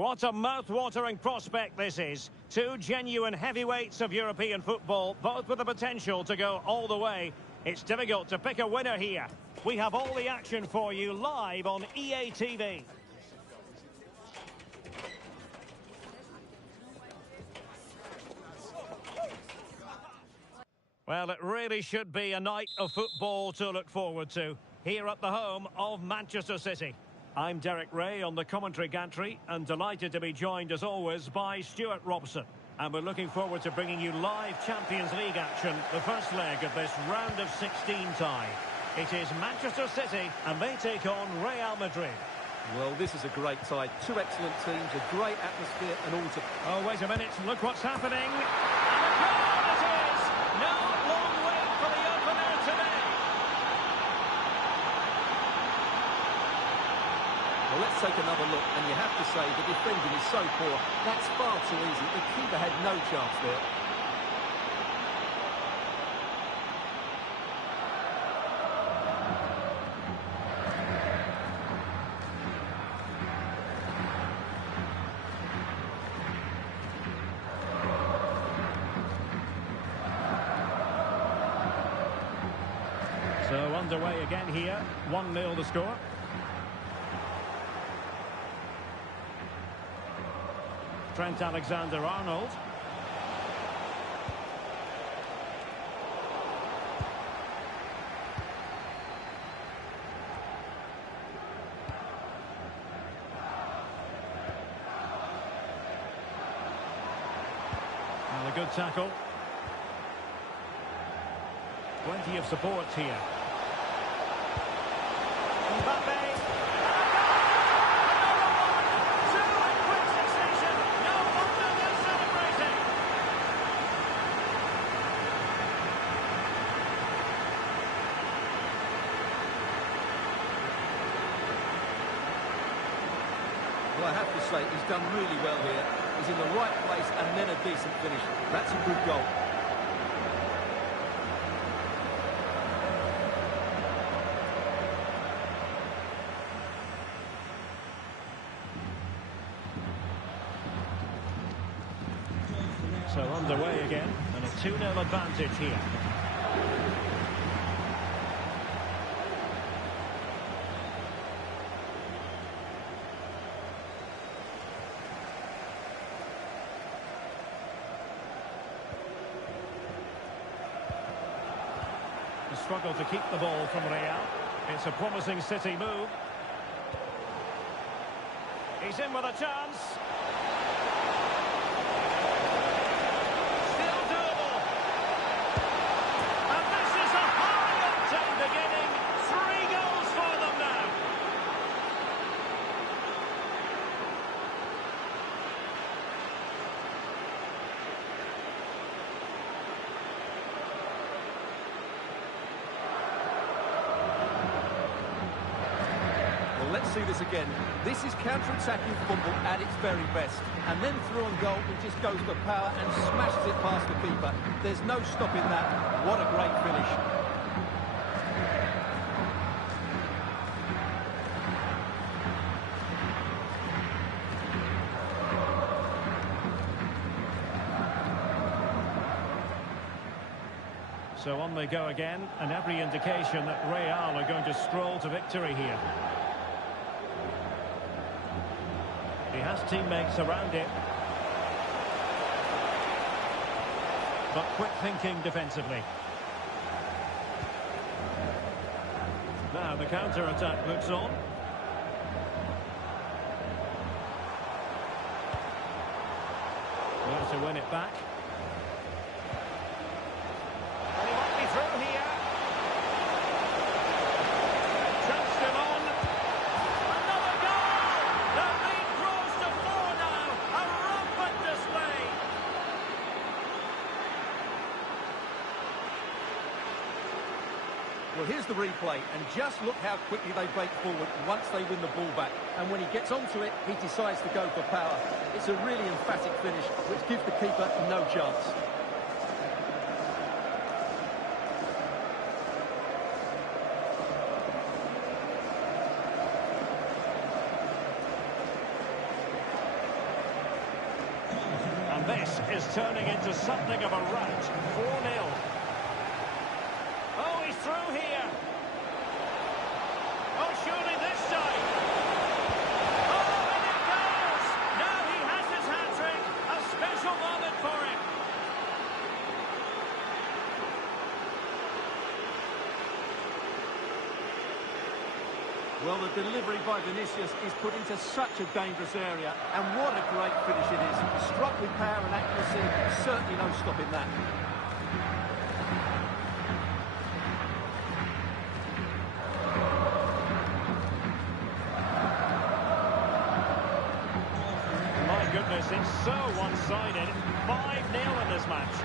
What a mouth-watering prospect this is. Two genuine heavyweights of European football, both with the potential to go all the way. It's difficult to pick a winner here. We have all the action for you live on EA TV. Well, it really should be a night of football to look forward to, here at the home of Manchester City. I'm Derek Ray on the commentary gantry, and delighted to be joined as always by Stuart Robson. And we're looking forward to bringing you live Champions League action, the first leg of this round of 16 tie. It is Manchester City, and they take on Real Madrid. Well, this is a great tie. Two excellent teams, a great atmosphere, and all to... Oh, wait a minute, look what's happening. And a goal it is! No long wait for the opener today. Well, let's take another look, and you have to say the defending is so poor. That's far too easy. The keeper had no chance there. So underway again here, 1-0 the score. Trent Alexander-Arnold. And a good tackle. Plenty of support here. Mbappe. Well, I have to say, he's done really well here. He's in the right place and then a decent finish. That's a good goal. So underway again, and a 2-0 advantage here. The struggle to keep the ball from Real. It's a promising City move. He's in with a chance. Still doable. And this is a high-octane beginning. 3 goals for them now. Let's see this again. This is counter-attacking football at its very best. And then through on goal, he just goes for power and smashes it past the keeper. There's no stopping that. What a great finish. So on they go again, and every indication that Real are going to stroll to victory here. He has teammates around him. But quick thinking defensively. Now the counter-attack looks on. Well, to win it back. And he might be through here. Trounced him on. Another goal! The lead grows to 4 now. A rampant display. Well, here's the replay, and just look how quickly they break forward once they win the ball back. And when he gets onto it, he decides to go for power. It's a really emphatic finish, which gives the keeper no chance. This is turning into something of a rout. 4-0. Oh, he's through here. Oh, surely this time. Oh, and it goes! Now he has his hat-trick. A special moment for him. Well, the delivery by Vinicius is put into such a dangerous area, and what a great finish it is. Struck with power and accuracy, certainly no stopping that. My goodness, it's so one-sided. 5-0 in this match.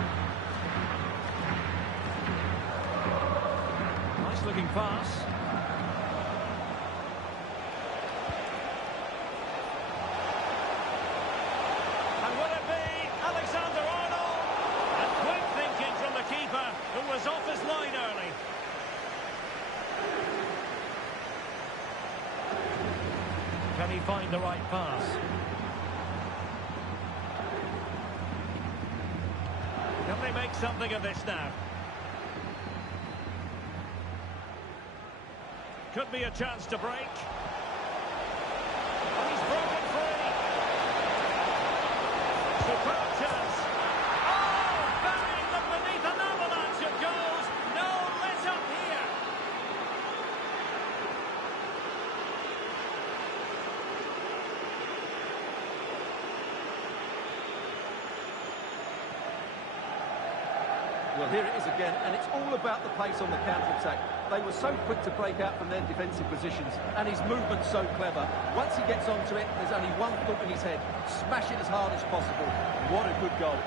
Nice-looking pass. Who was off his line early. Can he find the right pass? Can they make something of this now? Could be a chance to break. And he's broken free. Superb chance. Well, here it is again, and it's all about the pace on the counter-attack. They were so quick to break out from their defensive positions, and his movement's so clever. Once he gets onto it, there's only one thought in his head: smash it as hard as possible. What a good goal.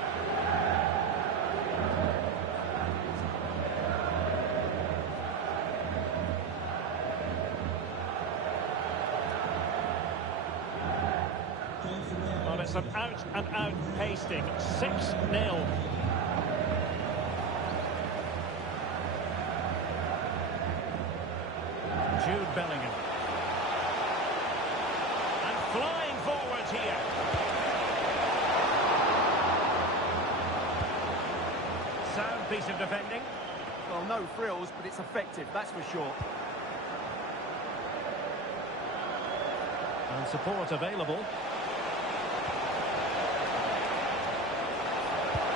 Well, it's an out-and-out pasting. 6-0. Jude Bellingham. And flying forwards here. Sound piece of defending. Well, no frills, but it's effective, that's for sure. And support available.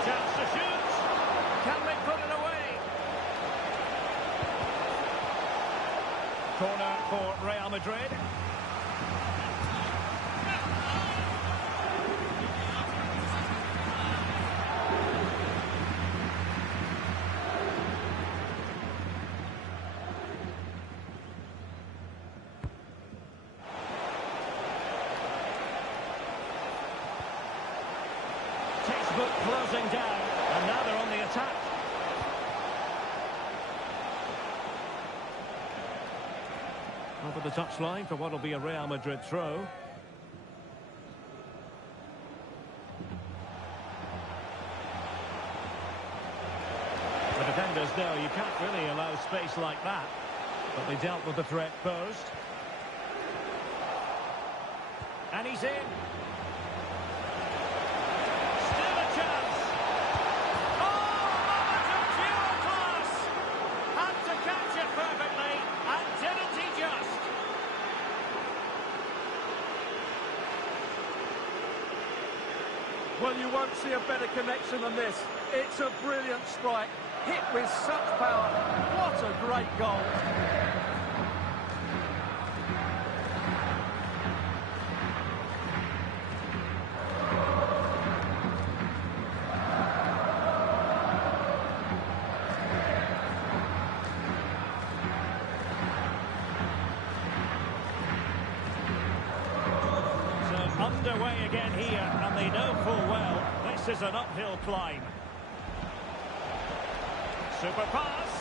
Chance to shoot. Can they put it away? Corner for Real Madrid. Textbook closing down, and now they're on the attack. Over the touchline for what will be a Real Madrid throw. The defenders know you can't really allow space like that, but they dealt with the threat posed. And he's in. Still a chance. Oh, moment of pure class. Had to catch it perfectly, and didn't he just? Well, you won't see a better connection than this. It's a brilliant strike, hit with such power. What a great goal. Underway again here, and they know full well this is an uphill climb. Super pass.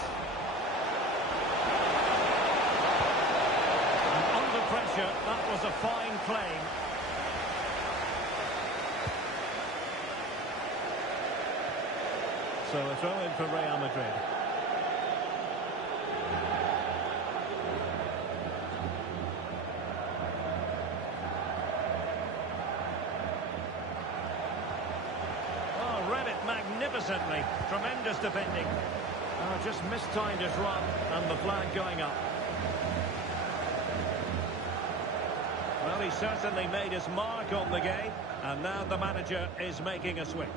And under pressure, that was a fine claim. So a throw in for Real Madrid. certainly. Tremendous defending. Just mistimed his run, and the flag going up. Well, he certainly made his mark on the game, and now the manager is making a switch.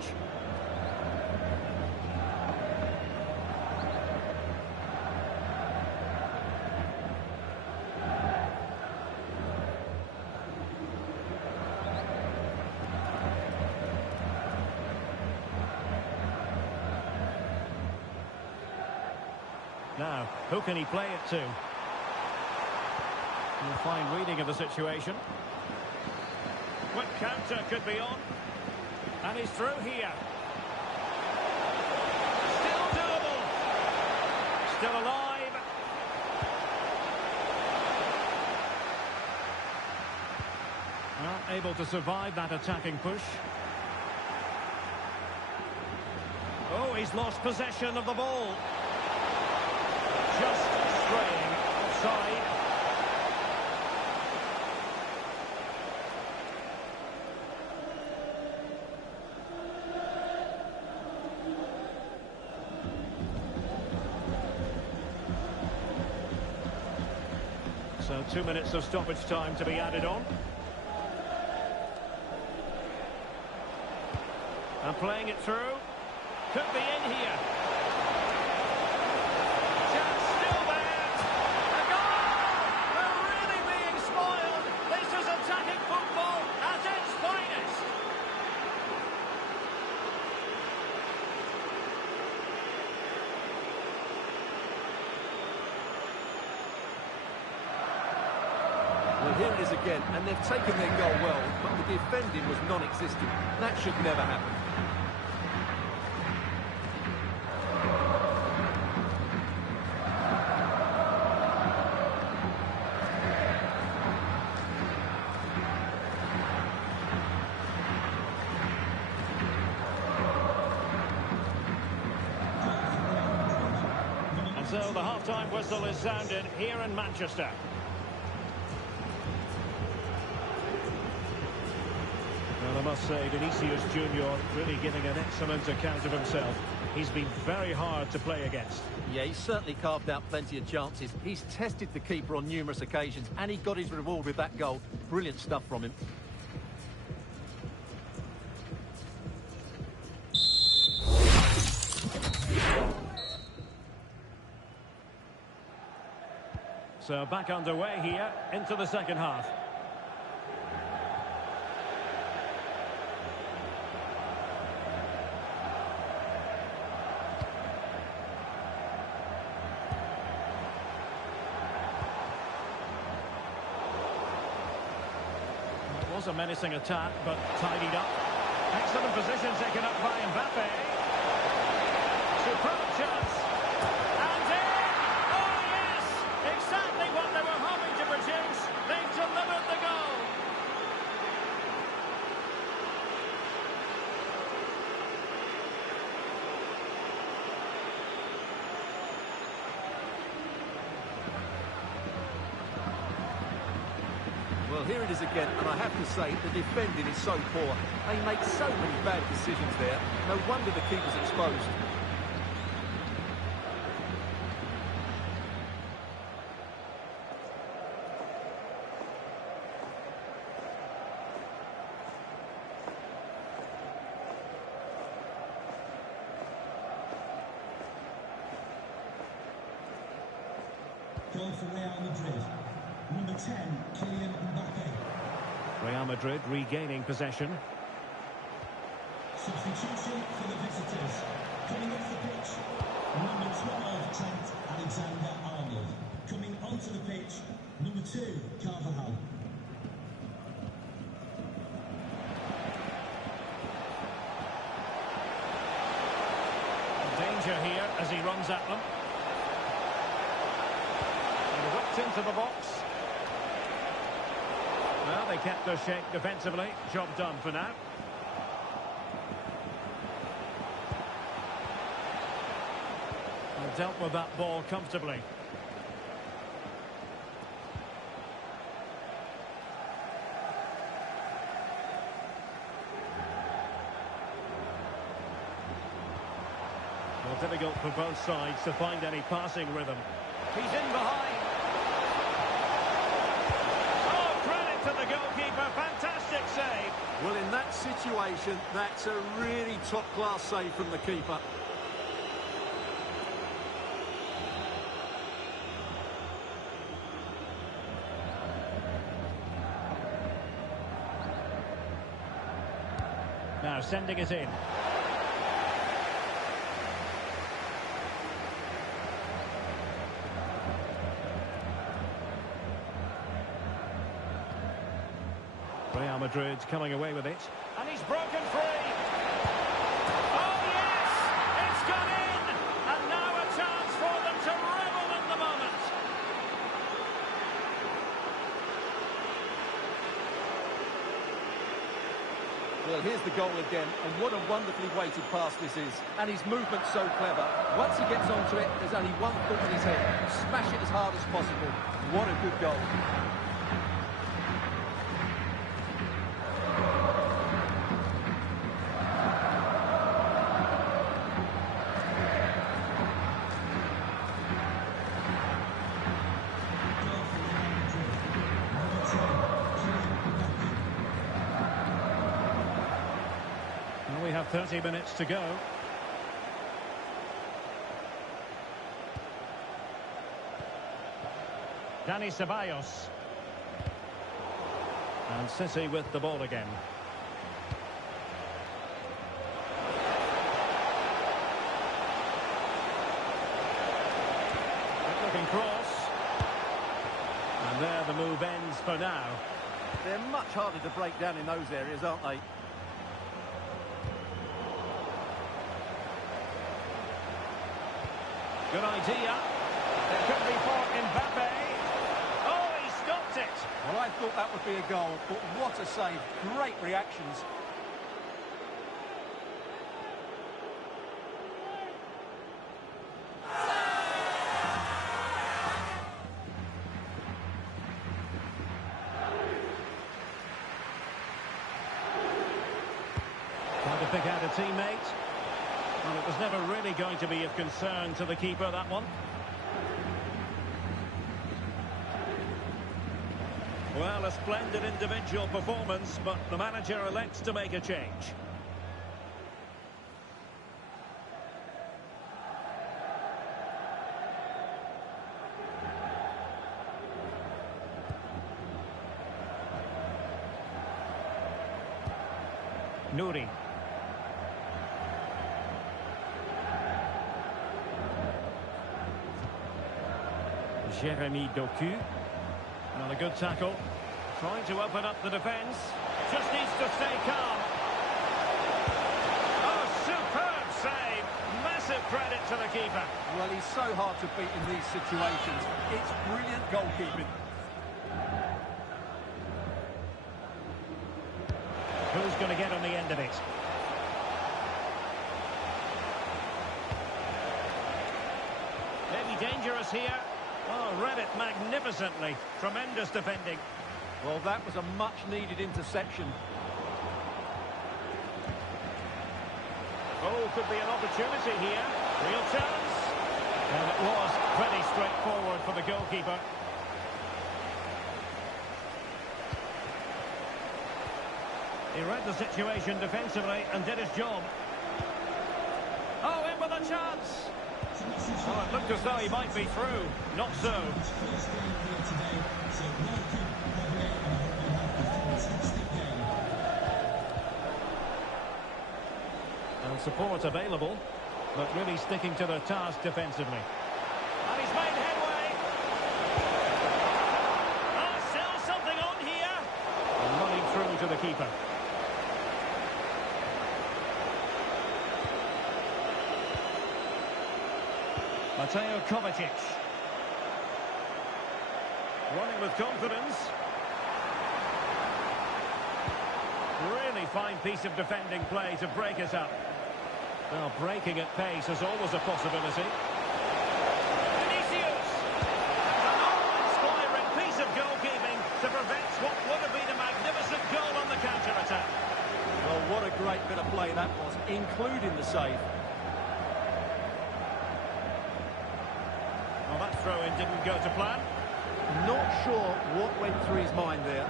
Now, who can he play it to? A fine reading of the situation. Quick counter could be on. And he's through here. Still doable. Still alive. Well, able to survive that attacking push. Oh, he's lost possession of the ball. Just straying offside. So 2 minutes of stoppage time to be added on. And playing it through. Could be in here. Well, here it is again, and they've taken their goal well, but the defending was non-existent. That should never happen. And so the half-time whistle is sounded here in Manchester. Well, I must say, Vinicius Junior really giving an excellent account of himself. He's been very hard to play against. Yeah, he's certainly carved out plenty of chances. He's tested the keeper on numerous occasions, and he got his reward with that goal. Brilliant stuff from him. So back underway here into the second half. It was a menacing attack, but tidied up. Excellent position taken up by Mbappe. Superb chance. And in! Oh, yes! Exactly what they were hoping to produce. They've delivered the goal. Well, here it is again, and I have to say, the defending is so poor. They make so many bad decisions there. No wonder the keeper's exposed. Goal for Real Madrid. Number 10, Kylian Mbappe. Real Madrid regaining possession. Substitution for the visitors. Coming off the pitch, number 12, Trent Alexander-Arnold. Coming onto the pitch, number 2, Carvajal. Danger here as he runs at them. And whipped into the box. Well, they kept their shape defensively. Job done for now. And dealt with that ball comfortably. Well, difficult for both sides to find any passing rhythm. He's in behind. Oh, credit to the goalkeeper. Fantastic save. Well, in that situation, that's a really top-class save from the keeper. Now sending it in. Real Madrid coming away with it. And he's broken free. Oh, yes! It's gone in! And now a chance for them to revel in the moment. Well, here's the goal again, and what a wonderfully weighted pass this is. And his movement's so clever. Once he gets onto it, there's only one thought in his head. Smash it as hard as possible. What a good goal. We have 30 minutes to go. Dani Ceballos. And City with the ball again. Good-looking cross. And there the move ends for now. They're much harder to break down in those areas, aren't they? Good idea. It could be for Mbappe. Oh, he stopped it. Well, I thought that would be a goal, but what a save. Great reactions. Trying to pick out a teammate. Well, it was never really going to be of concern to the keeper, that one. Well, a splendid individual performance, but the manager elects to make a change. Nouri. Jeremy Doku. Not a good tackle. Trying to open up the defence. Just needs to stay calm. Oh, superb save. Massive credit to the keeper. Well, he's so hard to beat in these situations. It's brilliant goalkeeping. Who's going to get on the end of it? Maybe dangerous here. Oh, read it magnificently. Tremendous defending. Well, that was a much-needed interception. Oh, could be an opportunity here. Real chance. And it was pretty straightforward for the goalkeeper. He read the situation defensively and did his job. Oh, in with a chance. Oh, it looked as though he might be through. Not so. And support available, but really sticking to their task defensively. And he's made headway. Oh, still something on here. And running through to the keeper. Mateo Kovacic. Running with confidence. Really fine piece of defending play to break us up. Well, breaking at pace is always a possibility. Vinicius! An awe-inspiring piece of goalkeeping to prevent what would have been a magnificent goal on the counter-attack. Well, what a great bit of play that was, including the save. throw-in didn't go to plan. Not sure what went through his mind there.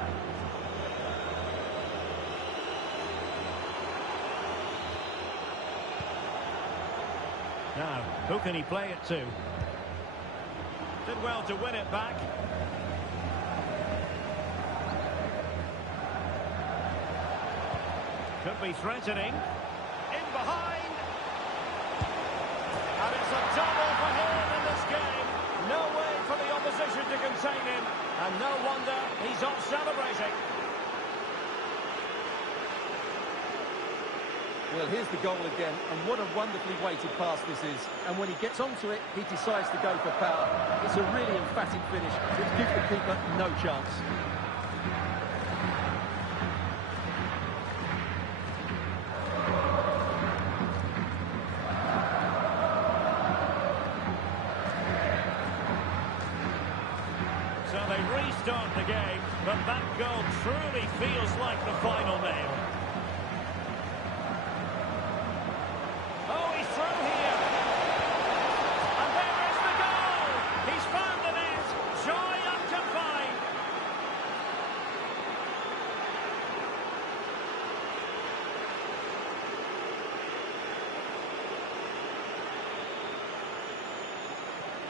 Now, who can he play it to? Did well to win it back. Could be threatening. In behind. And it's a double for him in this game. No way for the opposition to contain him. And no wonder he's off celebrating. Well, here's the goal again, and what a wonderfully weighted pass this is. And when he gets onto it, he decides to go for power. It's a really emphatic finish, which gives the keeper no chance. So they restart the game, but that goal truly feels like the final nail.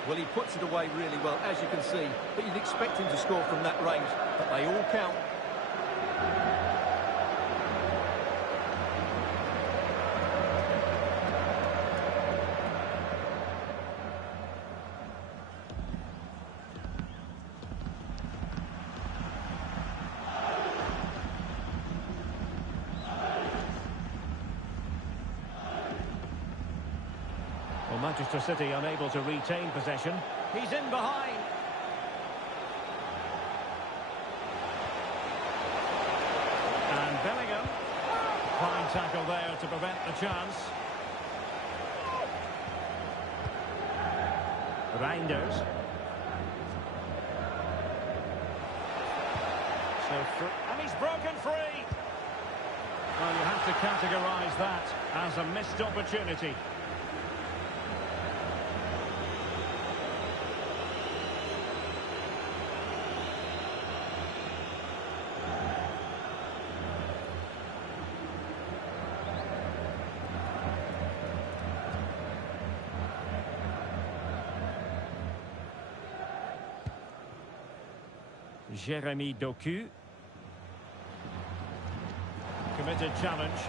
Well, he puts it away really well, as you can see, but you'd expect him to score from that range, but they all count. Well, Manchester City unable to retain possession. He's in behind. And Bellingham. Fine tackle there to prevent the chance. Reinders. And he's broken free. Well, you have to categorise that as a missed opportunity. Jeremy Doku. Committed challenge.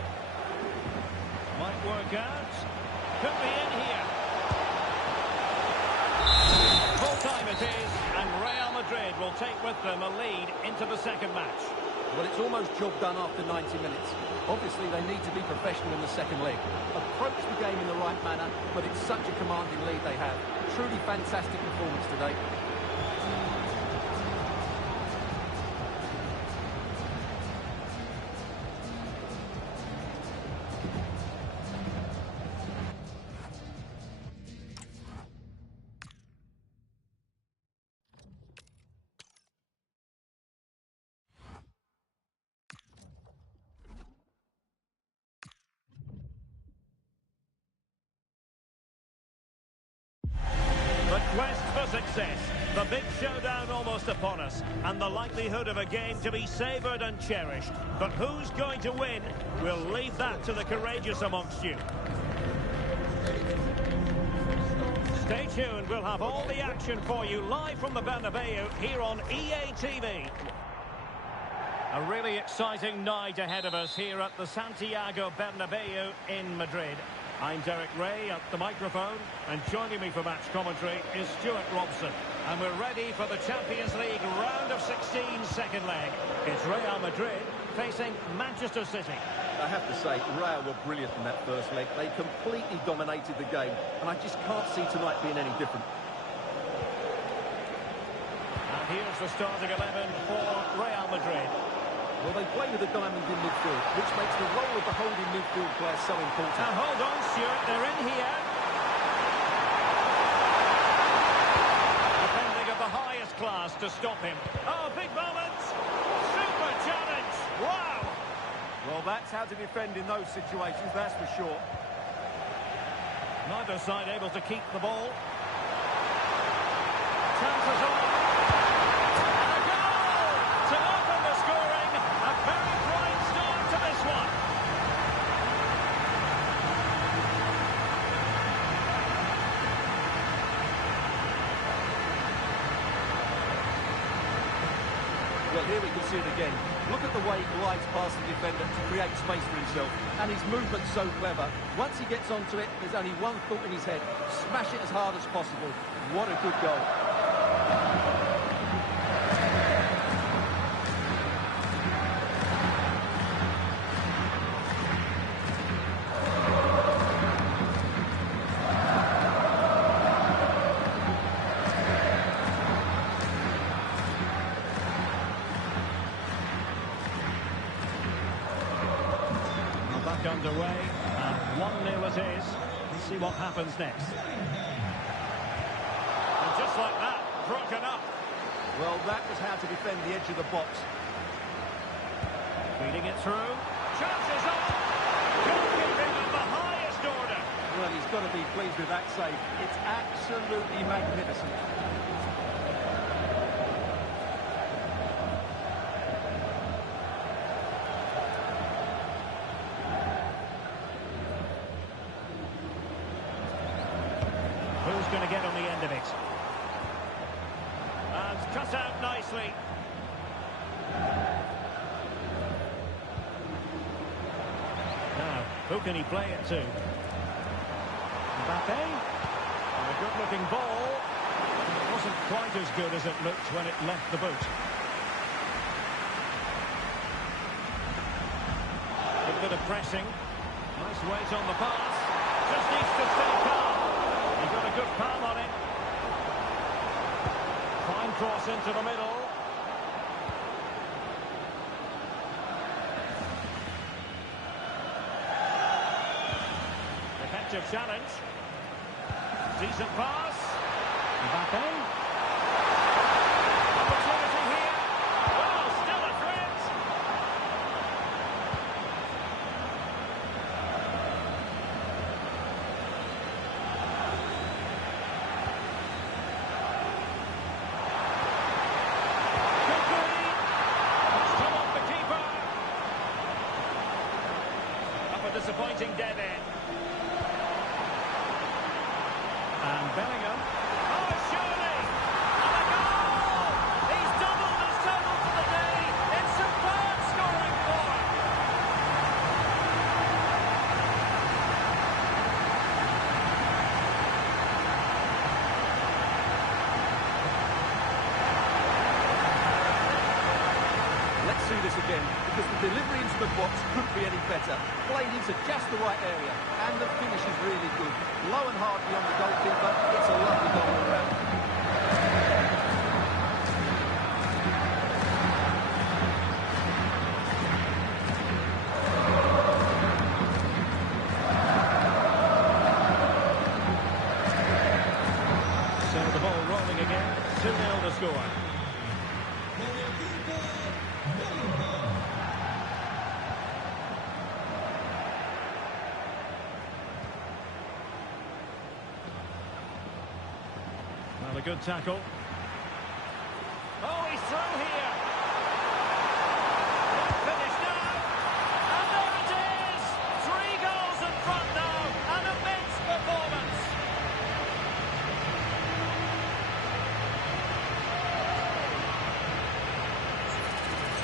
Might work out. Could be in here. Full time it is, and Real Madrid will take with them a lead into the second match. Well, it's almost job done after 90 minutes. Obviously, they need to be professional in the second leg. Approach the game in the right manner, but it's such a commanding lead they have. Truly fantastic performance today. The quest for success, the big showdown almost upon us, and the likelihood of a game to be savoured and cherished. But who's going to win? We'll leave that to the courageous amongst you. Stay tuned, we'll have all the action for you live from the Bernabeu here on EA TV. A really exciting night ahead of us here at the Santiago Bernabeu in Madrid. I'm Derek Ray at the microphone, and joining me for match commentary is Stuart Robson. And we're ready for the Champions League round of 16 second leg. It's Real Madrid facing Manchester City. I have to say, Real were brilliant in that first leg. They completely dominated the game, and I just can't see tonight being any different. And here's the starting 11 for Real Madrid. Well, they play with the diamond in midfield, which makes the role of the holding midfield player so important. Now hold on, Stuart, they're in here. Defending of the highest class to stop him. Oh, big moments. Super challenge. Wow. Well, that's how to defend in those situations, that's for sure. Neither side able to keep the ball. Chances on. And a goal to open the scoring. A very bright start to this one. Well, here we can see it again. Look at the way he glides past the defender to create space for himself. And his movement's so clever. Once he gets onto it, there's only one thought in his head. Smash it as hard as possible. What a good goal. Underway, and 1-0 it is. Let's see what happens next. And just like that, broken up. Well, that was how to defend the edge of the box. Feeding it through. Chances on! Goalkeeping of the highest order. Well, he's got to be pleased with that save. It's absolutely magnificent. Who's going to get on the end of it? And cut out nicely. Now, who can he play it to? Mbappe. And a good-looking ball. It wasn't quite as good as it looked when it left the boot. A bit of pressing. Nice weight on the pass. Just needs to stay calm. He got a good palm on it. Fine cross into the middle. Effective challenge. Decent pass. Mbappe. Opportunity here. Well, still a threat. Disappointing dead end. And Bellingham. Oh, surely! And a goal! He's doubled his total for the day. It's superb scoring for him. Let's see this again, because the delivery into the box couldn't be any better. Played into just the right area, and the finish is really good. Low and hard beyond the goalkeeper. It's a lovely goal all round. So the ball rolling again. 2-0 to score. Well, a good tackle. Oh, he's through here. Finish now. And there it is. 3 goals in front now. An immense performance.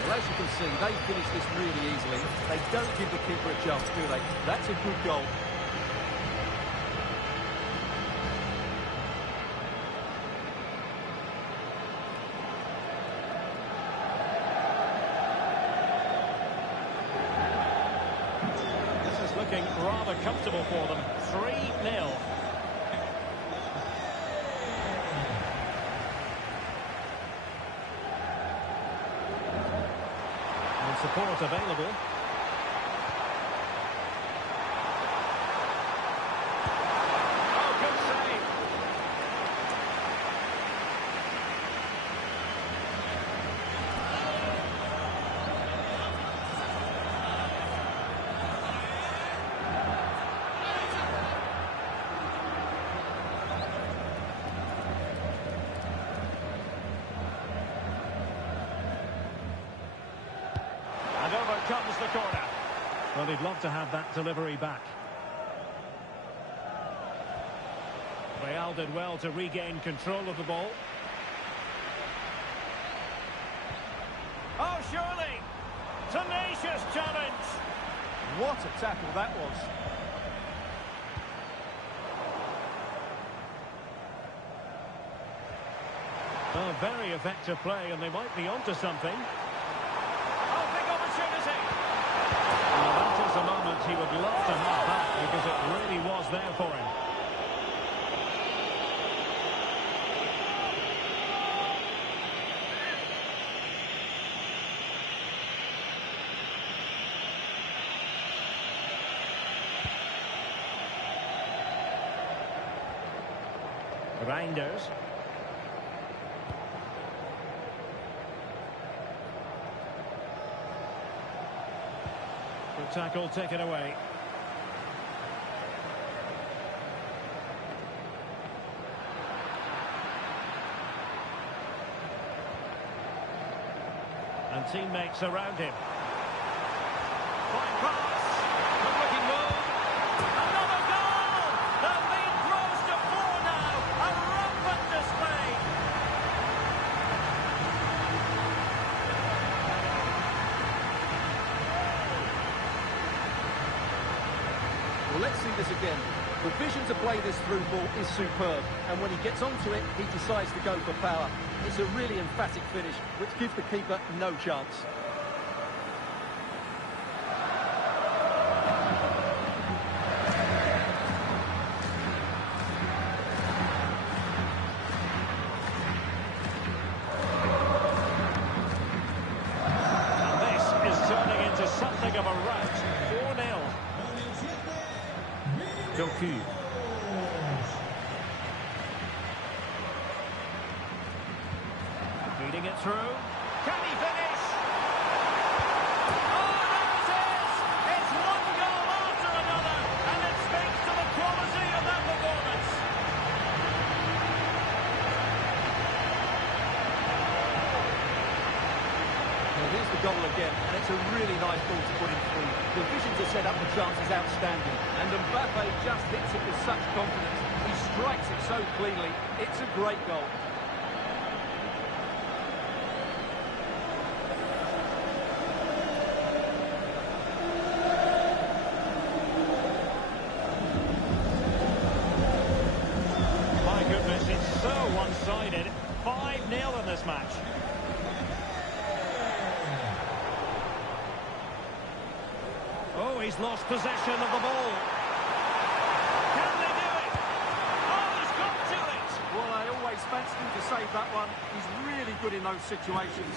Well, as you can see, they finish this really easily. They don't give the keeper a chance, do they? That's a good goal. Looking rather comfortable for them. 3-0. And support available. Oh, good save. comes the corner. Well, he'd love to have that delivery back. Real did well to regain control of the ball. Oh, surely! Tenacious challenge! What a tackle that was. Oh, very effective play, and they might be onto something. Oh, big opportunity! Well, that is a moment he would love to have back, because it really was there for him. Reinders. The tackle taken away. And teammates around him. Fine pass. Good looking move. Another goal! The lead grows to 4 now. A rampant display. Well, let's see this again. The vision to play this through ball is superb, and when he gets onto it, he decides to go for power. It's a really emphatic finish, which gives the keeper no chance. And this is turning into something of a rout. 4-0. Doku. Feeding it through. Can he finish? Oh, there it is! It's one goal after another, and it speaks to the quality of that performance. Well, here's the goal again, and it's a really nice ball to put him through. The vision to set up the chance is outstanding, and Mbappe just hits it with such confidence. He strikes it so cleanly. It's a great goal. My goodness, it's so one-sided. 5-0 in this match. Oh, he's lost possession of the ball. Can they do it? Oh, he's got to it! Well, I always fancied him to save that one. He's really good in those situations.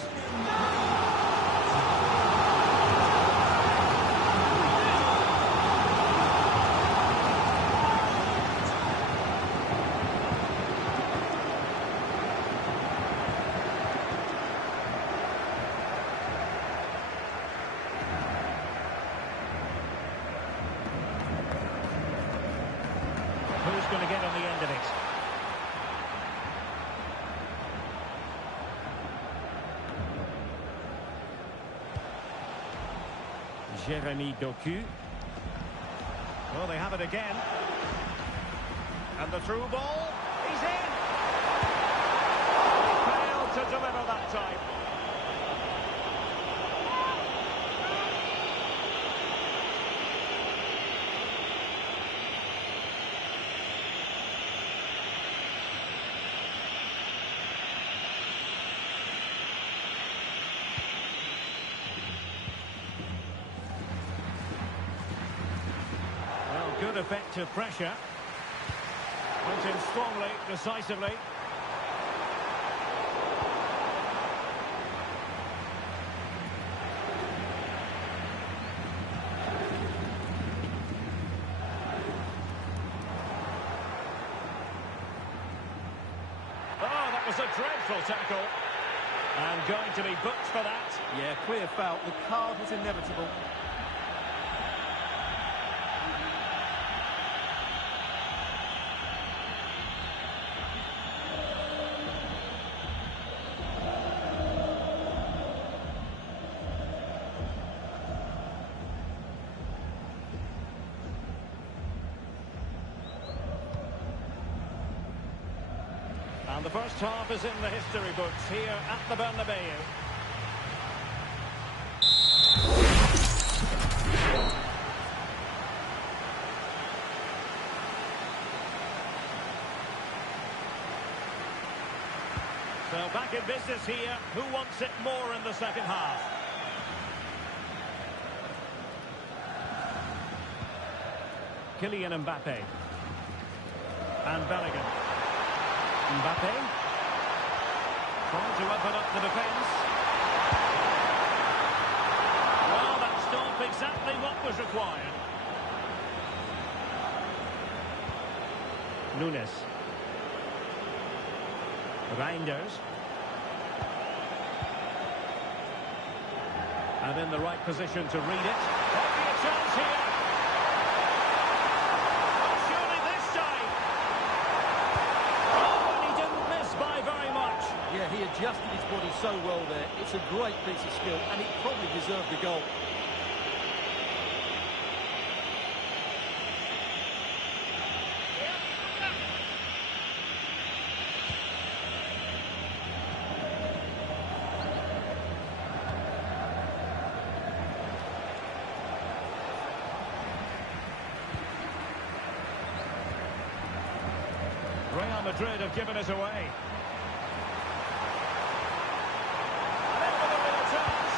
Who's going to get on the end of it? Jeremy Doku. Well, they have it again. And the through ball. He's in! He failed to deliver that time. Good effective pressure. Went in strongly, decisively. Oh, that was a dreadful tackle. And going to be booked for that. Yeah, clear foul. The card was inevitable. And the first half is in the history books here at the Bernabeu. So back in business here. Who wants it more in the second half? Kylian Mbappe. And Bellingham. Mbappe. Trying to open up the defence. Well, that stopped exactly what was required. Nunes. Reinders. And in the right position to read it. Might be a chance here. Oh, surely this time. Oh, and he didn't miss by very much. Yeah, he adjusted his body so well there. It's a great piece of skill, and it probably deserved the goal. Real Madrid have given us away. And in with a real chance.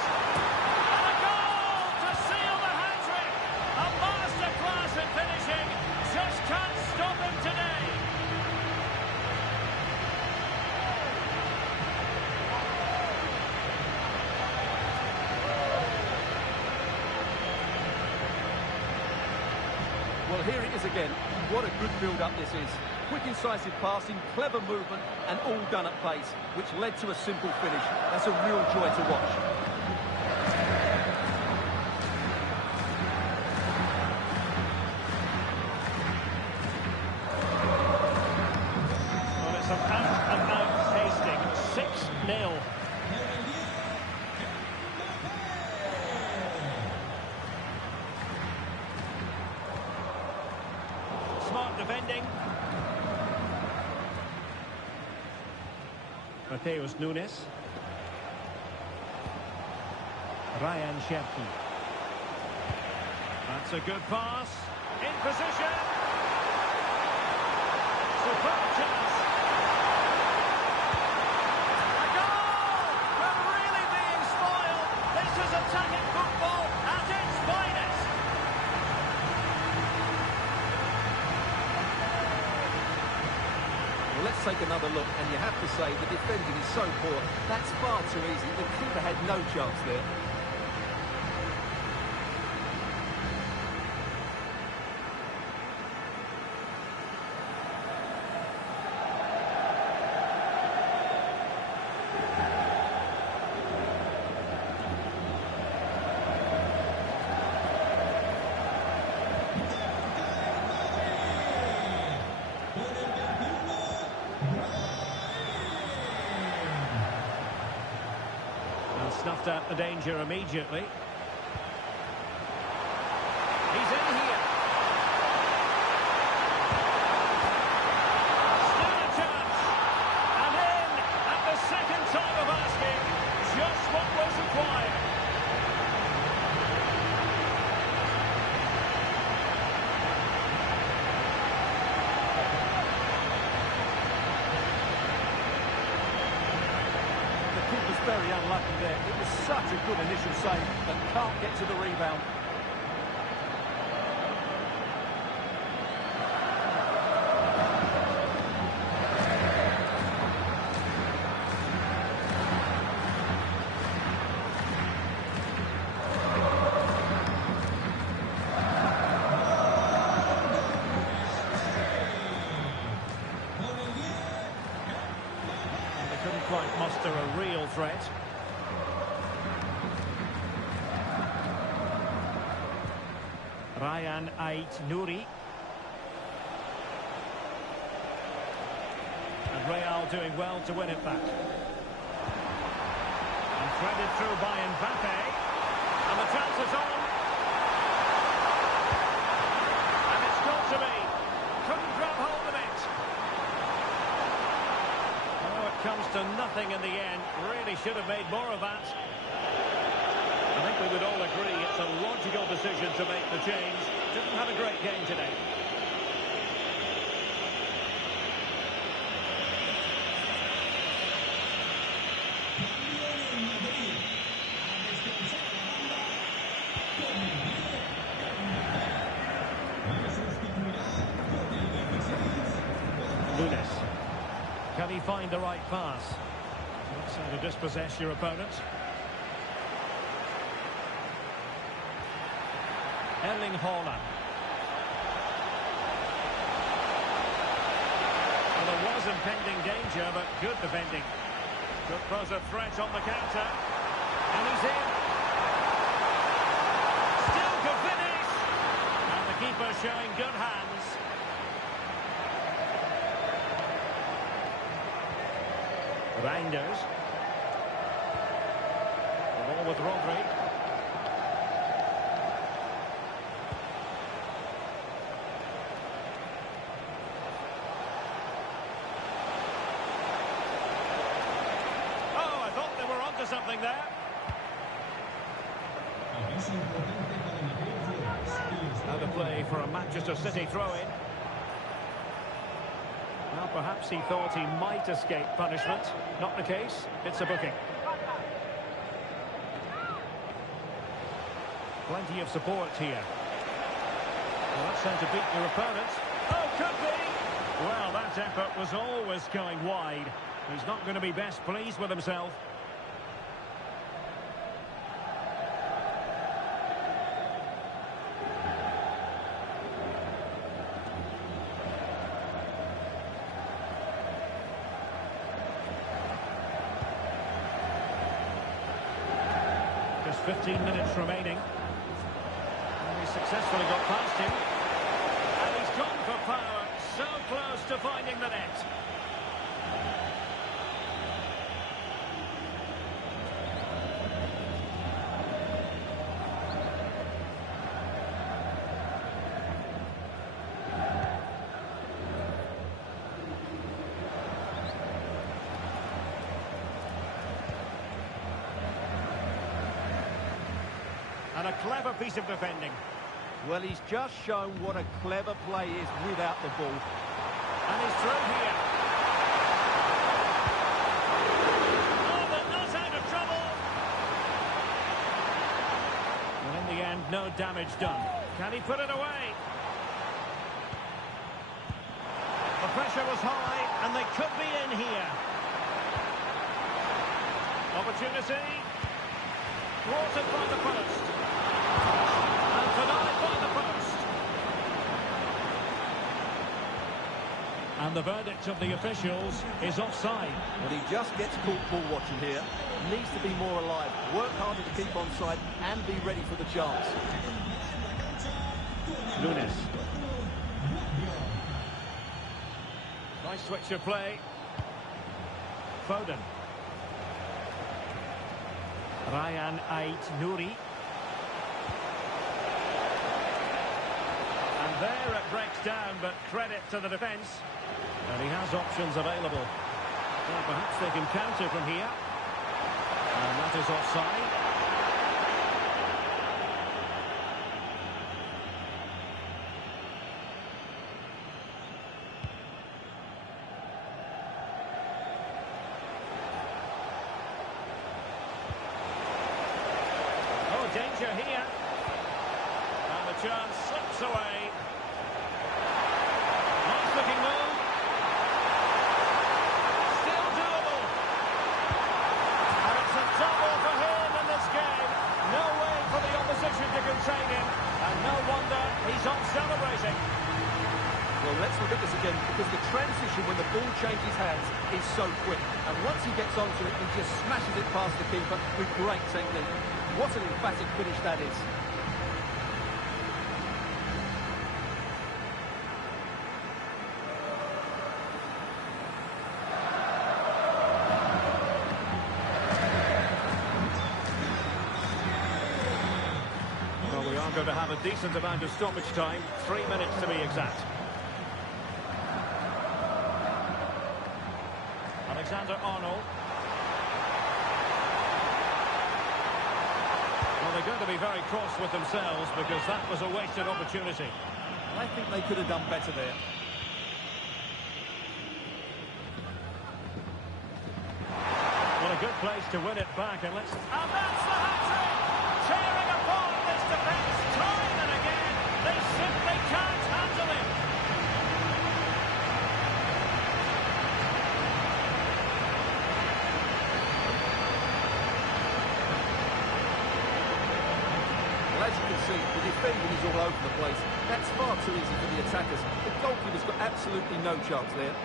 And a goal to seal the hat-trick. A masterclass in finishing. Just can't stop him today. Well, here it is again. What a good build-up this is. Quick, incisive passing, clever movement, and all done at pace, which led to a simple finish. That's a real joy to watch. Well, it's an out-and-out tasting. 6-0. Smart defending. Mateus Nunes. Ryan Cherki. That's a good pass. In position. Superb chance. A goal! We're really being spoiled. This is attacking football at its finest. Well, let's take another look, and you have to say the defending is so poor. That's far too easy. The keeper had no chance there. Snuffed out the danger immediately. He's in here. Still a chance. And in at the second time of asking. Just what was required. Very unlucky there. It was such a good initial save, but can't get to the rebound. Couldn't quite muster a real threat. Ryan Ait-Nouri. And Real doing well to win it back. And threaded through by Mbappe. And the chance is on. And it's got to be. Couldn't grab hold of it. to nothing in the end. Really should have made more of that. I think we would all agree it's a logical decision to make the change. Didn't have a great game today. Nunes. Can he find the right pass? That's how to dispossess your opponent. Erling Haaland. Well, there was impending danger, but good defending. Could pose a threat on the counter. And he's in. Still could finish. And the keeper showing good hands. Reinders. The ball with Rodri. Oh, I thought they were onto something there. Out of play for a Manchester City throw-in. Well, perhaps he thought he might escape punishment. Not the case. It's a booking. Plenty of support here. Well, that's how to beat your opponent. Oh, could be! Well, that effort was always going wide. He's not going to be best pleased with himself. Just 15 minutes remaining. And he successfully got past him. And he's gone for power. So close to finding the net. And a clever piece of defending. Well, he's just shown what a clever play is without the ball. And he's through here. Oh, but not out of trouble. And in the end, no damage done. Can he put it away? The pressure was high, and they could be in here. Opportunity. Thwarted by the post. And denied by the post. And the verdict of the officials is offside. Well, he just gets caught ball watching here. Needs to be more alive, work harder to keep onside and be ready for the chance. Nunes. Nice switch of play. Foden. Ryan Ait-Nouri. And there it breaks down, but credit to the defence. And he has options available. Well, perhaps they can counter from here. And that is offside. Oh, danger here. And the chance slips away. Nice looking move. Still doable. And it's a double for him in this game. No way for the opposition to contain him. And no wonder he's off celebrating. Well, let's look at this again, because the transition when the ball changes hands is so quick. And once he gets onto it, he just smashes it past the keeper with great technique. What an emphatic finish that is. Well, we are going to have a decent amount of stoppage time. 3 minutes to be exact. Alexander-Arnold. Well, they're going to be very cross with themselves because that was a wasted opportunity. I think they could have done better there. Well, a good place to win it back, and let's... And that's the hat-trick! Tearing apart this defence time and again. They simply can't handle it. Well, as you can see, the defending is all over the place. That's far too easy for the attackers. The goalkeeper's got absolutely no chance there.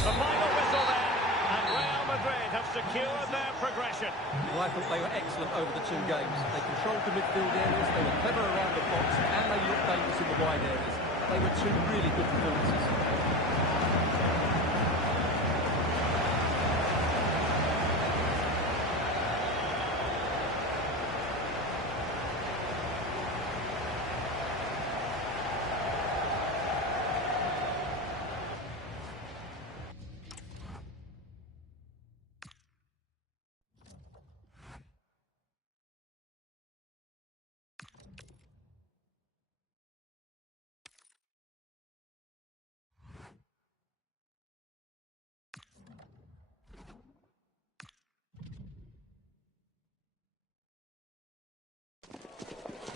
The final whistle then, and Real Madrid have secured their progression. Well, I thought they were excellent over the two games. They controlled the midfield areas, they were clever around the box, and they looked dangerous in the wide areas. They were two really good performances.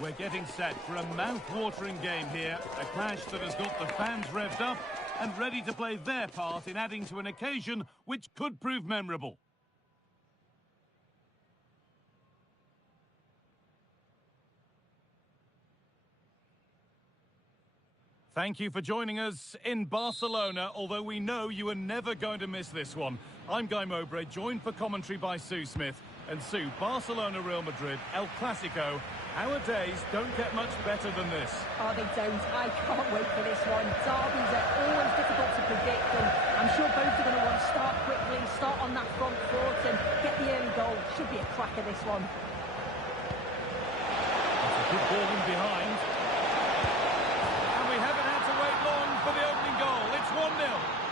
We're getting set for a mouth-watering game here, a clash that has got the fans revved up and ready to play their part in adding to an occasion which could prove memorable. Thank you for joining us in Barcelona, although we know you are never going to miss this one. I'm Guy Mowbray, joined for commentary by Sue Smith. And Sue, Barcelona, Real Madrid, El Clasico. Our days don't get much better than this. Oh, they don't. I can't wait for this one. Derbies are always difficult to predict, and I'm sure both are going to want to start quickly, start on that front foot and get the early goal. Should be a cracker, this one. It's a good ball in behind. And we haven't had to wait long for the opening goal. It's 1-0.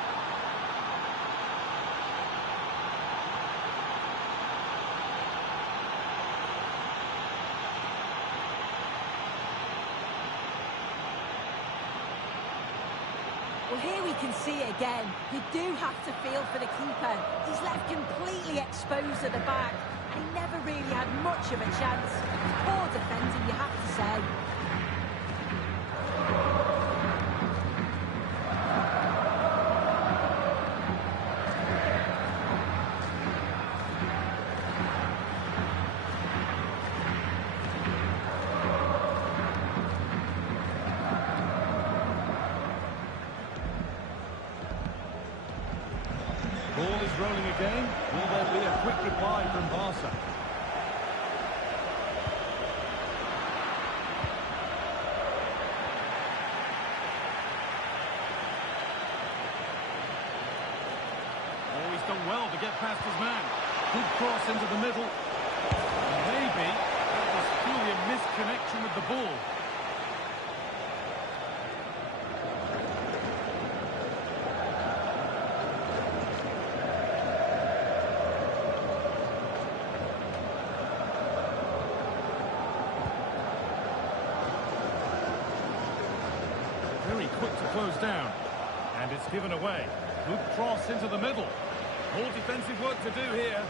Well, here we can see it again. You do have to feel for the keeper. He's left completely exposed at the back, and he never really had much of a chance. Poor defending, you have to say. Ball is rolling again. Will there be a quick reply from Barca? Oh, he's done well to get past his man. Good cross into the middle. Maybe that was purely a misconnection with the ball. Very quick to close down. And it's given away. Good cross into the middle. More defensive work to do here.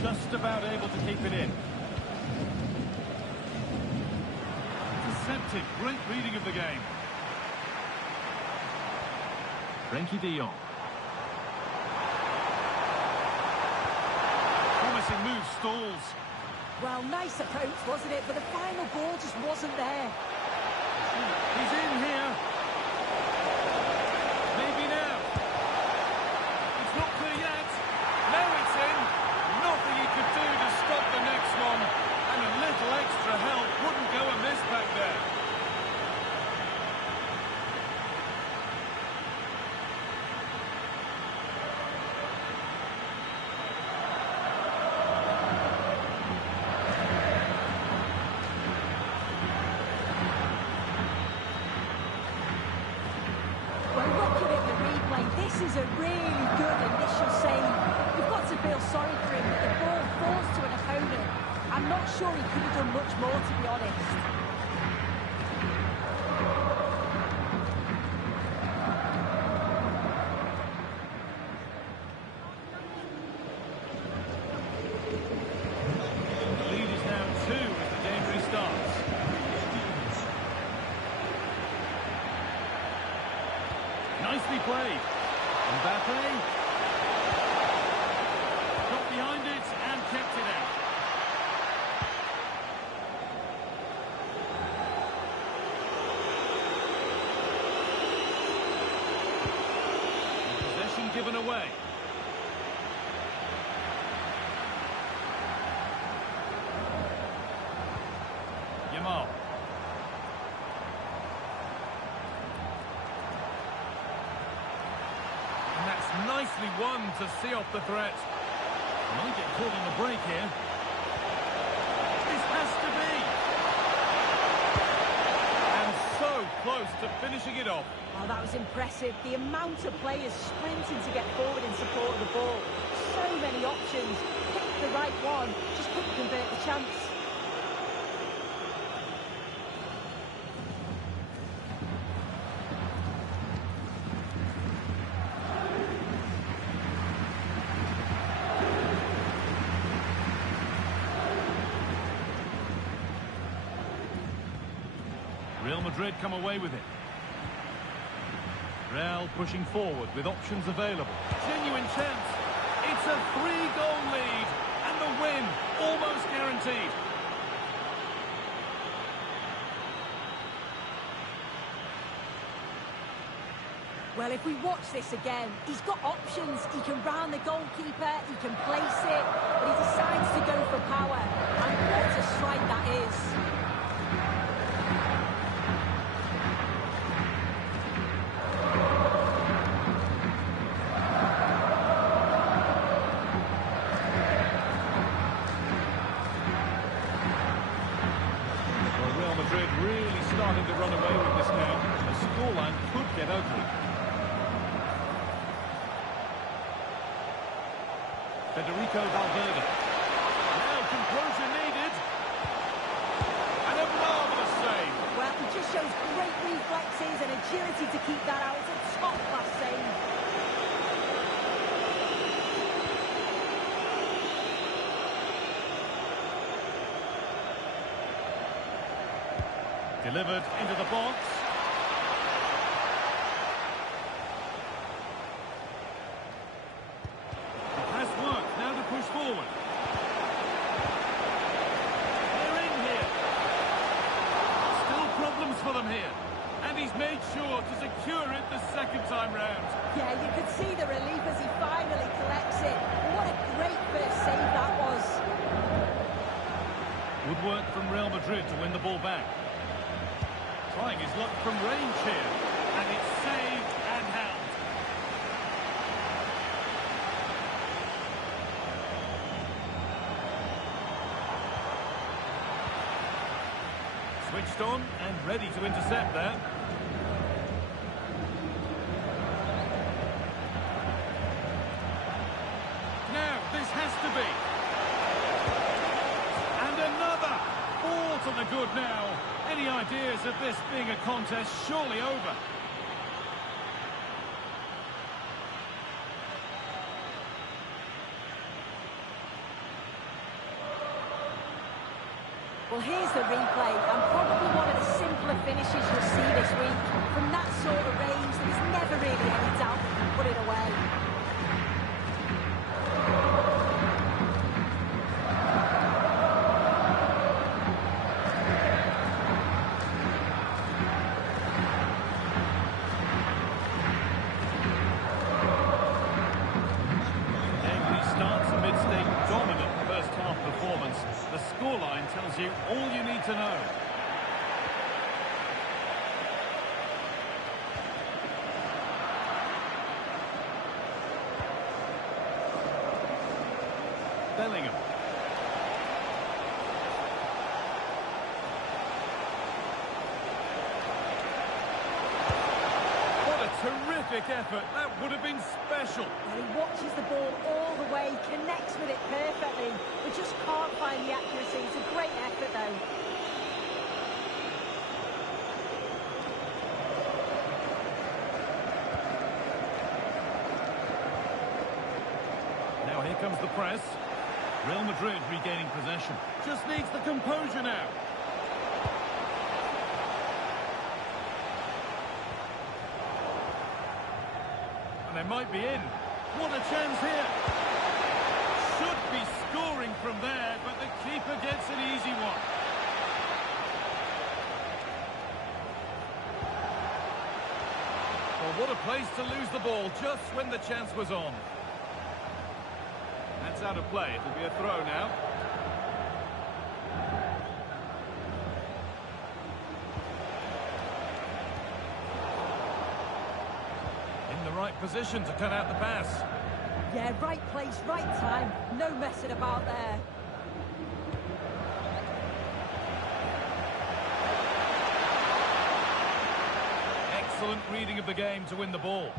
Just about able to keep it in. Deceptive, great reading of the game. Frenkie de Jong. Promising move stalls. Well, nice approach, wasn't it? But the final ball just wasn't there. He's in here. Maybe now. It's not clear yet. not sure he could have done much more, to be honest. The lead is now 2 as the game restarts. Nicely played. Mbappe. Got behind it and kept it out. Possession given away. Yamal. And that's nicely won to see off the threat. Might get caught on the break here. This has to be. And so close to finishing it off. Oh, that was impressive. The amount of players sprinting to get forward in support of the ball. So many options. Picked the right one. Just couldn't convert the chance. Real Madrid come away with it. Real pushing forward with options available. Genuine chance. It's a 3-goal lead and the win almost guaranteed. Well, if we watch this again, he's got options. He can round the goalkeeper, he can place it, but he decides to go for power. And what a strike that is. Madrid really starting to run away with this now. The scoreline could get ugly. Federico Valverde. Now composure needed. And a marvellous save. Well, he just shows great reflexes and agility to keep that out. It's a top-class save. Delivered into the box. The pass worked, now to push forward. They're in here. Still problems for them here. And he's made sure to secure it the second time round. Yeah, you could see the relief as he finally collects it. What a great first save that was. Good work from Real Madrid to win the ball back. Trying his luck from range here, and it's saved and held. Switched on and ready to intercept there. Now, this has to be. And another. Ball to the good now. Any ideas of this being a contest surely over? Well, here's the replay, and probably one of the simpler finishes you'll see this week. From that sort of range, there's never really any doubt that you can put it away. The scoreline tells you all you need to know. Bellingham. What a terrific effort. That would have been special. Well, he watches the ball all the way, connects with it perfectly, but just can't find the accuracy to Well, here comes the press. Real Madrid regaining possession. Just needs the composure now. And they might be in. What a chance here. Should be scoring from there, but the keeper gets an easy one. Well, what a place to lose the ball just when the chance was on. That's out of play. It'll be a throw now. In the right position to cut out the pass. Yeah, right place, right time. No messing about there. Excellent reading of the game to win the ball.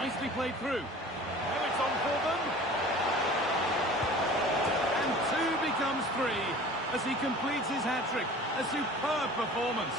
Nicely played through. Now it's on for them. And 2 becomes 3 as he completes his hat-trick. A superb performance.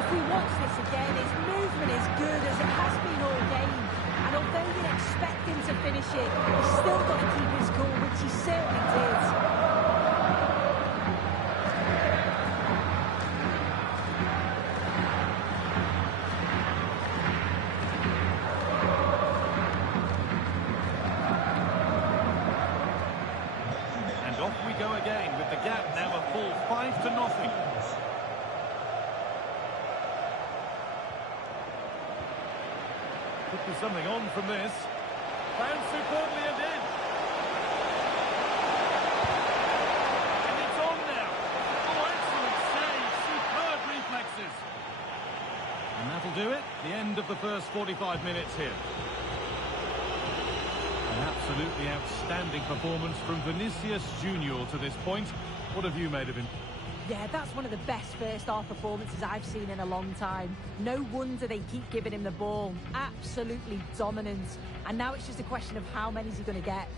If we watch this again, his movement is good as it has been all game. And although you'd expect him to finish it, he's still got to keep his cool, which he certainly did. And off we go again with the gap now a full 5-0. Could be something on from this. Found superbly and in. And it's on now. Oh, excellent save. Superb reflexes. And that'll do it. The end of the first 45 minutes here. An absolutely outstanding performance from Vinicius Junior to this point. What have you made of him? Yeah, that's one of the best first-half performances I've seen in a long time. No wonder they keep giving him the ball. Absolutely dominant. And now it's just a question of how many is he going to get.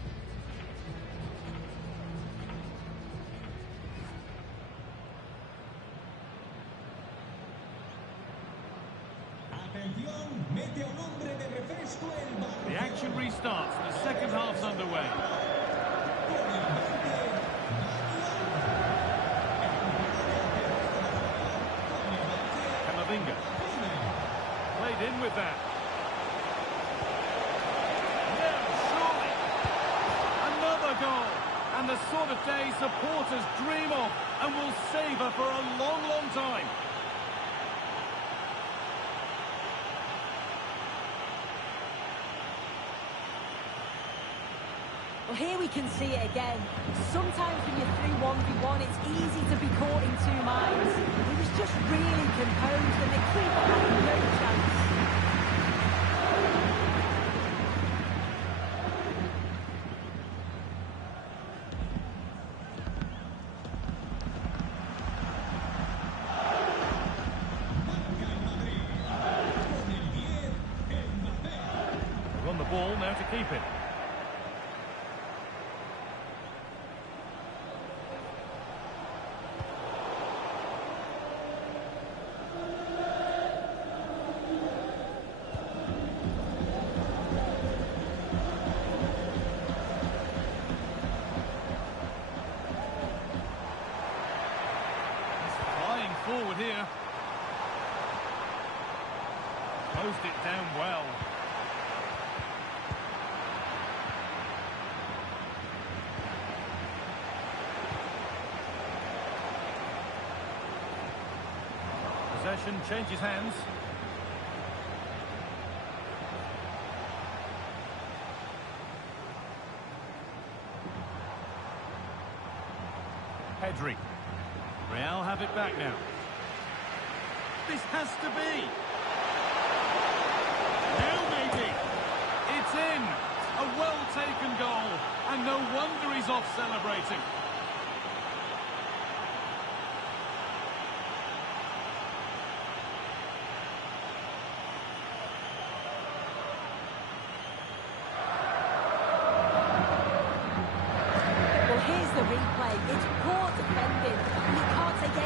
Atención, mete a un hombre de refresco el balón. The action restarts. The second half's underway. Camavinga. Played in with that. Now, surely. Another goal. And the sort of day supporters dream of and will savour for a long, long time. Well, here we can see it again. Sometimes when you're through 1v1, it's easy to be caught in two minds. He was just really composed and the keeper had no chance. Marca el Madrid. Con el 10, Mbappé. On the ball now to keep it. Forward here. Closed it down well. Possession changes hands. Pedri. Real have it back now. This has to be. Now maybe. It's in. A well-taken goal. And no wonder he's off celebrating.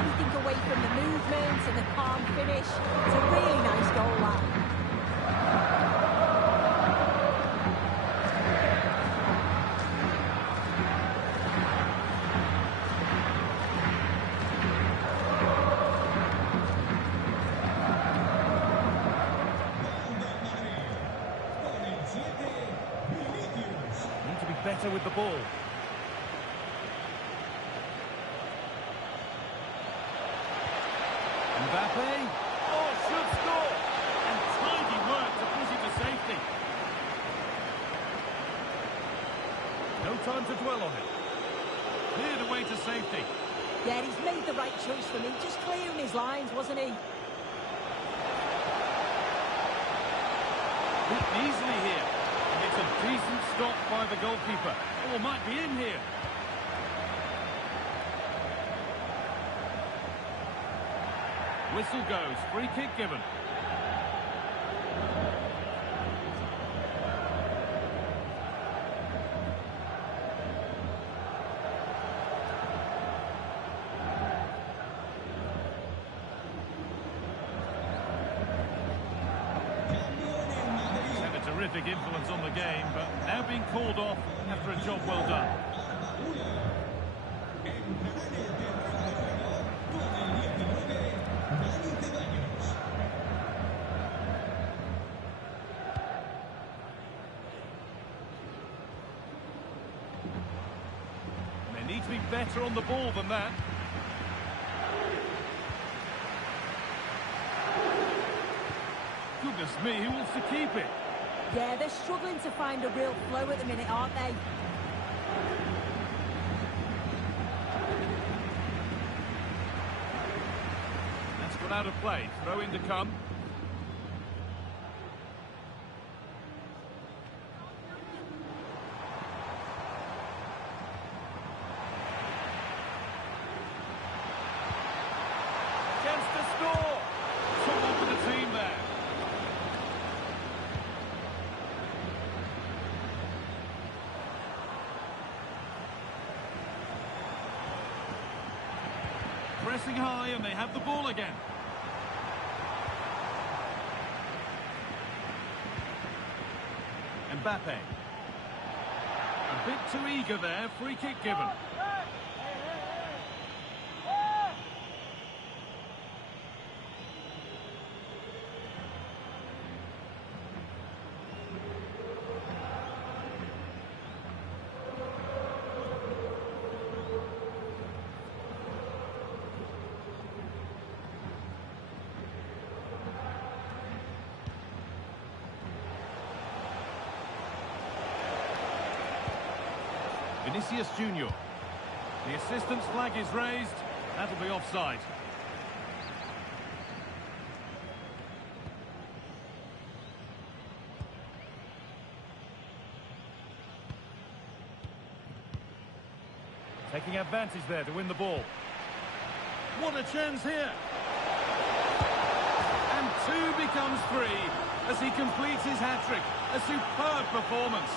anything away from the movement and the calm finish. It's a really nice goal, that. Better with the ball. Mbappe. Oh, should score. And tidy work to push it to safety. No time to dwell on it. Cleared away to safety. Yeah, he's made the right choice for me. Just clearing his lines, wasn't he? Beaten easily here. It's a decent stop by the goalkeeper. Oh, might be in here. Whistle goes. Free kick given. Terrific influence on the game, but now being called off after a job well done. They need to be better on the ball than that. Goodness me, who wants to keep it? Yeah, they're struggling to find a real flow at the minute, aren't they? That's gone out of play. Throw in to come. Chance to score. Trouble for the team there. Pressing high and they have the ball again. Mbappe. A bit too eager there, free kick given. Vinicius Junior. The assistant's flag is raised. That'll be offside. Taking advantage there to win the ball. What a chance here. And two becomes three as he completes his hat-trick. A superb performance.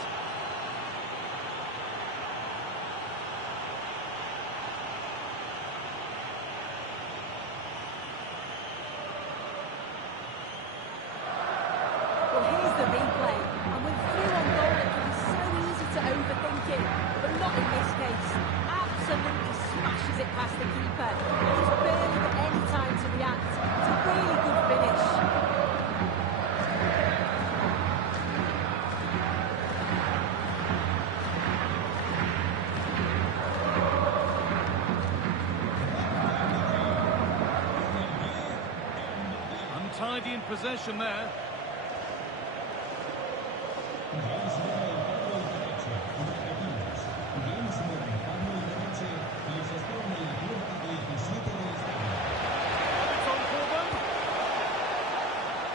Well, here's the replay, and with through on goal, it can be so easy to overthink it, but not in this case. Absolutely smashes it past the keeper, and he's barely got any time to react. It's a really good finish. Untidy in possession there.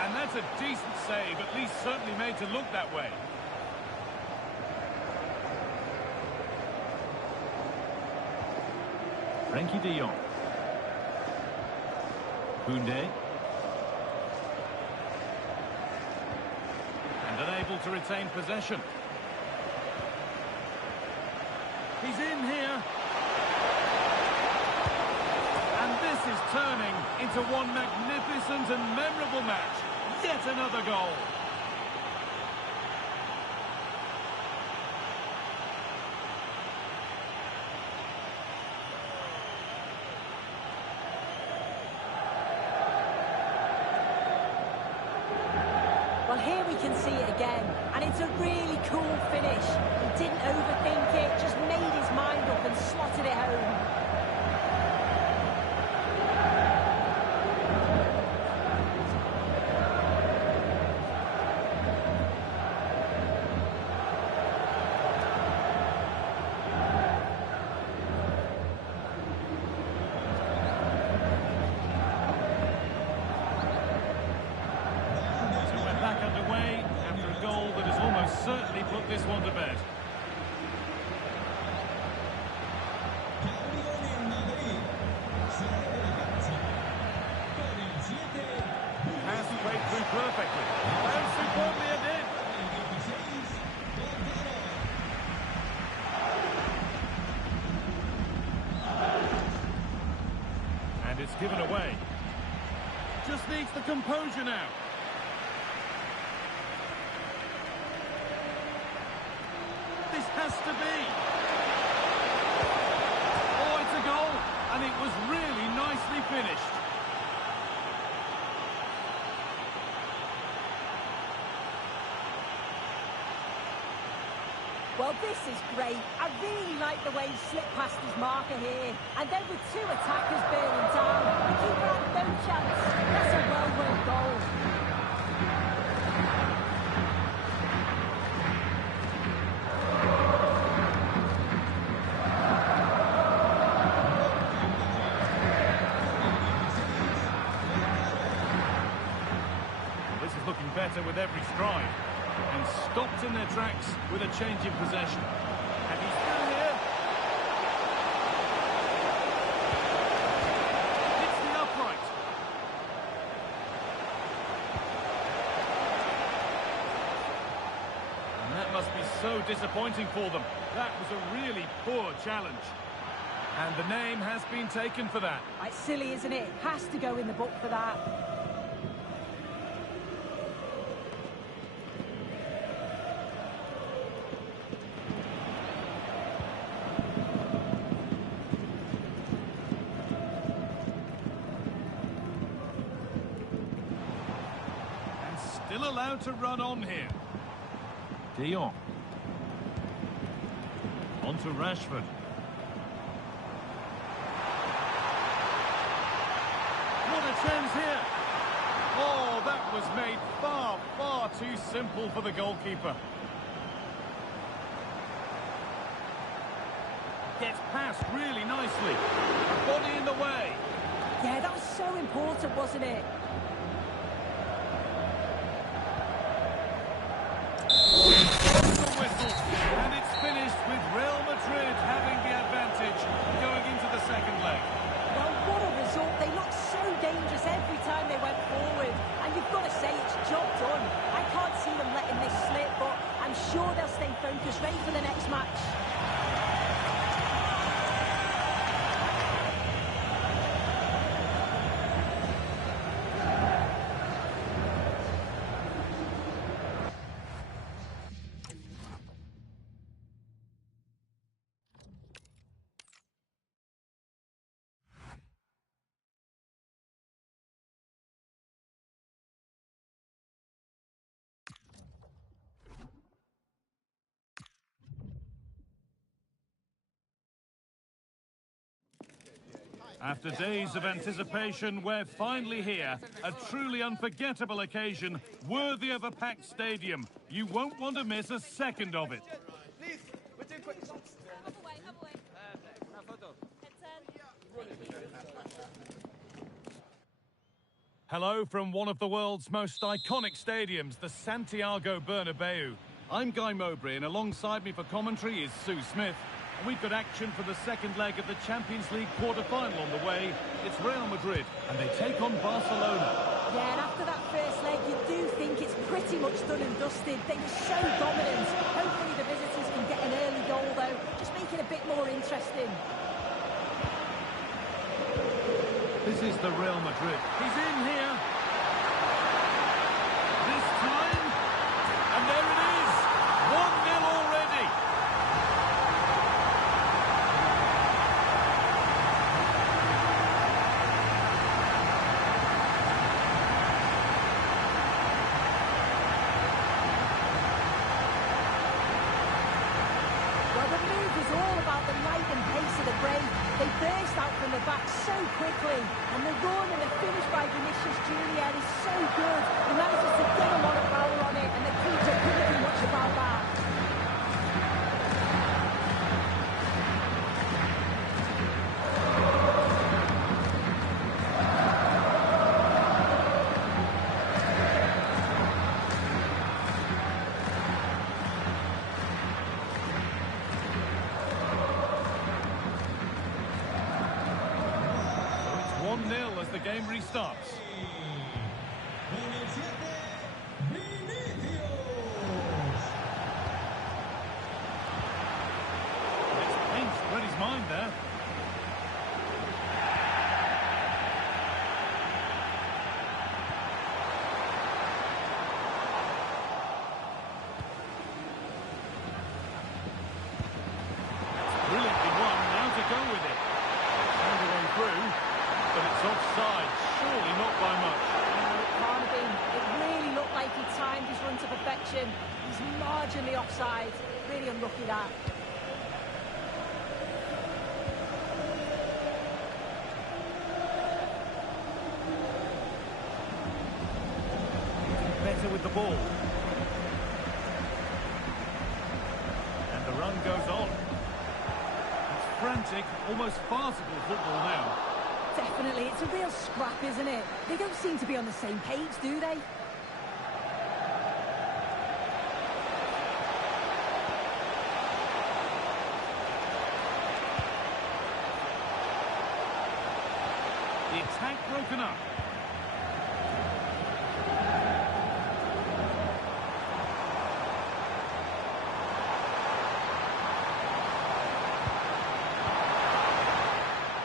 And that's a decent save, at least certainly made to look that way. Frankie de Jong. Koundé. And unable to retain possession. He's in here. And this into one magnificent and memorable match. Yet another goal. Well, here we can see it again, and it's a really cool finish. He didn't overthink it, just made his mind up and slotted it home. Certainly put this one to bed. Pass played through perfectly. And superbly it did. And it's given away. Just needs the composure now. This has to be. Oh, it's a goal, and it was really nicely finished. Well, this is great. I really like the way he slipped past his marker here. And then with two attackers bearing down, the keeper had no chance. That's a well-worked goal. Looking better with every stride, and stopped in their tracks with a change in possession. And he's still here. Hits the upright. And that must be so disappointing for them. That was a really poor challenge. And the name has been taken for that. It's silly, isn't it? Has to go in the book for that. Still allowed to run on here. De Jong. On to Rashford. What a chance here. Oh, that was made far, far too simple for the goalkeeper. Gets past really nicely. Body in the way. Yeah, that was so important, wasn't it? And it's finished with Real Madrid having the advantage going into the second leg. Well, what a result. They looked so dangerous every time they went forward. And you've got to say it's job done. I can't see them letting this slip, but I'm sure they'll stay focused, ready for the next match. After days of anticipation, we're finally here. A truly unforgettable occasion, worthy of a packed stadium. You won't want to miss a second of it. Hello from one of the world's most iconic stadiums, the Santiago Bernabeu. I'm Guy Mowbray, and alongside me for commentary is Sue Smith. We've got action for the second leg of the Champions League quarter-final on the way. It's Real Madrid, and they take on Barcelona. Yeah, and after that first leg, you do think it's pretty much done and dusted. They were so dominant. Hopefully the visitors can get an early goal, though. Just make it a bit more interesting. This This is the Real Madrid. He's in here. This time. And there it is. 1-0 already. Well, the move was all about the light and pace of the break. They burst out from the back so quickly, and the run and the finish by Vinicius Junior is so good. He manages to get a lot of power on it, and the keeper couldn't do much about that. So it's 1-0 as the game restarts. It's paint spread his mind there. Brilliantly won, now to go with it. Found a way through, but it's offside, surely not by much. No, it can't have been. It really looked like he timed his run to perfection. He's marginally offside. Really unlucky that. Better with the ball. And the run goes on. It's frantic, almost farcical football now. Definitely, it's a real scrap, isn't it? They don't seem to be on the same page, do they? The attack broken up.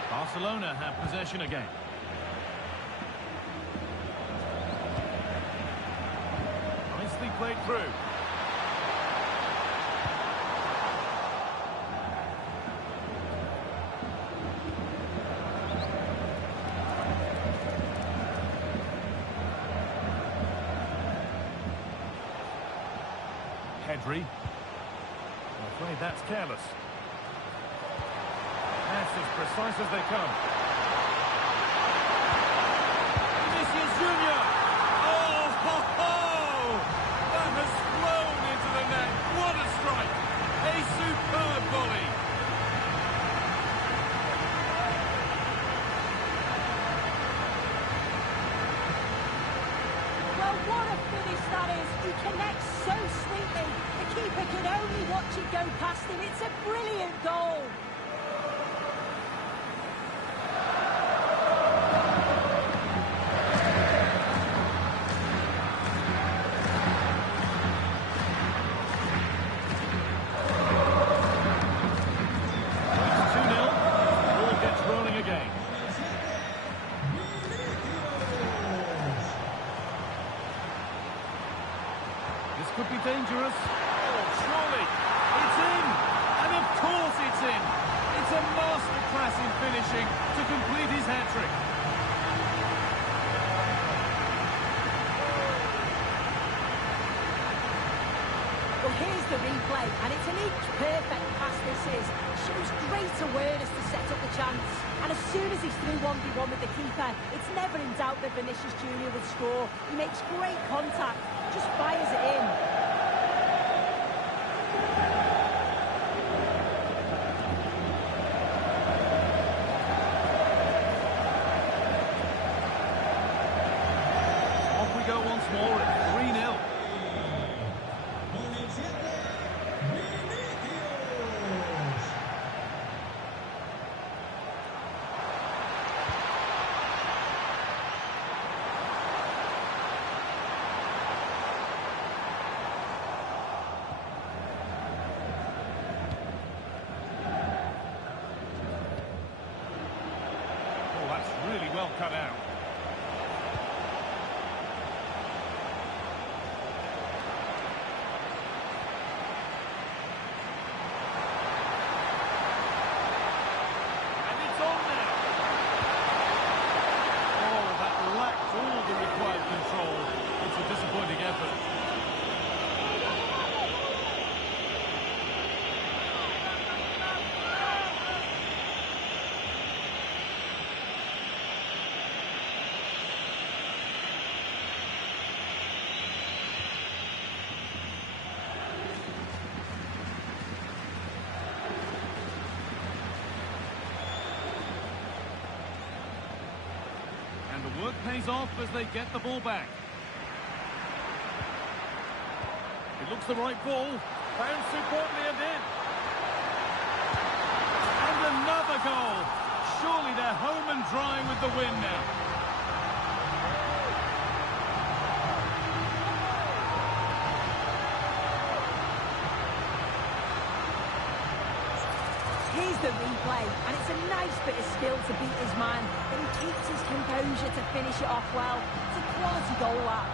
Barcelona have possession again. Nicely played through. Pedri. I'm afraid that's careless. Pass as precise as they come. Vinicius Junior! Oh, ho, ho! That has flown into the net. What a strike! A superb volley. Well, what a finish that is. He connects so sweetly. The keeper can only watch it go past him. It's a brilliant goal. It's 2-0. Ball gets rolling again. This could be dangerous. Oh, surely. It's in. And of course it's in. It's a masterclass in finishing to complete his hat-trick. Well, here's the replay, and it's an inch-perfect pass this is. Shows great awareness to set up the chance. And as soon as he's through 1v1 with the keeper, it's never in doubt that Vinicius Junior would score. He makes great contact, just fires it in. Off we go once more at 3-0. really well cut out. And it's on now. Oh, that lacked all the required control. It's a disappointing effort. And the work pays off as they get the ball back. It looks the right ball. Found superbly and in. And another goal. Surely they're home and dry with the win now. Here's the replay, and it's a nice bit of skill to beat his man, but he keeps his composure to finish it off well. It's a quality goal, that.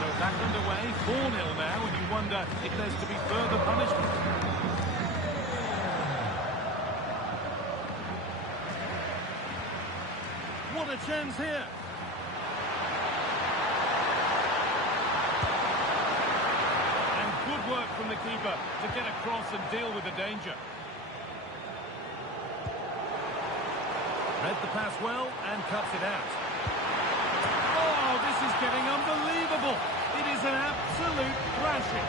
So back underway, 4-0 now, and you wonder if there's to be further punishment. What a chance here. And good work from the keeper to get across and deal with the danger. Read the pass well and cuts it out. Oh, this is getting unbelievable. It is an absolute thrashing.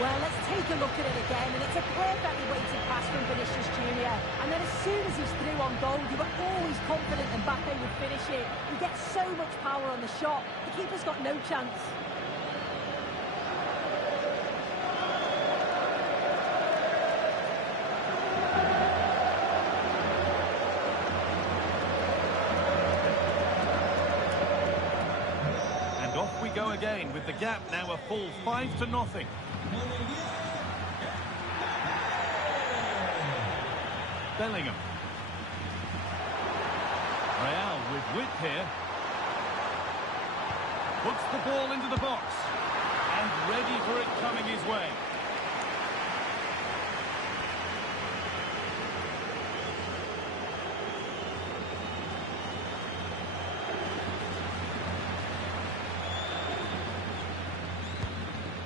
Well, let's take a look at it again, and it's a perfectly weighted pass from Vinicius Junior. And then as soon as he's through on goal, you were always confident Mbappe would finish it. He gets so much power on the shot, the keeper's got no chance. And off we go again, with the gap now a full 5-0. Bellingham. Real with width here. Puts the ball into the box. And ready for it coming his way.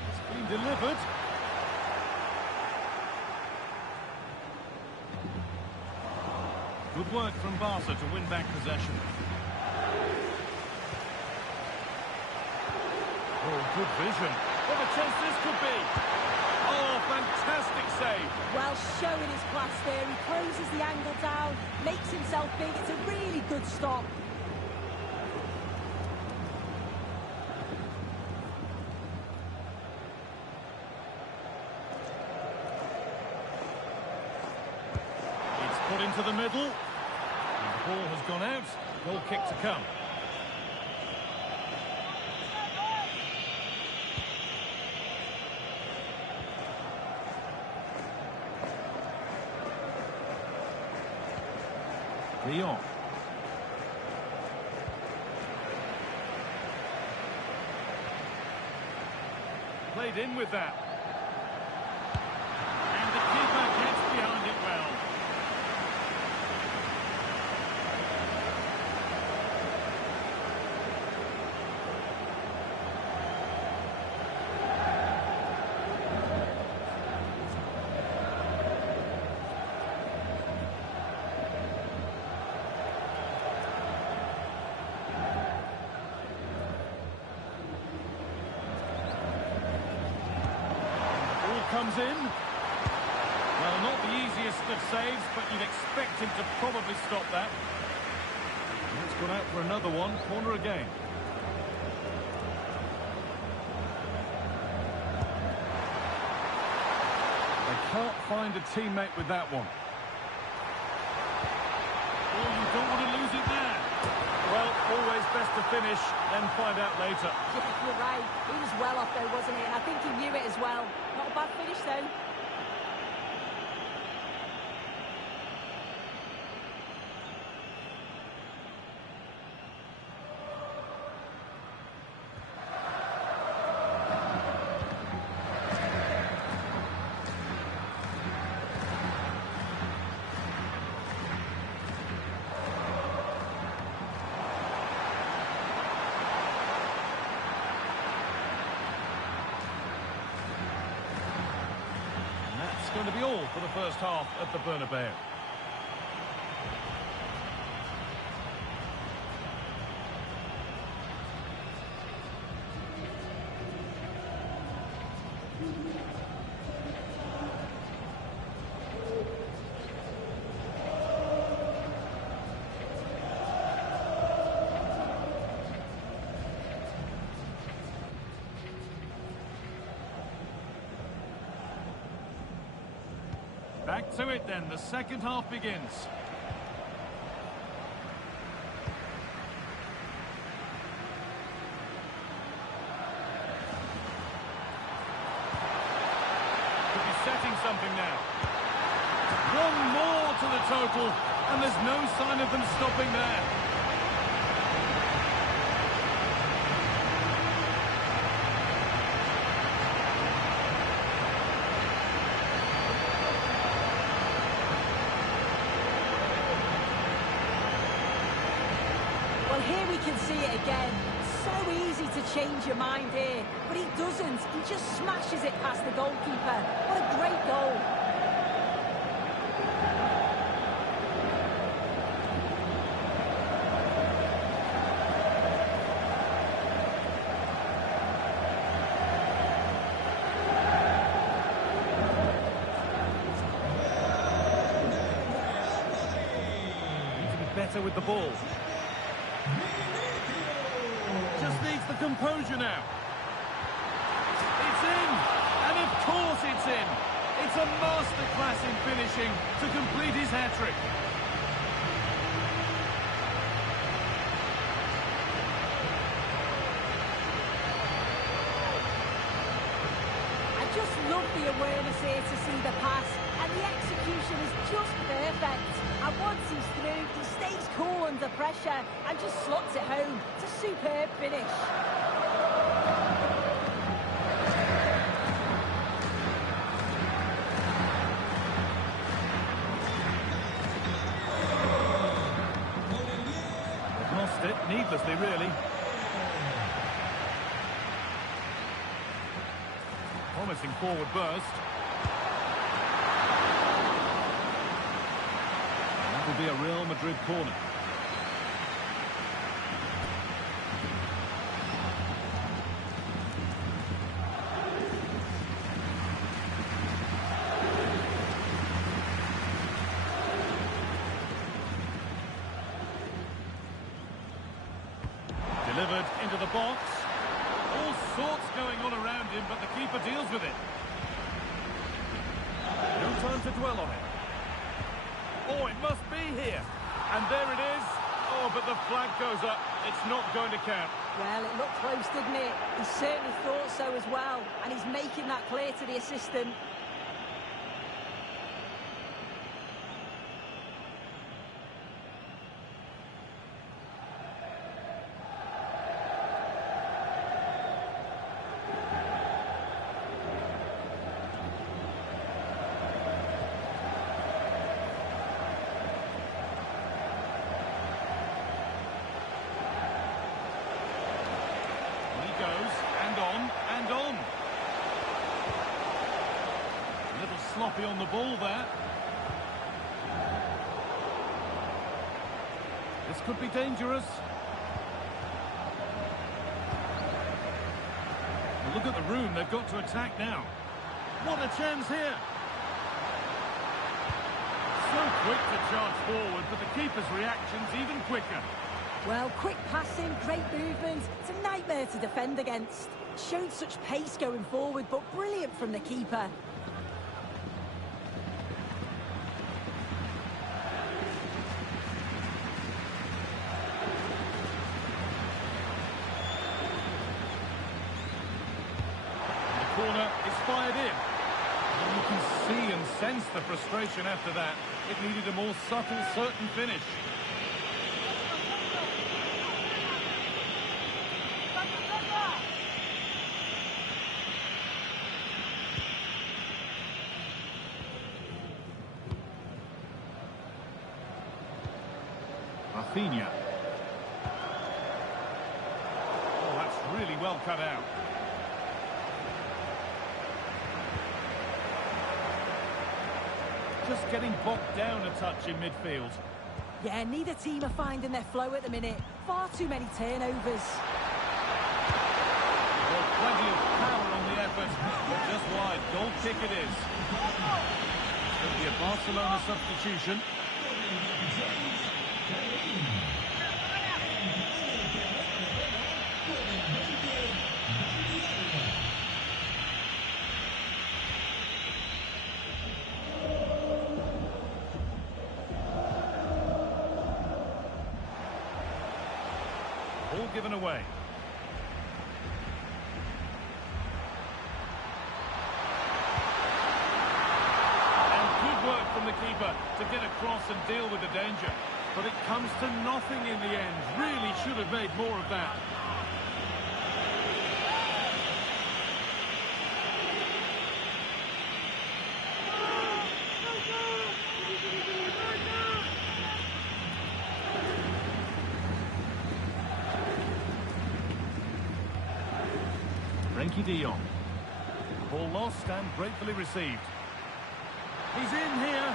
It's been delivered. Good work from Barca to win back possession. Oh, good vision. What a chance this could be. Oh, fantastic save. Well, showing his class there. He closes the angle down, makes himself big. It's a really good stop. It's put into the middle. And the ball has gone out. Goal kick to come. Lyon. Played in with that. And the keeper gets behind it well. Comes in. Well, not the easiest of saves, but you'd expect him to probably stop that. And it's gone out for another one. Corner again. They can't find a teammate with that one. Oh, you don't want to lose it there. Well, always best to finish, then find out later. Yeah, you're right. He was well off though, wasn't he? And I think he knew it as well. Not a bad finish though. That's going to be all for the first half at the Bernabeu. Back to it then, the second half begins. Could be setting something now. One more to the total, and there's no sign of them stopping there. Well, here we can see it again. So easy to change your mind here, but he doesn't. He just smashes it past the goalkeeper. What a great goal. Need to be better with the ball. Just needs the composure now. It's in! And of course it's in! It's a masterclass in finishing to complete his hat-trick. I just love the awareness here to see the pass, and the execution is just perfect. And once he's through, he stays cool under pressure and just slots it home. It's a superb finish. They've lost it, needlessly really. Promising forward burst. Will be a Real Madrid corner. Delivered into the box. All sorts going on around him, but the keeper deals with it. No time to dwell on it. Oh, it must be here. And there it is. Oh, but the flag goes up. It's not going to count. Well, it looked close, didn't it? He certainly thought so as well. And he's making that clear to the assistant. Goes, and on, and on. A little sloppy on the ball there. This could be dangerous. Well, look at the room they've got to attack now. What a chance here. So quick to charge forward, but the keeper's reaction's even quicker. Well, quick passing, great movement. It's a nightmare to defend against. Showed such pace going forward, but brilliant from the keeper. sense the frustration after that. It needed a more subtle, certain finish. Rafinha. Oh, that's really well cut out. Just getting bogged down a touch in midfield. Yeah, neither team are finding their flow at the minute. Far too many turnovers. Well, plenty of power on the effort, but just wide. Goal kick it is. It's going to be a Barcelona substitution. Ball given away. And good work from the keeper to get across and deal with the danger. But it comes to nothing in the end. Really should have made more of that. Frenkie de Jong. Ball lost and gratefully received. He's in here.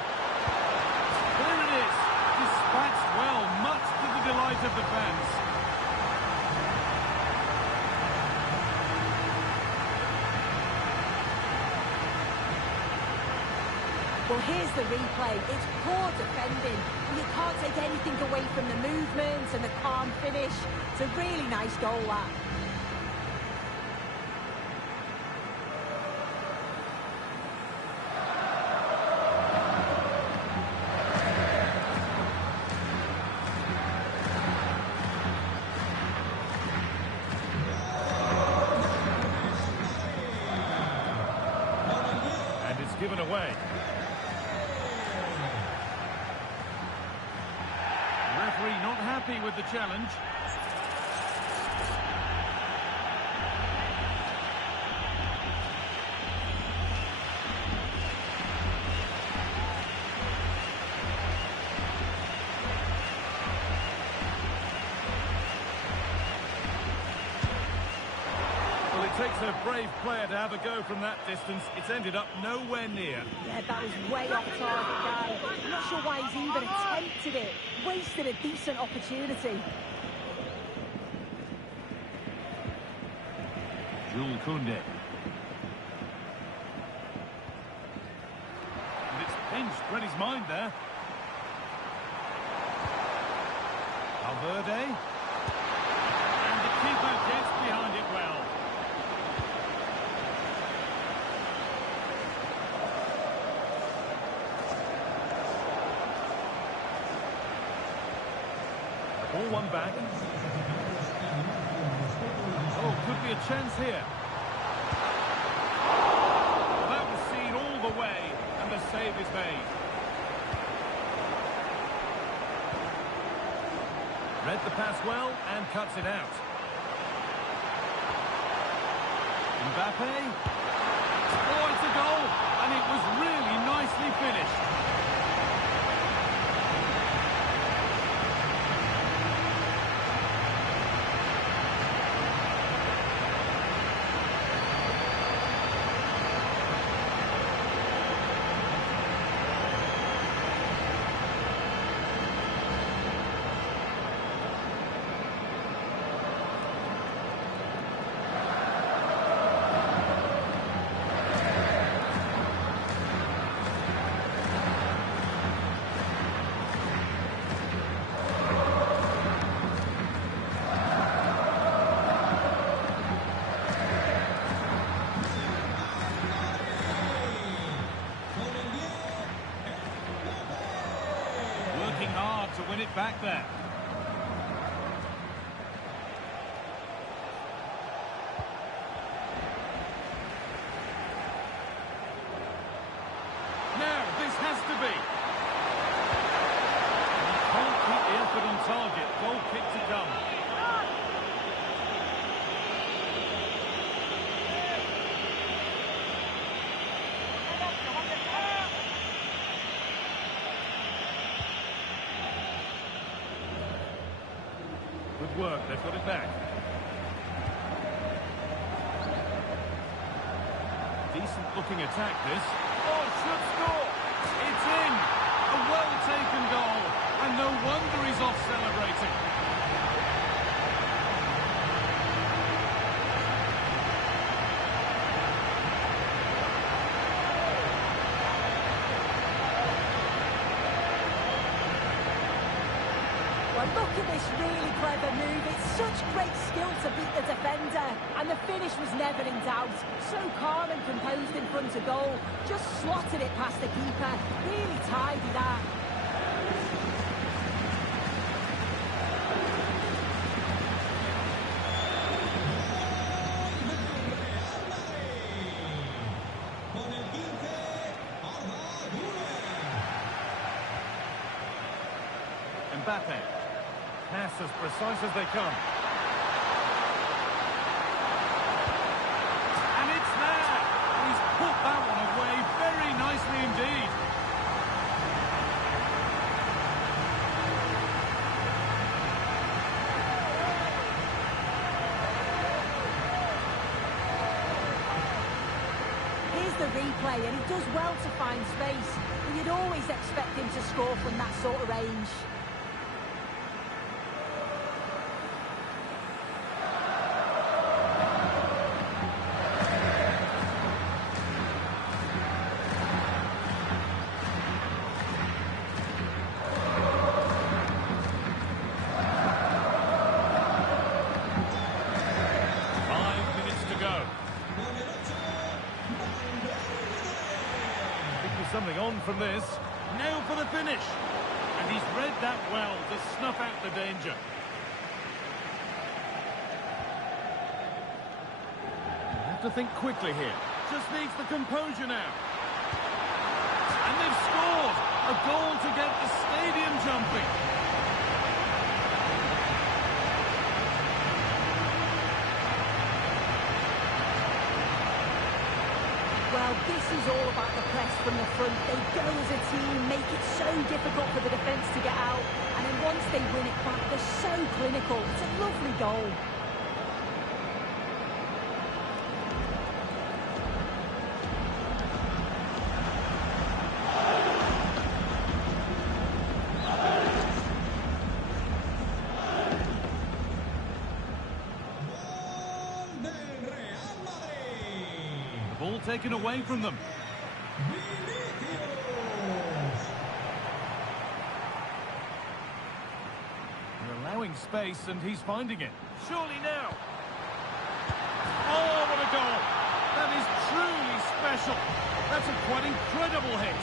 There it is. Dispatched well, much to the delight of the fans. Well, here's the replay. It's poor defending. You can't take anything away from the movement and the calm finish. It's a really nice goal, that. Given away. Referee not happy with the challenge. Takes a brave player to have a go from that distance. It's ended up nowhere near. Yeah, that was way off target, guy. I'm not sure why he's even attempted it. Wasted a decent opportunity. Jules Koundé. And it's pinched, read his mind there. Valverde. And the keeper gets behind it well. All one back. Oh, could be a chance here. That was seen all the way, and the save is made. Read the pass well and cuts it out. Mbappe. Oh, it's a goal, and it was really nicely finished. To win it back there. Now to be. He can't keep the effort on target. Goal kick to come. Good work, they've got it back. Decent looking attack this. Oh, should score! It's in! A well-taken goal, and no wonder he's off celebrating. Well, look at this really clever move. It's such great skill to beat the defender. And the finish was never in doubt. So calm and composed in front of goal. Just slotted it past the keeper. Really tidy that. Mbappe. Pass as precise as they come. And it's there! He's put that one away very nicely indeed. Here's the replay, and he does well to find space. But you'd always expect him to score from that sort of range. Something on from this. Now for the finish. And he's read that well to snuff out the danger. You have to think quickly here. Just needs the composure now. And they've scored! A goal to get the stadium jumping. Well, this is all about the press from the front. They go as a team, make it so difficult for the defence to get out. And then once they win it back, they're so clinical. It's a lovely goal. Ball taken away from them. They're allowing space and he's finding it. Surely now. Oh, what a goal. That is truly special. That's a quite incredible hit.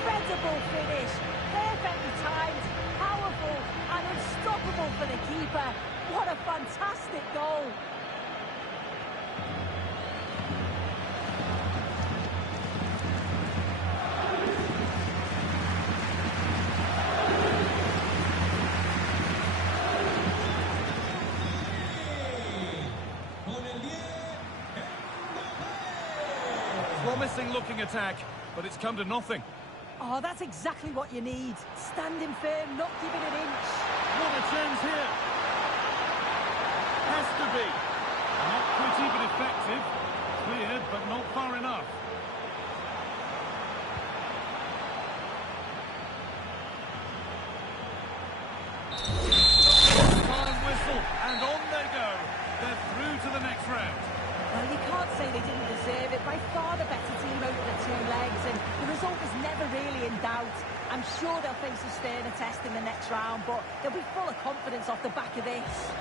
Incredible finish, perfectly timed, powerful and unstoppable for the keeper. What a fantastic goal. Promising looking attack, but it's come to nothing. Oh, that's exactly what you need. Standing firm, not giving an inch. What a chance here. Has to be. Not pretty, but effective. Cleared, but not far enough. Final whistle, and on they go. They're through to the next round. Well, you can't say they didn't deserve it. By far the better team over the two legs, and the result was never really in doubt. I'm sure they'll face a sterner test in the next round, but they'll be full of confidence off the back of this.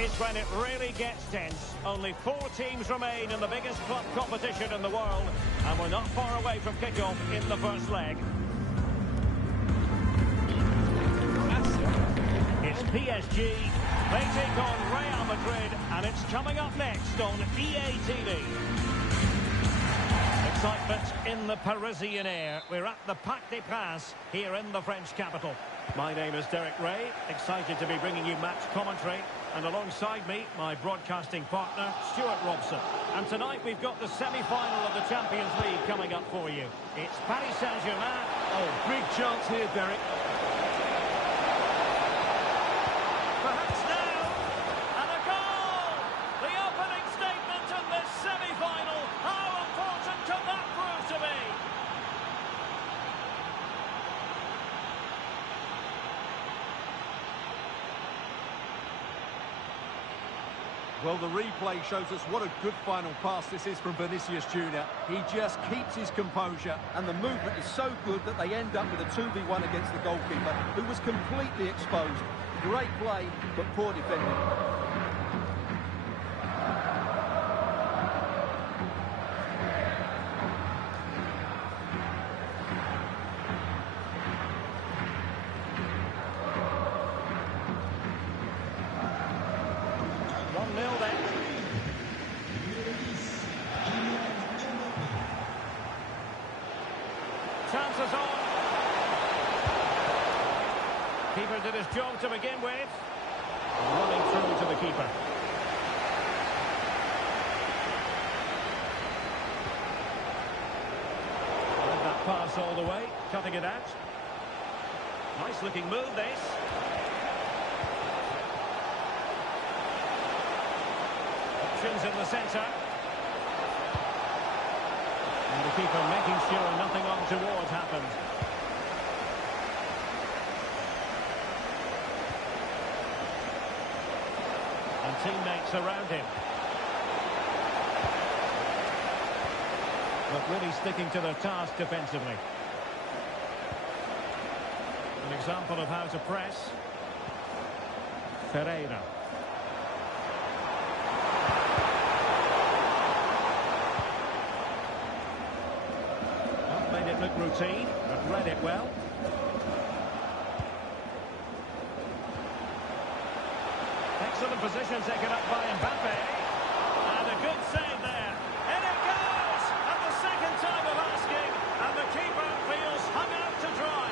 is when it really gets tense. Only 4 teams remain in the biggest club competition in the world, and we're not far away from kickoff in the first leg. It's PSG, they take on Real Madrid, and it's coming up next on EA TV. Excitement in the Parisian air. We're at the Parc des Princes here in the French capital. My name is Derek Ray, excited to be bringing you match commentary. And alongside me, my broadcasting partner, Stuart Robson. And tonight we've got the semi-final of the Champions League coming up for you. It's Paris Saint-Germain. Oh, big chance here, Derek. Perhaps now. And a goal! The opening statement in this semi-final. How important can that prove to be? Well, the replay shows us what a good final pass this is from Vinicius Jr. He just keeps his composure, and the movement is so good that they end up with a 2v1 against the goalkeeper, who was completely exposed. Great play, but poor defending. Chances on. Keeper did his job to begin with. Running through to the keeper. And that pass all the way, cutting it out. Nice looking move, this. Options in the centre. And the keeper making sure nothing untoward happened. And teammates around him. But really sticking to their task defensively. An example of how to press. Pereira. Made it look routine, but read it well. Excellent position taken up by Mbappe. And a good save there. In it goes! At the second time of asking, and the keeper feels hung out to dry.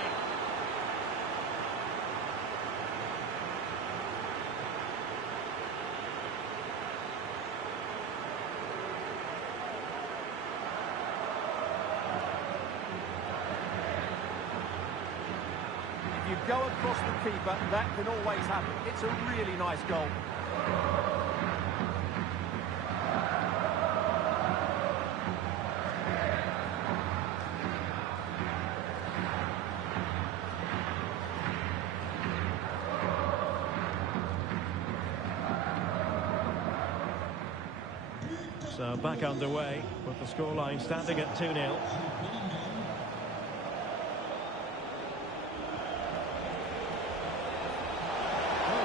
You go across the keeper, that can always happen. It's a really nice goal. So back underway with the scoreline standing at 2-0.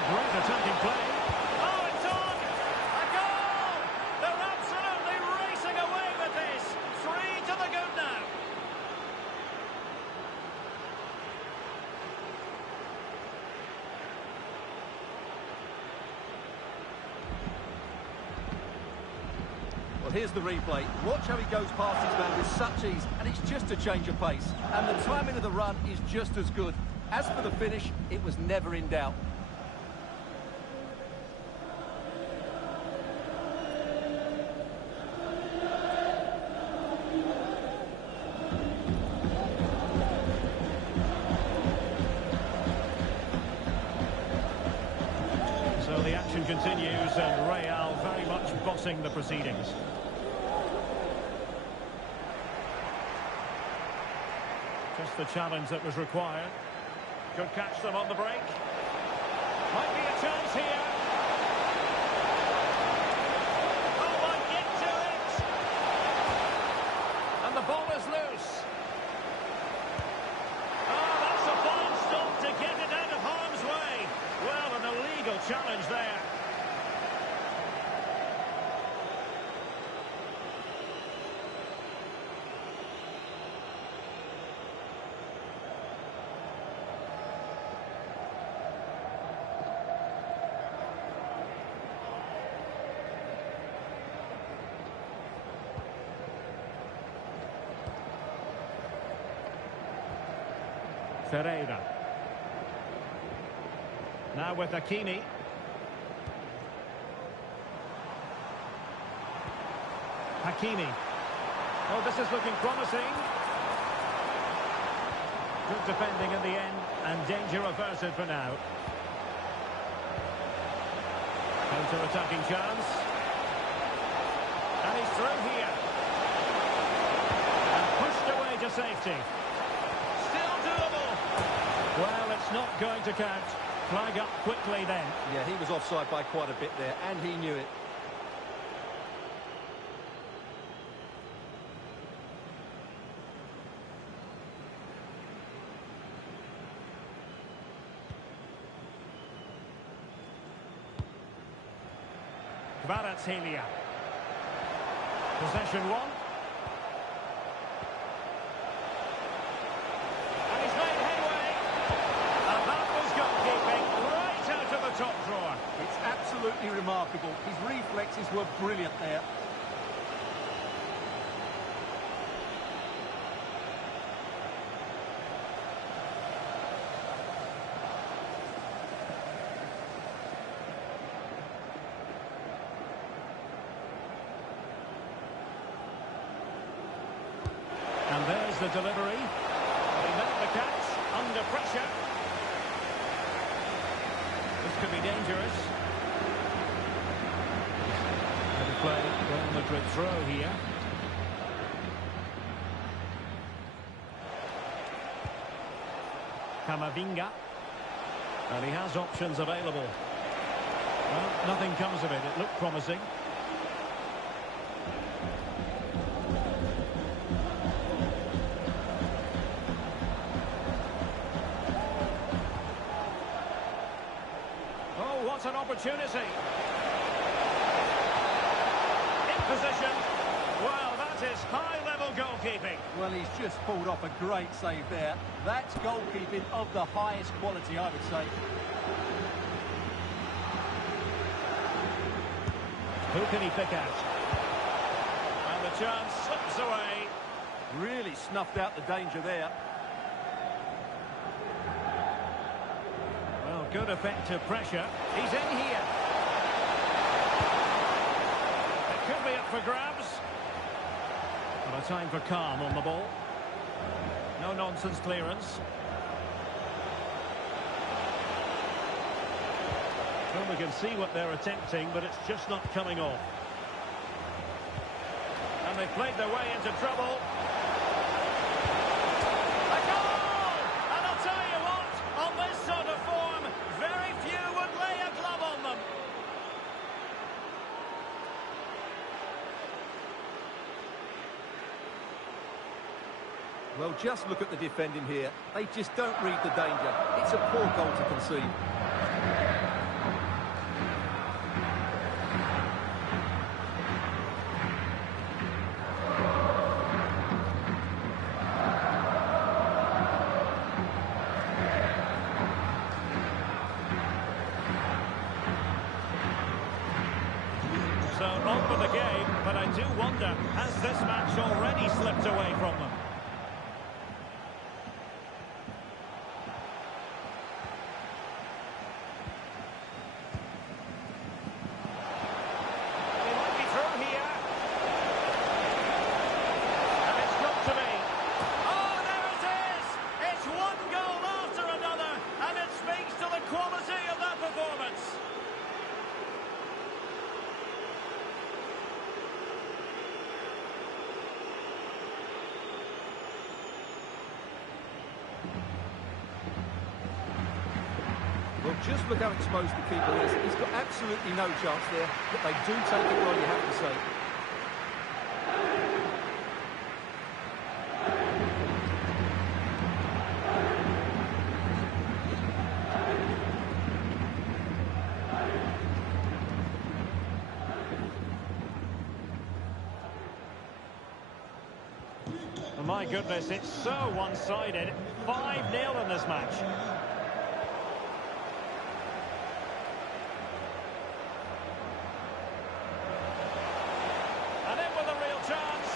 Great attacking play. Oh, it's on! A goal! They're absolutely racing away with this. 3 to the good now. Well, here's the replay. Watch how he goes past his man with such ease, and it's just a change of pace. And the timing of the run is just as good. As for the finish, it was never in doubt. So the action continues, and Real very much bossing the proceedings. Just the challenge that was required. Could catch them on the break. Might be a chance here. Oh, might get to it. And the ball is loose. Oh, that's a fine stop to get it out of harm's way. Well, an illegal challenge there. Pereira. Now with Hakimi. Hakimi. Oh, this is looking promising. Good defending in the end, and danger averted for now. Counter-attacking chance. And he's through here. And pushed away to safety. Still doable. Well, it's not going to count. Flag up quickly then. Yeah, he was offside by quite a bit there, and he knew it. Kvaratskhelia. Possession one. And he's made headway. And that was goalkeeping right out of the top drawer. It's absolutely remarkable. His reflexes were brilliant there. And there's the delivery. He met the catch under pressure. This could be dangerous. Good play. Real Madrid throw here. Camavinga. And he has options available. Well, nothing comes of it. It looked promising. Oh, what an opportunity. In position. Well, that is high-level goalkeeping. Well, he's just pulled off a great save there. That's goalkeeping of the highest quality, I would say. Who can he pick out? And the chance slips away. Really snuffed out the danger there. Well, good effective pressure. He's in here. It could be up for grabs. But a time for calm on the ball. No-nonsense clearance. Well, we can see what they're attempting, but it's just not coming off. And they played their way into trouble. A goal! And I'll tell you what, on this sort of form, very few would lay a glove on them. Well, just look at the defending here. They just don't read the danger. It's a poor goal to concede. So on with the game, but I do wonder, has this match already slipped away from them? They might be through here. And it's got to be. Oh, there it is! It's one goal after another, and it speaks to the quality of that performance. Well, just look how exposed the keeper is. He's got absolutely no chance there, but they do take it well, you have to say. Oh, my goodness, it's so one-sided. 5-0 in this match. And in with a real chance.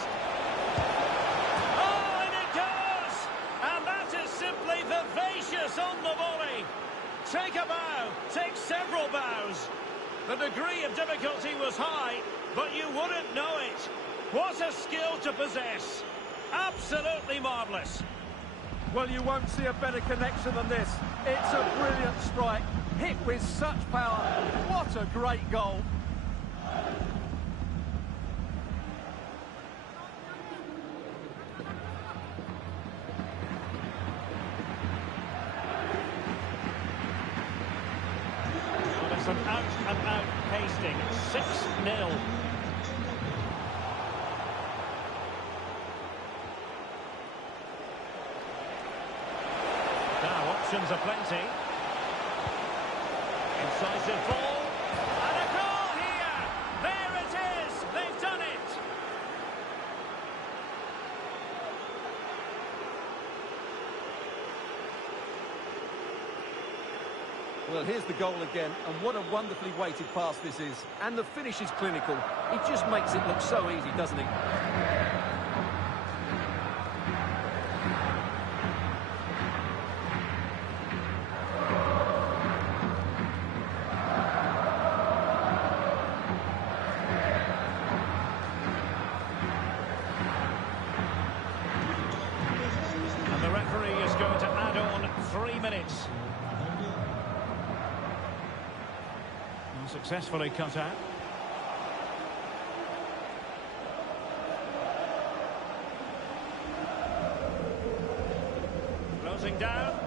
Oh, and it goes! And that is simply the vein Take a bow, take several bows. The degree of difficulty was high, but you wouldn't know it. What a skill to possess. Absolutely marvellous. Well, you won't see a better connection than this. It's a brilliant strike, hit with such power. What a great goal. Well, it's an out-and-out pasting. 6-0. Now, options are plenty. Incisive ball. And a goal here! There it is! They've done it! Well, here's the goal again, and what a wonderfully weighted pass this is. And the finish is clinical. He just makes it look so easy, doesn't he? And the referee is going to add on 3 minutes. Successfully cut out. Closing down.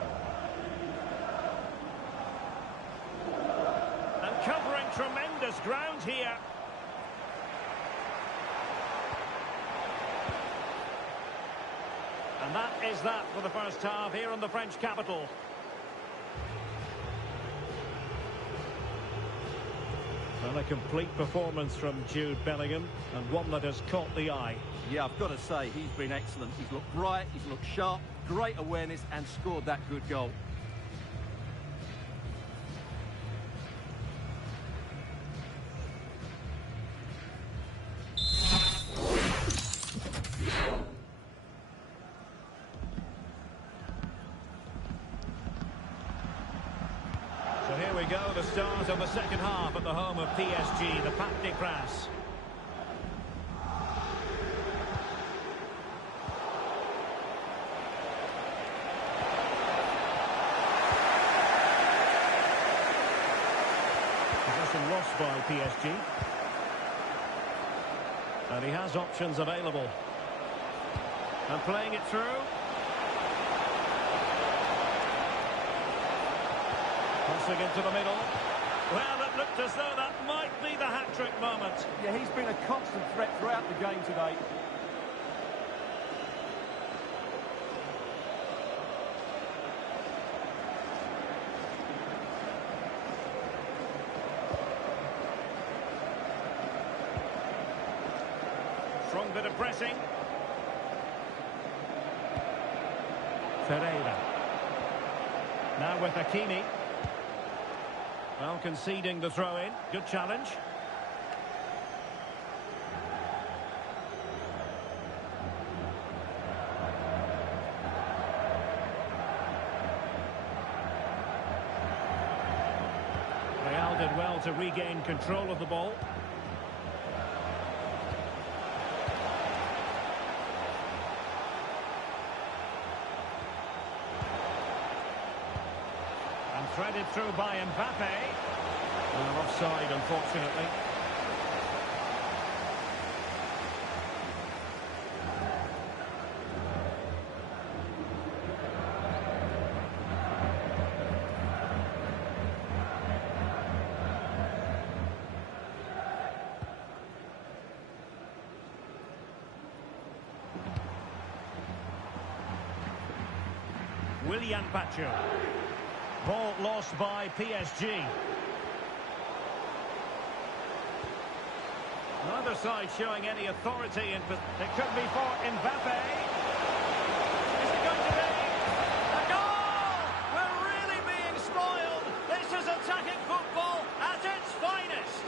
And covering tremendous ground here. And that is that for the first half here in the French capital. Well, a complete performance from Jude Bellingham, and one that has caught the eye. Yeah, I've got to say, he's been excellent. He's looked bright, he's looked sharp, great awareness, and scored that good goal. So here we go, the start of the second half at the home of PSG, the Parc des Princes. Possession lost by PSG. And he has options available. And playing it through. Crossing into the middle. Well, it looked as though that might be the hat-trick moment. Yeah, he's been a constant threat throughout the game today. Strong bit of pressing. Ferreira. Now with Hakimi. Well, conceding the throw-in. Good challenge. Real did well to regain control of the ball. Threaded through by Mbappe. Well, offside, unfortunately. Willian Pacho. Ball lost by PSG. Neither side showing any authority. It could be for Mbappe. Is it going to be? A goal! We're really being spoiled. This is attacking football at its finest.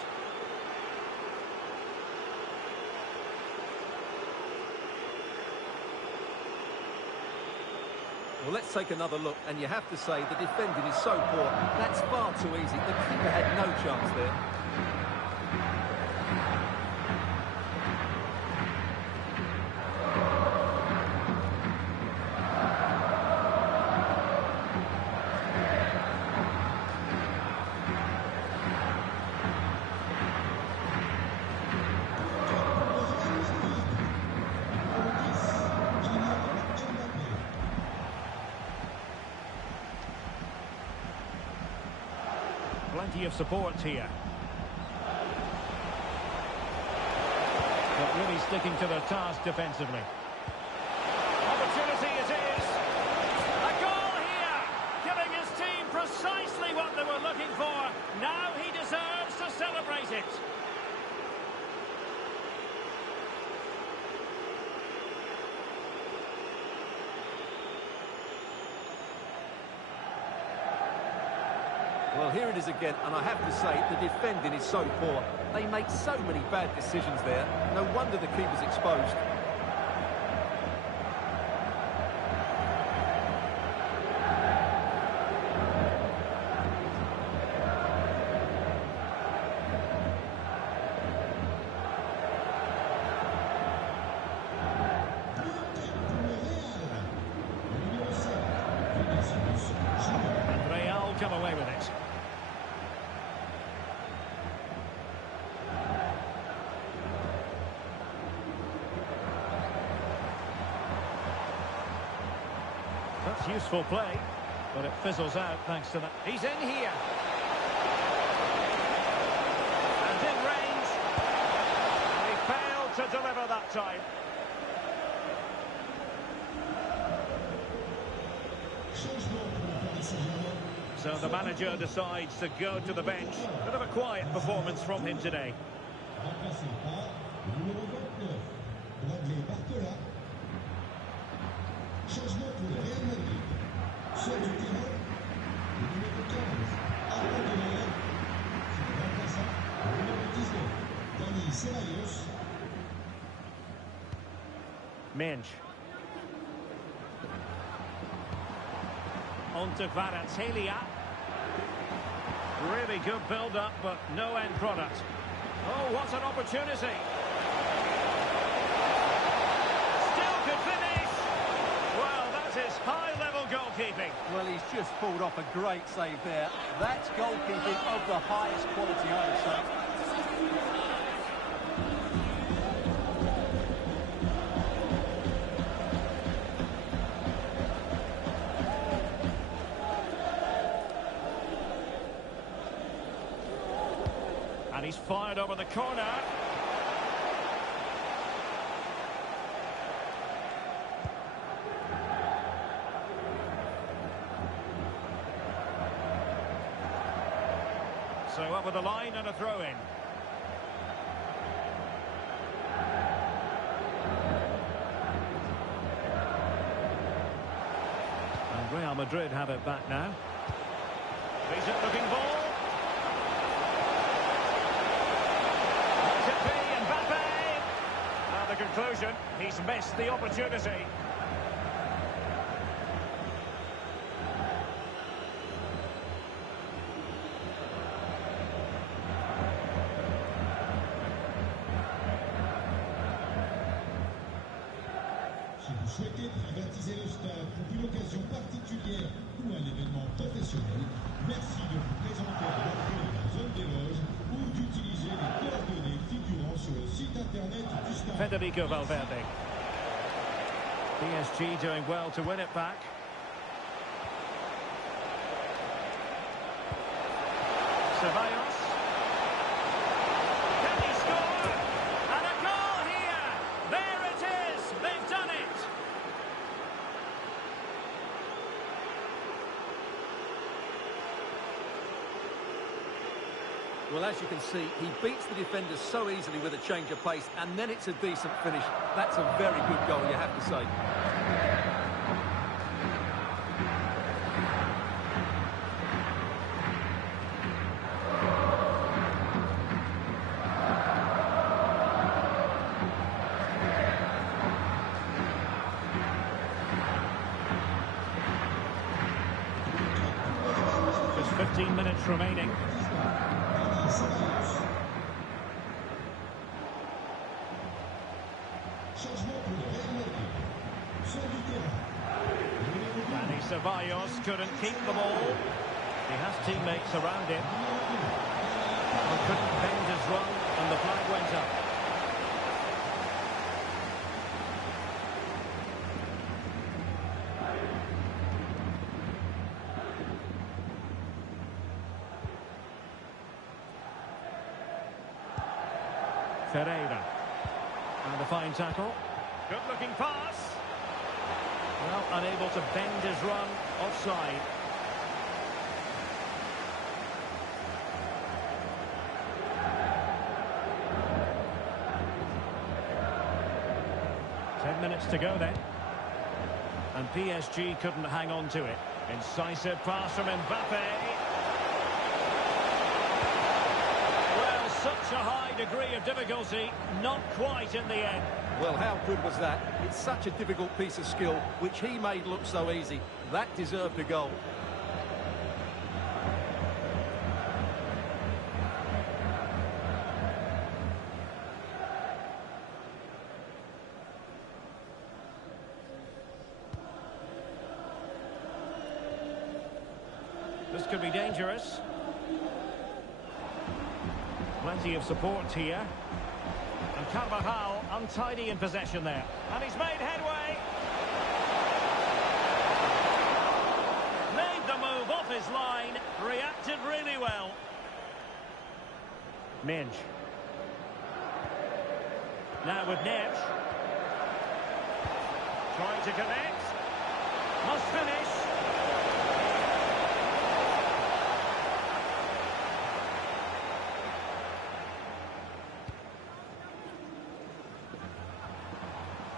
Well, let's take another look, and you have to say the defending is so poor. That's far too easy. The keeper had no chance there. Plenty of support here. But really sticking to their task defensively. Opportunity it is. A goal here! Giving his team precisely what they were looking for. Now he deserves to celebrate it. Well, here it is again, and I have to say, the defending is so poor. They make so many bad decisions there. No wonder the keeper's exposed. And Real come away with it. That's useful play, but it fizzles out thanks to that. He's in here. And in range. And he failed to deliver that time. So the manager decides to go to the bench. Bit of a quiet performance from him today. Changement pour le Real Madrid. Sur du terrain, le numéro 15, Arnaud de Real. Remplaçant, le numéro 19, Dani Ceballos. Minge. On to Kvaratskhelia. Really good build-up, but no end product. Oh, what an opportunity. Still could finish. Well, that is high-level goalkeeping. Well, he's just pulled off a great save there. That's goalkeeping of the highest quality, I would say. And he's fired over the corner. So over the line and a throw-in. And Real Madrid have it back now. Decent looking ball. Let it be Mbappe. Now the conclusion, he's missed the opportunity. Si vous souhaitez privatiser le stade pour une occasion particulière ou un événement professionnel, merci de vous présenter à l'entrée de la zone des loges ou d'utiliser les coordonnées figurant sur le site internet du stade. Federico Valverde. PSG doing well to win it back. Ceballos. Can he score? And a goal here! There it is! They've done it! Well, as you can see, he beats the defenders so easily with a change of pace, and then it's a decent finish. That's a very good goal, you have to say. 15 minutes remaining. Danny Ceballos couldn't keep the ball. He has teammates around him. Well, couldn't bend his run, and the flag went up. Ferreira. And a fine tackle. Good-looking pass. Well, unable to bend his run. Offside. Minutes to go then. And PSG couldn't hang on to it. Incisive pass from Mbappe. Well, such a high degree of difficulty, not quite in the end. Well, how good was that? It's such a difficult piece of skill, which he made look so easy. That deserved a goal. This could be dangerous. Plenty of support here. And Carvajal untidy in possession there. And he's made headway. Made the move off his line. Reacted really well. Minge. Now with Neves. Trying to connect. Must finish.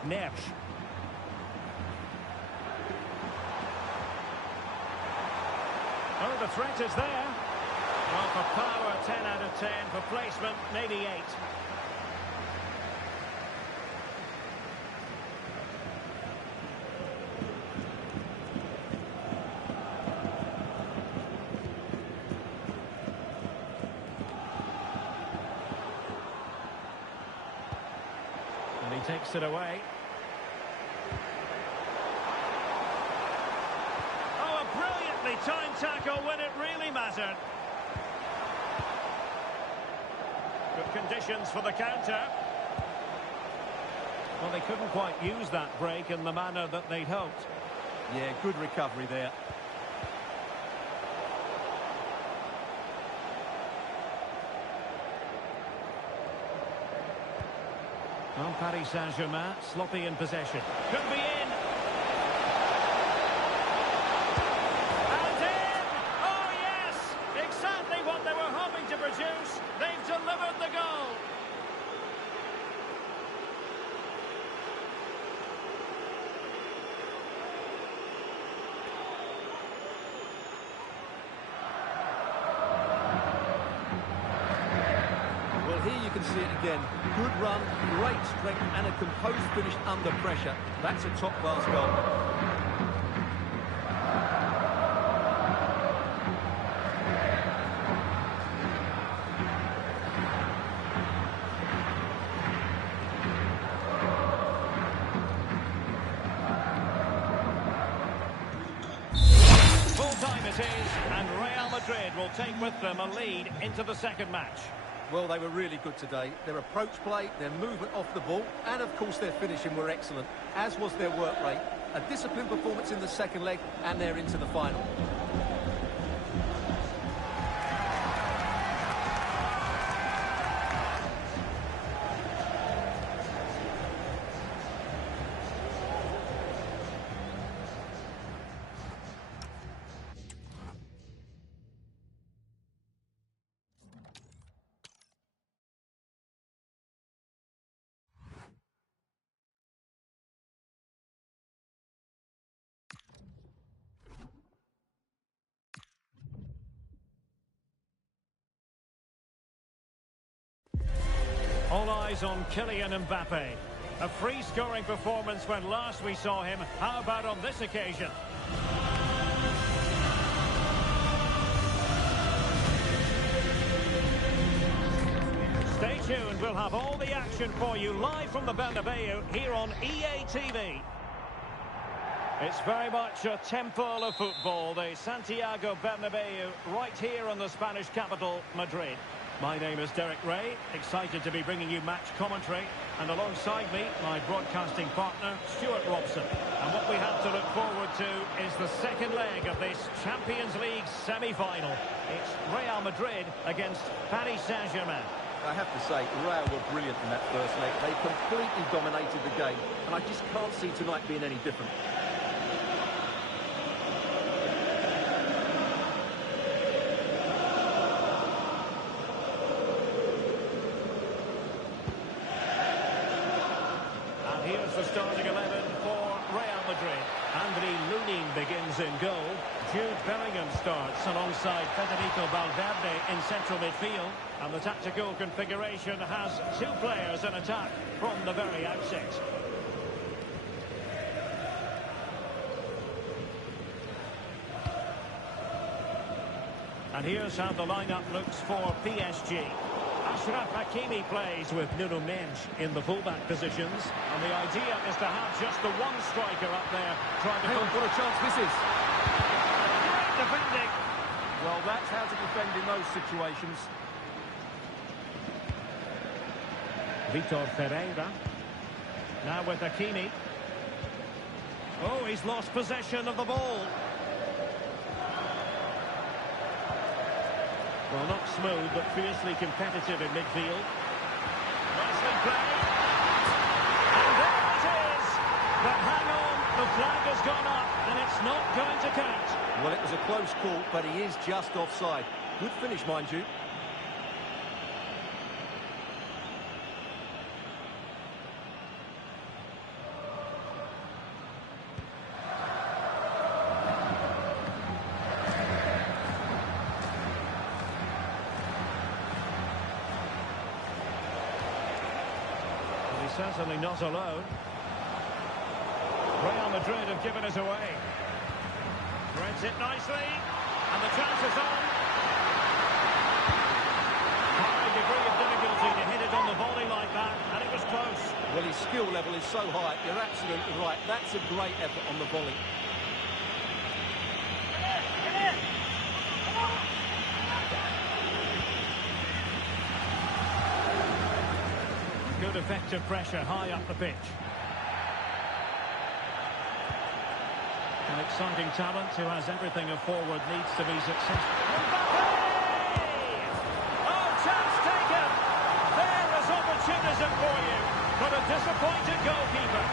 Neves. Oh, the threat is there. Well, for power, 10 out of 10. For placement, maybe 8. And he takes it away. Time tackle when it really mattered. Good conditions for the counter. Well, they couldn't quite use that break in the manner that they'd hoped. Yeah, good recovery there. Well, Paris Saint-Germain, sloppy in possession. Could be in. They've delivered the goal. Well, here you can see it again. Good run, great strength, and a composed finish under pressure. That's a top-class goal. And Real Madrid will take with them a lead into the second match. Well, they were really good today. Their approach play, their movement off the ball, and of course their finishing were excellent, as was their work rate. A disciplined performance in the second leg, and they're into the final. All eyes on Kylian Mbappe. A free-scoring performance when last we saw him. How about on this occasion? tuned. We'll have all the action for you live from the Bernabeu here on EA TV. It's very much a temple of football, the Santiago Bernabeu, right here in the Spanish capital, Madrid. My name is Derek Ray, excited to be bringing you match commentary, and alongside me, my broadcasting partner, Stuart Robson. And what we have to look forward to is the second leg of this Champions League semi-final. It's Real Madrid against Paris Saint-Germain. I have to say, Real were brilliant in that first leg. They completely dominated the game, and I just can't see tonight being any different. Here's the starting 11 for Real Madrid. Anthony Lunin begins in goal. Jude Bellingham starts alongside Federico Valverde in central midfield. And the tactical configuration has two players in attack from the very outset. And here's how the lineup looks for PSG. Achraf Hakimi plays with Nuno Mendes in the fullback positions, and the idea is to have just the one striker up there trying to... What a chance this is! Great defending! Well, that's how to defend in those situations. Vitor Ferreira. Now with Hakimi. Oh, he's lost possession of the ball. Well, not smooth, but fiercely competitive in midfield. Nicely played. And there it is! But hang on, the flag has gone up, and it's not going to count. Well, it was a close call, but he is just offside. Good finish, mind you. Certainly not alone. Real Madrid have given us away. Threads it nicely, and the chance is on. High degree of difficulty to hit it on the volley like that, and it was close. Well, his skill level is so high, you're absolutely right. That's a great effort on the volley. Good effective pressure high up the pitch. An exciting talent who has everything a forward needs to be successful. Oh, chance taken! There is opportunism for you, but a disappointed goalkeeper.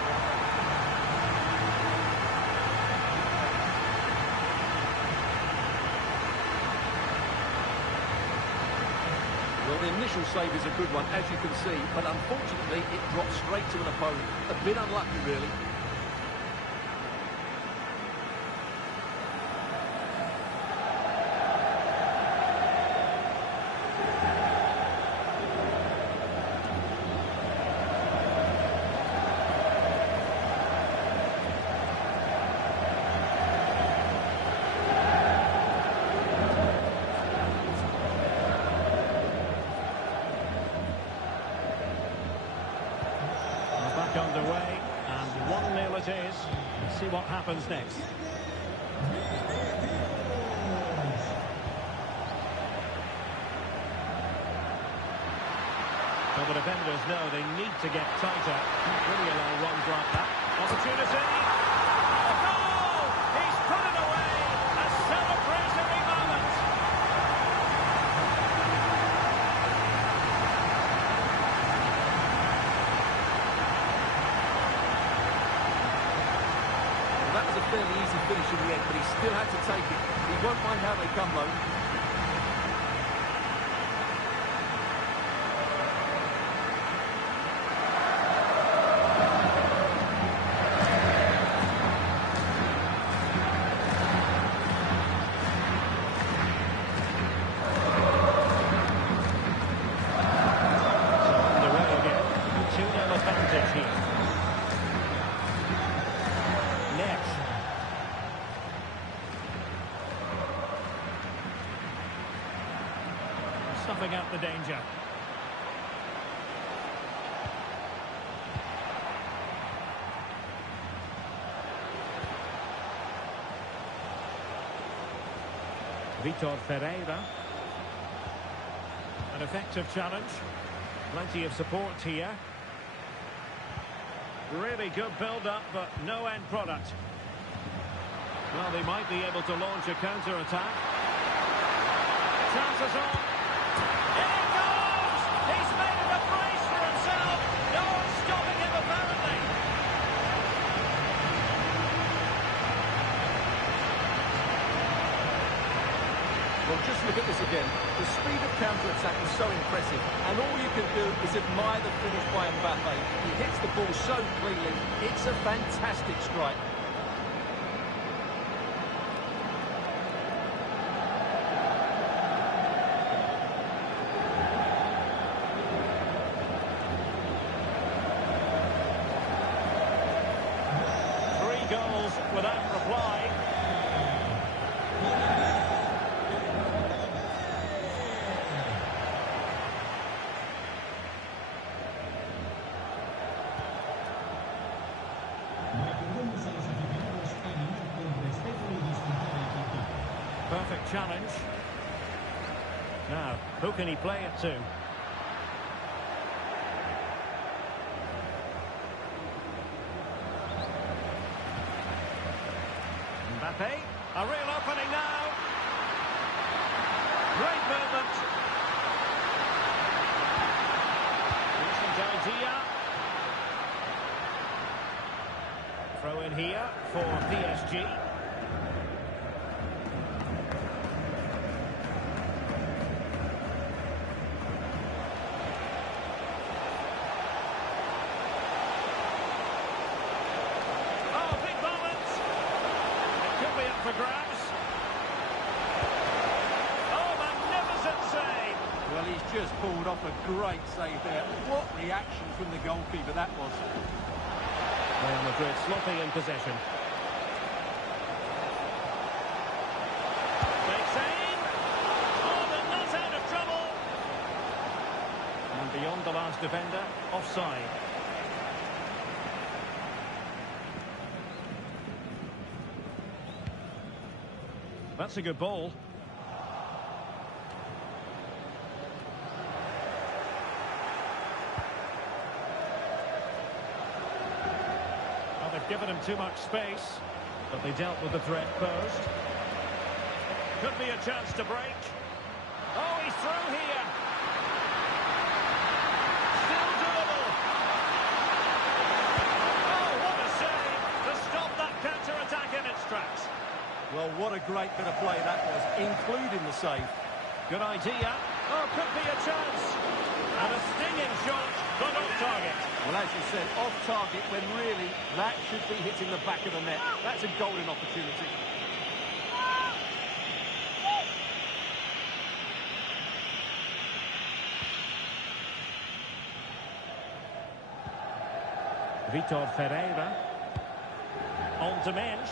Well, the initial save is a good one, as you can see, but unfortunately it dropped straight to an opponent. A bit unlucky, really. Underway, and 1-0 it is. Let's see what happens next. Well, the defenders know they need to get tighter. Can't really allow runs like that. Opportunity! A goal! He's put it away! A celebratory moment! That was a fairly easy finish in the end, but he still had to take it. He won't mind how they come, though. Stopping out the danger. Vitor Ferreira. An effective challenge. Plenty of support here. Really good build-up, but no end product. Well, they might be able to launch a counter-attack. Chances on. In it goes! He's made it a brace for himself. No one's stopping him, apparently. Well, just look at this again. The speed of counter-attack is so impressive, and all you can do is admire the finish by Mbappe. He hits the ball so cleanly. It's a fantastic strike. Goals without reply. Perfect challenge. Now, who can he play it to? Mbappe, a real opening now. Great movement. Decent idea. Throw in here for PSG. For grabs. Oh, magnificent save. Well, he's just pulled off a great save there. What reaction from the goalkeeper that was. Real Madrid sloppy in possession. Takes aim. Oh, they're not out of trouble. And beyond the last defender, offside. That's a good ball. Well, they've given him too much space, but they dealt with the threat posed. Could be a chance to break. Oh, he's through here. Still doable. Oh, what a save to stop that counter-attack in its tracks. Well, what a great bit of play that was, including the save. Good idea. Oh, could be a chance. And a stinging shot, but off target. Well, as you said, off target when really that should be hitting the back of the net. That's a golden opportunity. Vitor Ferreira. On to Mensch.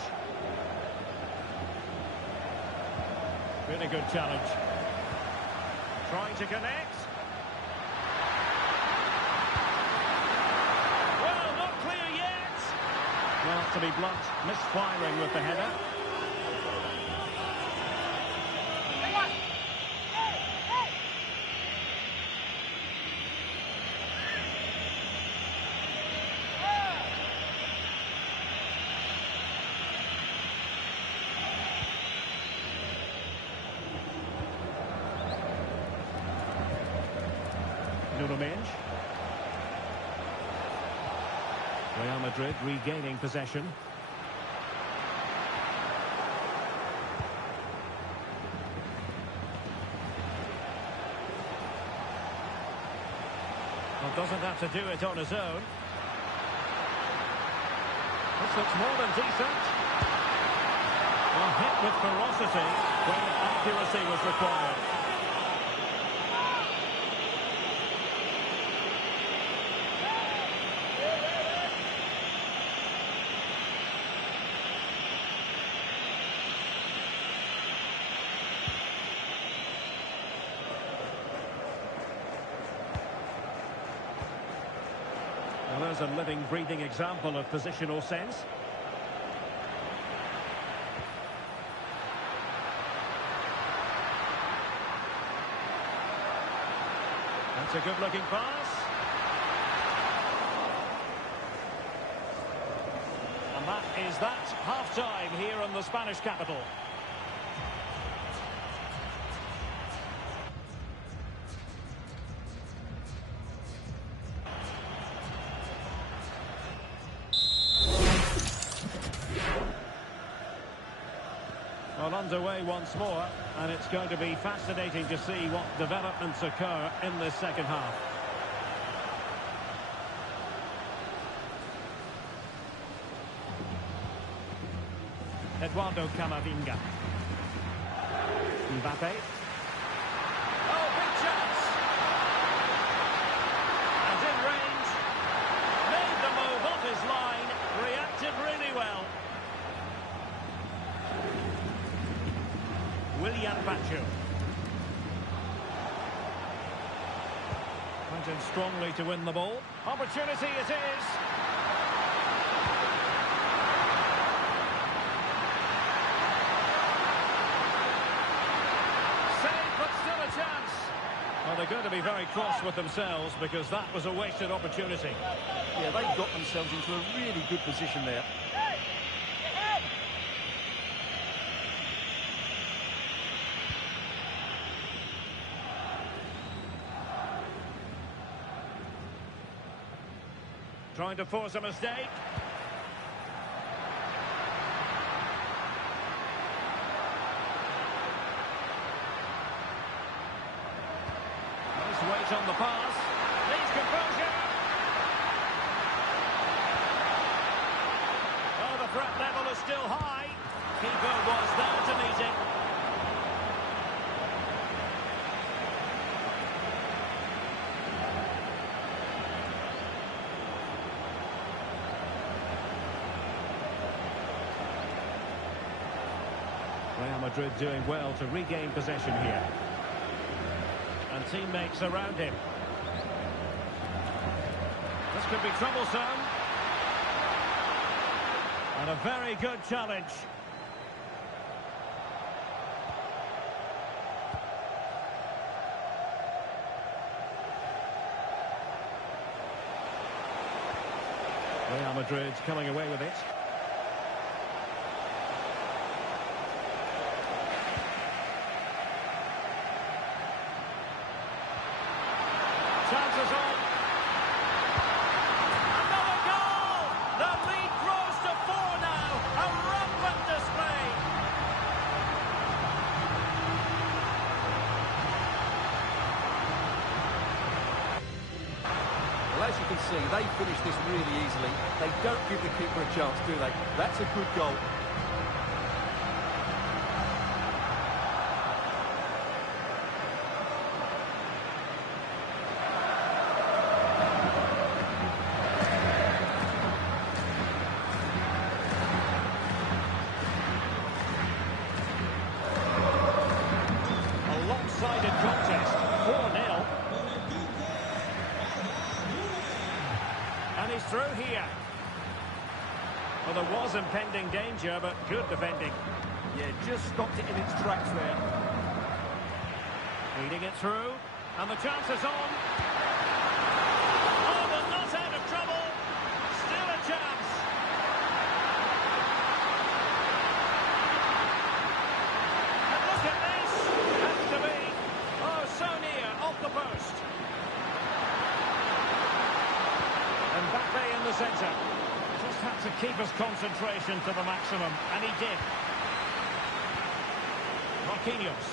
Really good challenge. Trying to connect. Well, not clear yet. Well, to be blunt, misfiring with the header. Real Madrid regaining possession. Well, doesn't have to do it on his own. This looks more than decent. Well, hit with ferocity when accuracy was required. Well, there's a living, breathing example of positional sense. That's a good-looking pass. And that is that. Half-time here in the Spanish capital. Well, underway once more, and it's going to be fascinating to see what developments occur in this second half. Eduardo Camavinga. Mbappe. Oh, big chance! And in range. Made the move off his line. Reacted really well. Willian Baggio. Went in strongly to win the ball. Opportunity it is. Save, but still a chance. Well, they're going to be very cross with themselves because that was a wasted opportunity. Yeah, they got themselves into a really good position there. Trying to force a mistake. Nice weight on the pass. Needs composure. Oh, the threat level is still high. Keeper was there to meet it. Real Madrid doing well to regain possession here. And teammates around him. This could be troublesome. And a very good challenge. Real Madrid coming away with it. Chances on. Another goal! The lead grows to 4 now. A rampant display. Well, as you can see, they finish this really easily. They don't give the keeper a chance, do they? That's a good goal. Lopsided contest, 4-0. And he's through here. Well, there was impending danger, but good defending. Yeah, just stopped it in its tracks there. Feeding it through, and the chance is on. Oh, but not out of trouble. Still a chance. And look at this. Has to be. Oh, so near, off the post. Mbappe in the centre. Just had to keep his concentration to the maximum, and he did. Marquinhos.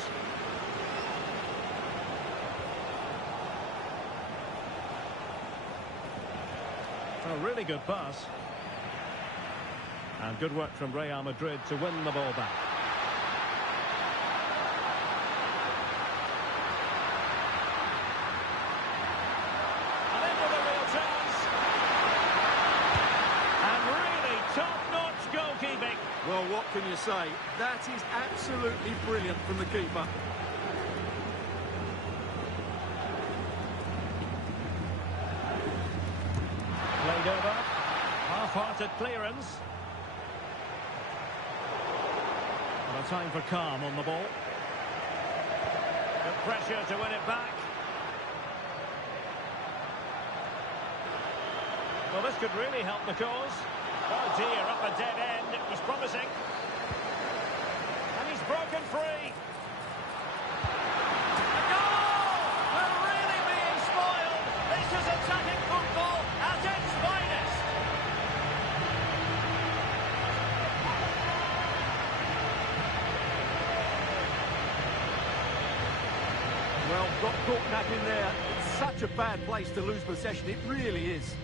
A really good pass. And good work from Real Madrid to win the ball back. And in with a real chance. And really top-notch goalkeeping. Well, what can you say? That is absolutely brilliant from the keeper. Played over. Half-hearted clearance. And a time for calm on the ball. Good pressure to win it back. Well, this could really help the cause. Oh dear, up a dead end. It was promising. And he's broken free. A goal! We're really being spoiled. This is attacking football at its finest. Well, got caught napping there. It's such a bad place to lose possession. It really is.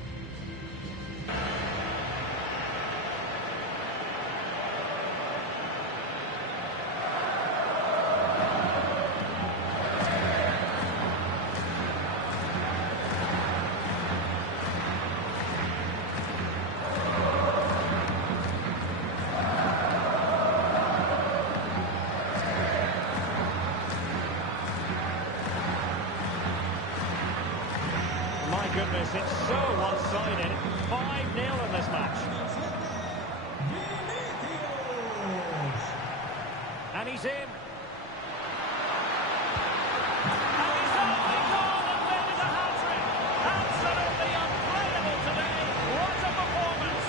My goodness, it's so one-sided. 5-0 in this match. And he's in. And he's only gone and made it a hat-trick. Absolutely unplayable today. What a performance.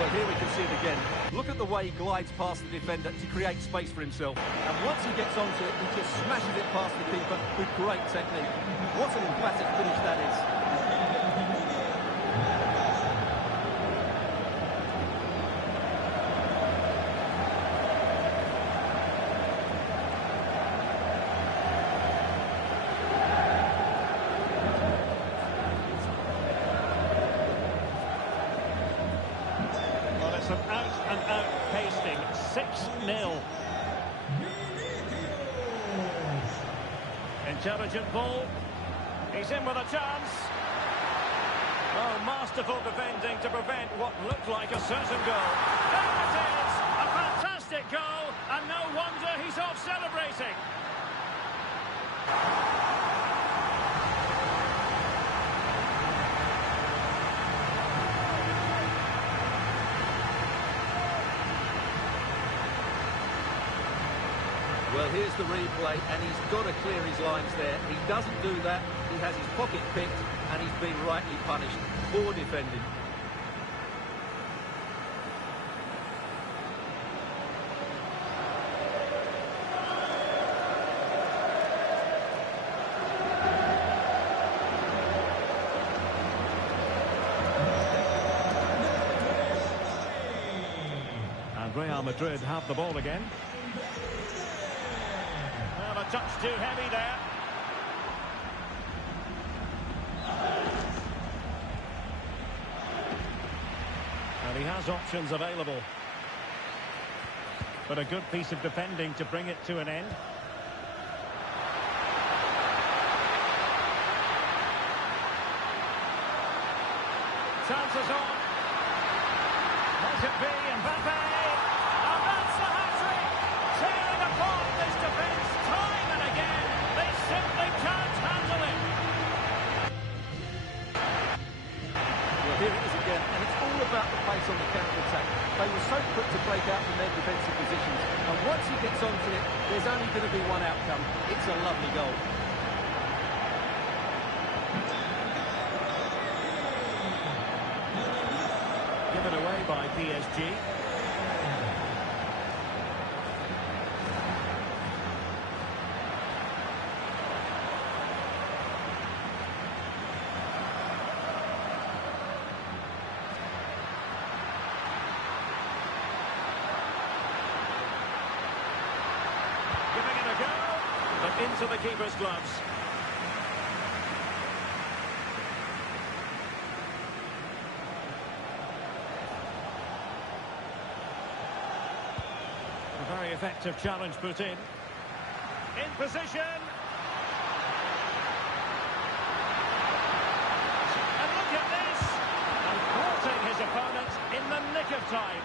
Well, here we can see it again. Look at the way he glides past the defender to create space for himself. And once he gets onto it, he just smashes it past the keeper with great technique. What an emphatic finish that is. Well, it's an out-and-out pasting. 6-0. Intelligent ball. He's in with a chance. Oh, masterful defending to prevent what looked like a certain goal. There it is! A fantastic goal, and no wonder he's off celebrating. Well, here's the replay, and he's got to clear his lines there. He doesn't do that. He has his pocket picked, and he's been rightly punished. Poor defending. And Real Madrid have the ball again. Well, a touch too heavy there. And he has options available. But a good piece of defending to bring it to an end. Chances on. Might it be Mbappe? And that's the hat-trick! Tearing apart this defence time and again. They simply can't handle it. Well, here it is again, and it's all about the pace on the counter-attack. They were so quick to break out from their defensive positions, and once he gets onto it, there's only going to be one outcome. It's a lovely goal. Given away by PSG. Giving it a go, but into the keeper's gloves. A very effective challenge put in. In position. And look at this. And thwarting his opponent in the nick of time.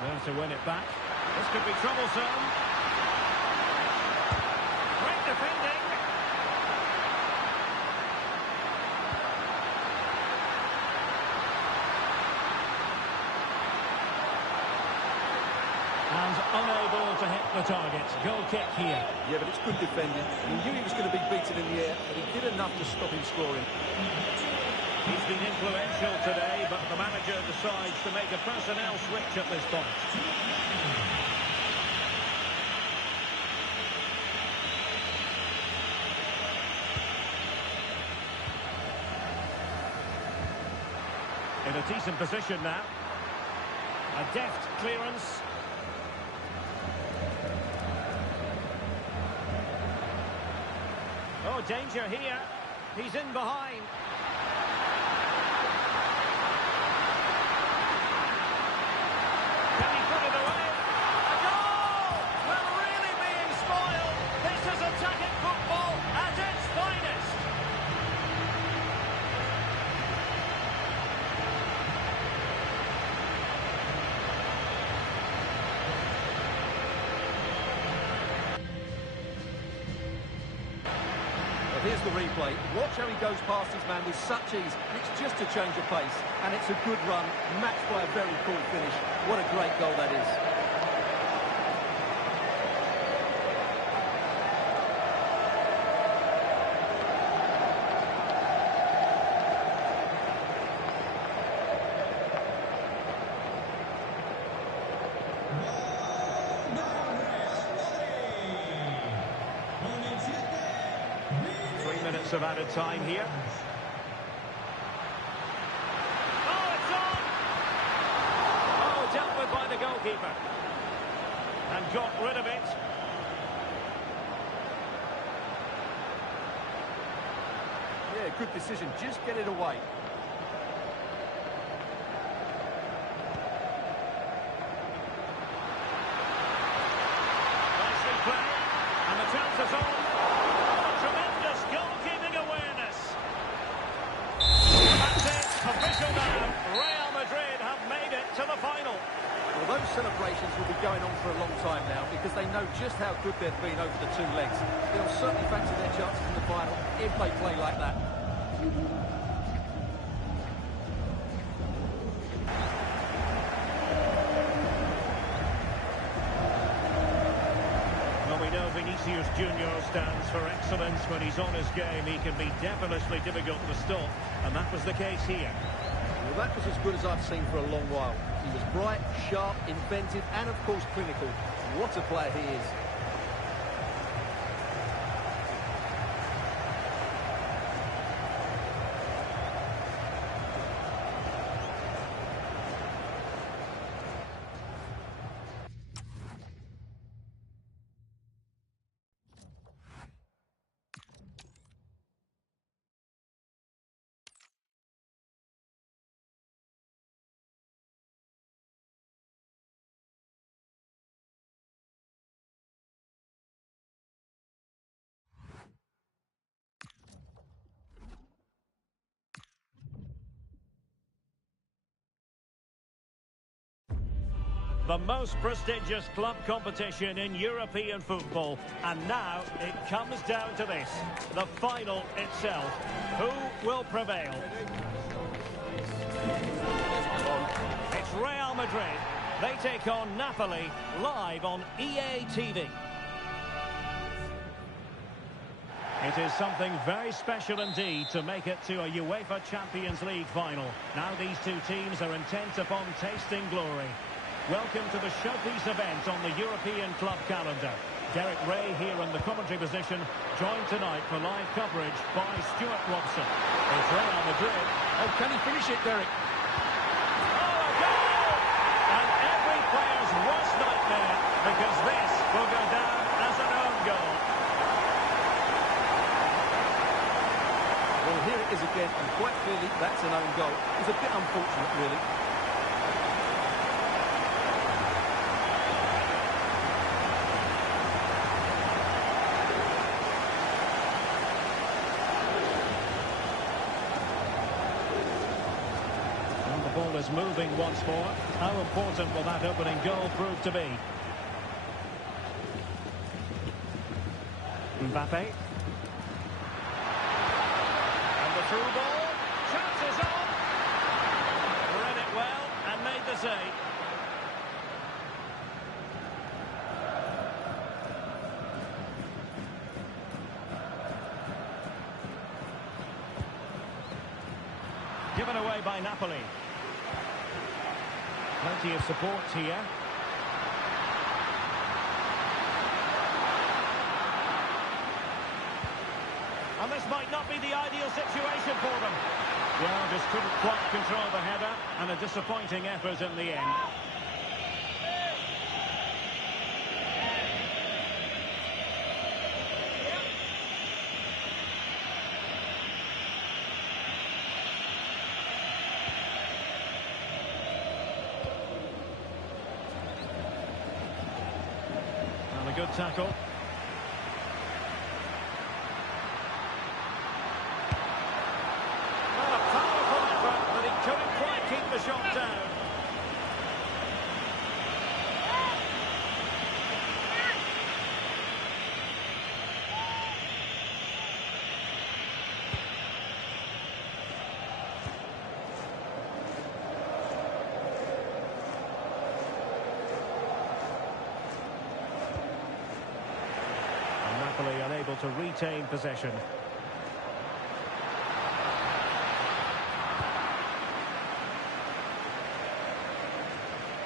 There to win it back. This could be troublesome. Great defending. the target. Goal kick here. Yeah, but it's good defending. He knew he was going to be beaten in the air, but he did enough to stop him scoring. He's been influential today, but the manager decides to make a personnel switch at this point. In a decent position now. A deft clearance. Oh, danger here. He's in behind. Can he put it away? A goal! We're really being spoiled. This is attacking football at its finest. Here's the replay. Watch how he goes past his man with such ease. It's just a change of pace, and it's a good run, matched by a very cool finish. What a great goal that is. Of added time here. Oh, it's on! Oh, dealt with by the goalkeeper. And got rid of it. Yeah, good decision. Just get it away. Nicely played. And the chance is on. Oh, tremendous goalkeeping awareness. That's it. Official now. Real Madrid have made it to the final. Well, those celebrations will be going on for a long time now because they know just how good they've been over the two legs. They'll certainly fancy their chances in the final if they play like that. Well, we know Vinicius Junior stands for excellence. When he's on his game, he can be devilishly difficult to stop, and that was the case here. Well, that was as good as I've seen for a long while. He was bright, sharp, inventive, and of course clinical. What a player he is. The most prestigious club competition in European football. And now it comes down to this, the final itself. Who will prevail? It's Real Madrid. They take on Napoli live on EA TV. It is something very special indeed to make it to a UEFA Champions League final. Now these two teams are intent upon tasting glory. Welcome to the showpiece event on the European club calendar. Derek Ray here in the commentary position, joined tonight for live coverage by Stuart Robson. It's Real Madrid. Oh, can he finish it, Derek? Oh, a goal! And every player's worst nightmare, because this will go down as an own goal. Well, here it is again, and quite clearly that's an own goal. It's a bit unfortunate, really. The ball is moving once more. How important will that opening goal prove to be? Mbappe. And the through ball. Chances on. Read it well and made the save. Given away by Napoli. Plenty of support here. And this might not be the ideal situation for them. Well, just couldn't quite control the header, and a disappointing effort in the end. And a good tackle. Couldn't quite keep the shot down. And Napoli unable to retain possession.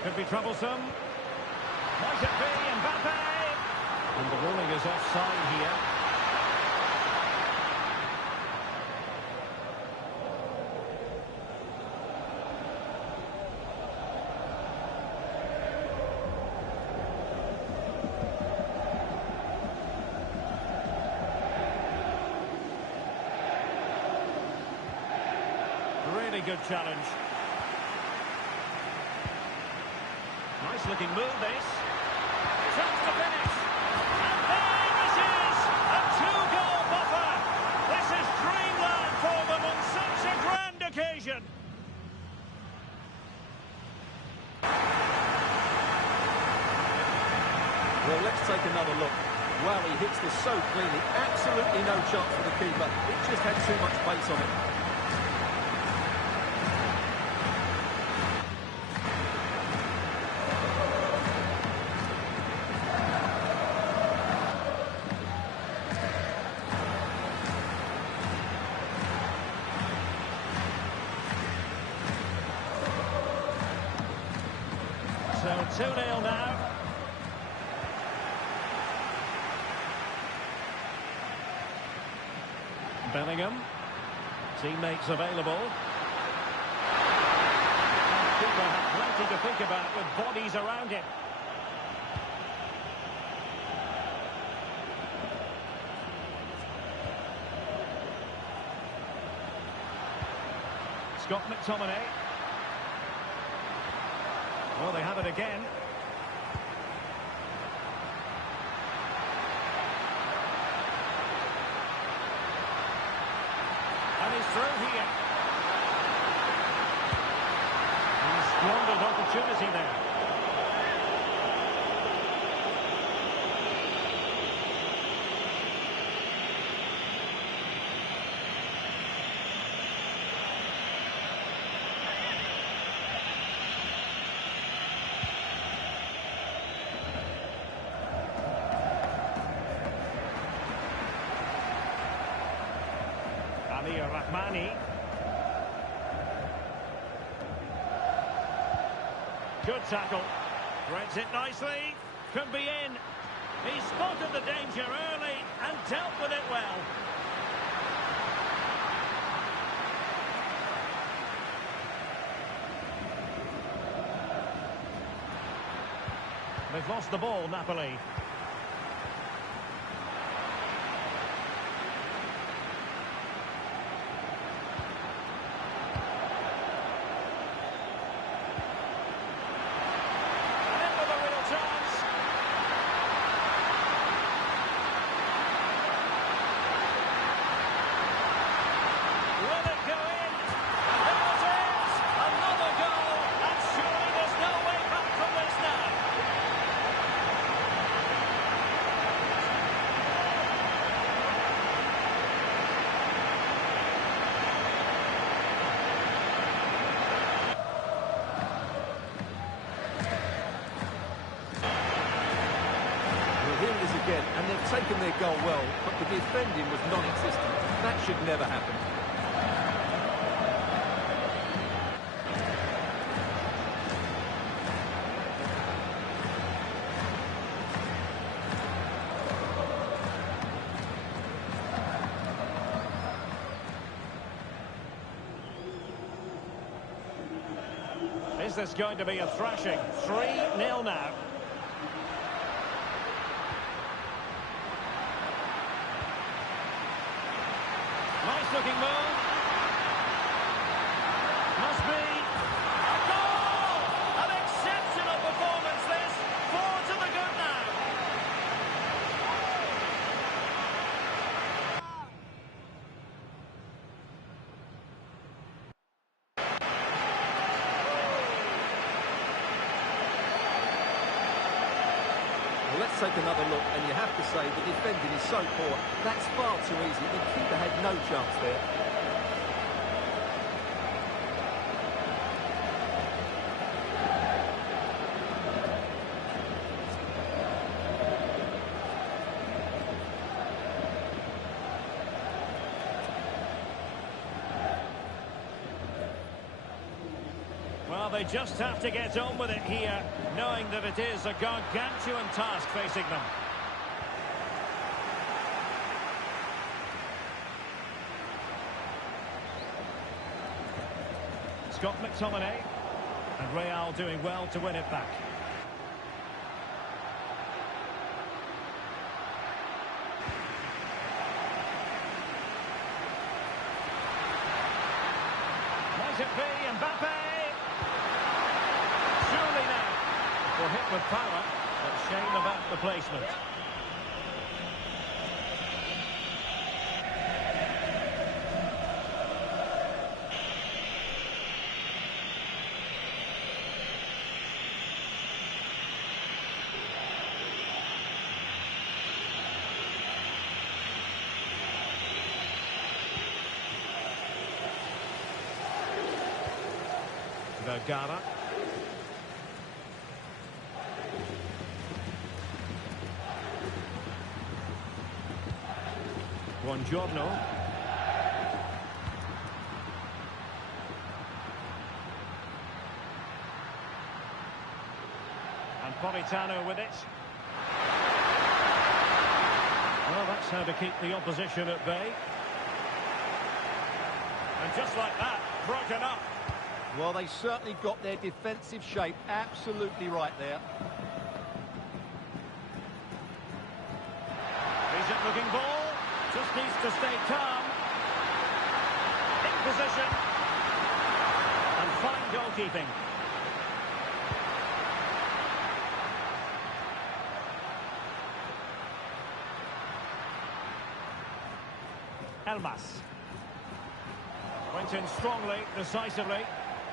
Could be troublesome. Might it be Mbappe? And the ruling is offside here. Really good challenge. Nice looking move, this. Chance to finish. And there it is! A two-goal buffer! This is dreamland for them on such a grand occasion! Well, let's take another look. Wow, he hits this so cleanly. Absolutely no chance for the keeper. It just had too much pace on it. So 2-0 now. Bellingham. Teammates available. Keeper had plenty to think about with bodies around him. Scott McTominay. Well, they have it again. And he's through here. And squandered opportunity there. Rahmani. Good tackle. Threads it nicely. Could be in. He spotted the danger early and dealt with it well. They've lost the ball, Napoli. Again, and they've taken their goal well, but the defending was non-existent. That should never happen. Is this going to be a thrashing? 3-0 now. Nice looking move. Must be a goal! An exceptional performance this. 4 to the good now. Well, let's take another look, and you have to say the defending is so poor. That's far too easy. The keeper had no chance there. Well, they just have to get on with it here, knowing that it is a gargantuan task facing them. Scott McTominay, and Real doing well to win it back. Might it be Mbappe? Surely now. Well, hit with power, but shame about the placement. Vergara. Buongiorno. And Politano with it. Well, that's how to keep the opposition at bay. And just like that, broken up. Well, they certainly got their defensive shape absolutely right there. Decent looking ball. Just needs to stay calm. In position. And fine goalkeeping. Elmas. Went in strongly, decisively.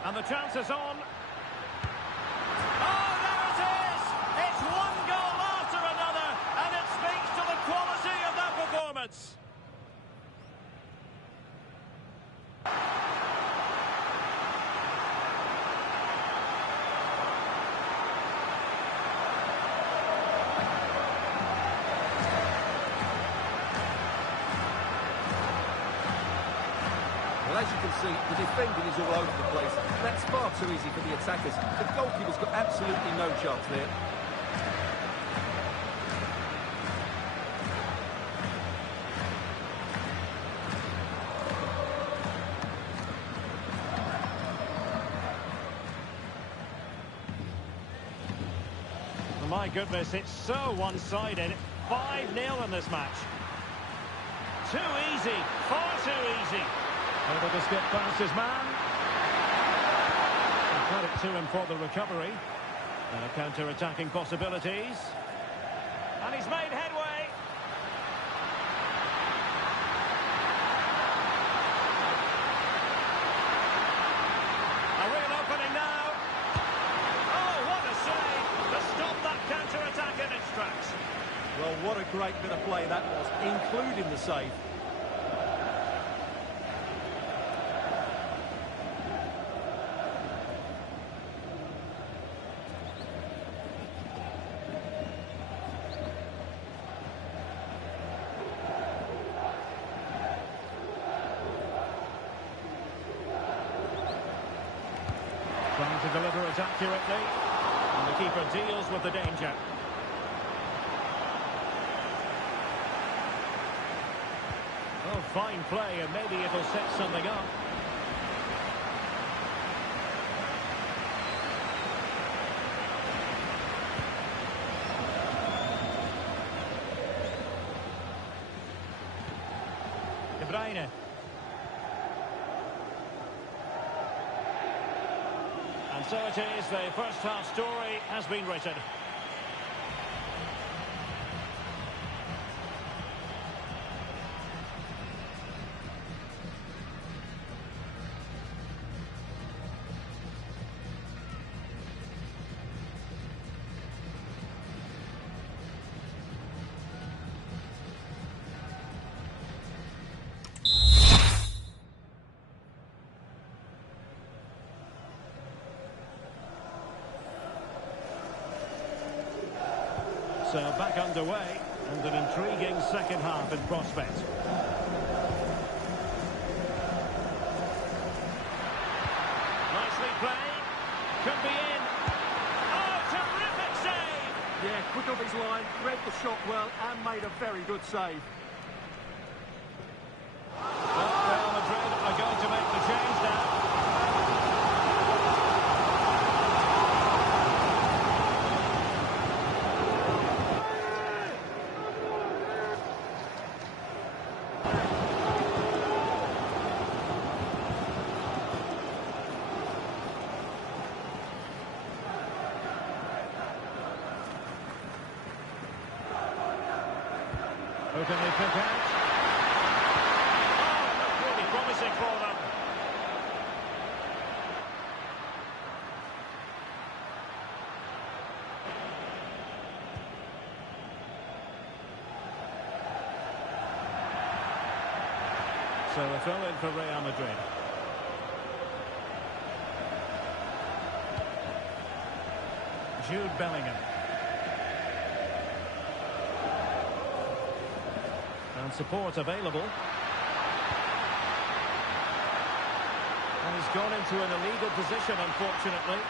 And the chance is on. Oh, there it is! It's one goal after another, and it speaks to the quality of that performance. Well, as you can see, the defending is all over the place. That's far too easy for the attackers. The goalkeeper's got absolutely no chance there. Oh, my goodness, it's so one-sided. 5-0 in this match. Too easy, far too easy. Able to skip past his man. And credit to him for the recovery. Counter-attacking possibilities. And he's made headway. A real opening now. Oh, what a save to stop that counter-attack in its tracks. Well, what a great bit of play that was, including the save. Trying to deliver it accurately. And the keeper deals with the danger. Oh, fine play, and maybe it'll set something up. Bruyne. And so it is, the first half story has been written. So back underway, and an intriguing second half in prospect. Nicely played. Could be in. Oh, terrific save! Yeah, quick off his line, read the shot well, and made a very good save. Well, Real Madrid are going to make the change now. Who can they pick out? Oh, looked really promising for them. So a throw in for Real Madrid. Jude Bellingham. And support available. And he's gone into an illegal position, unfortunately.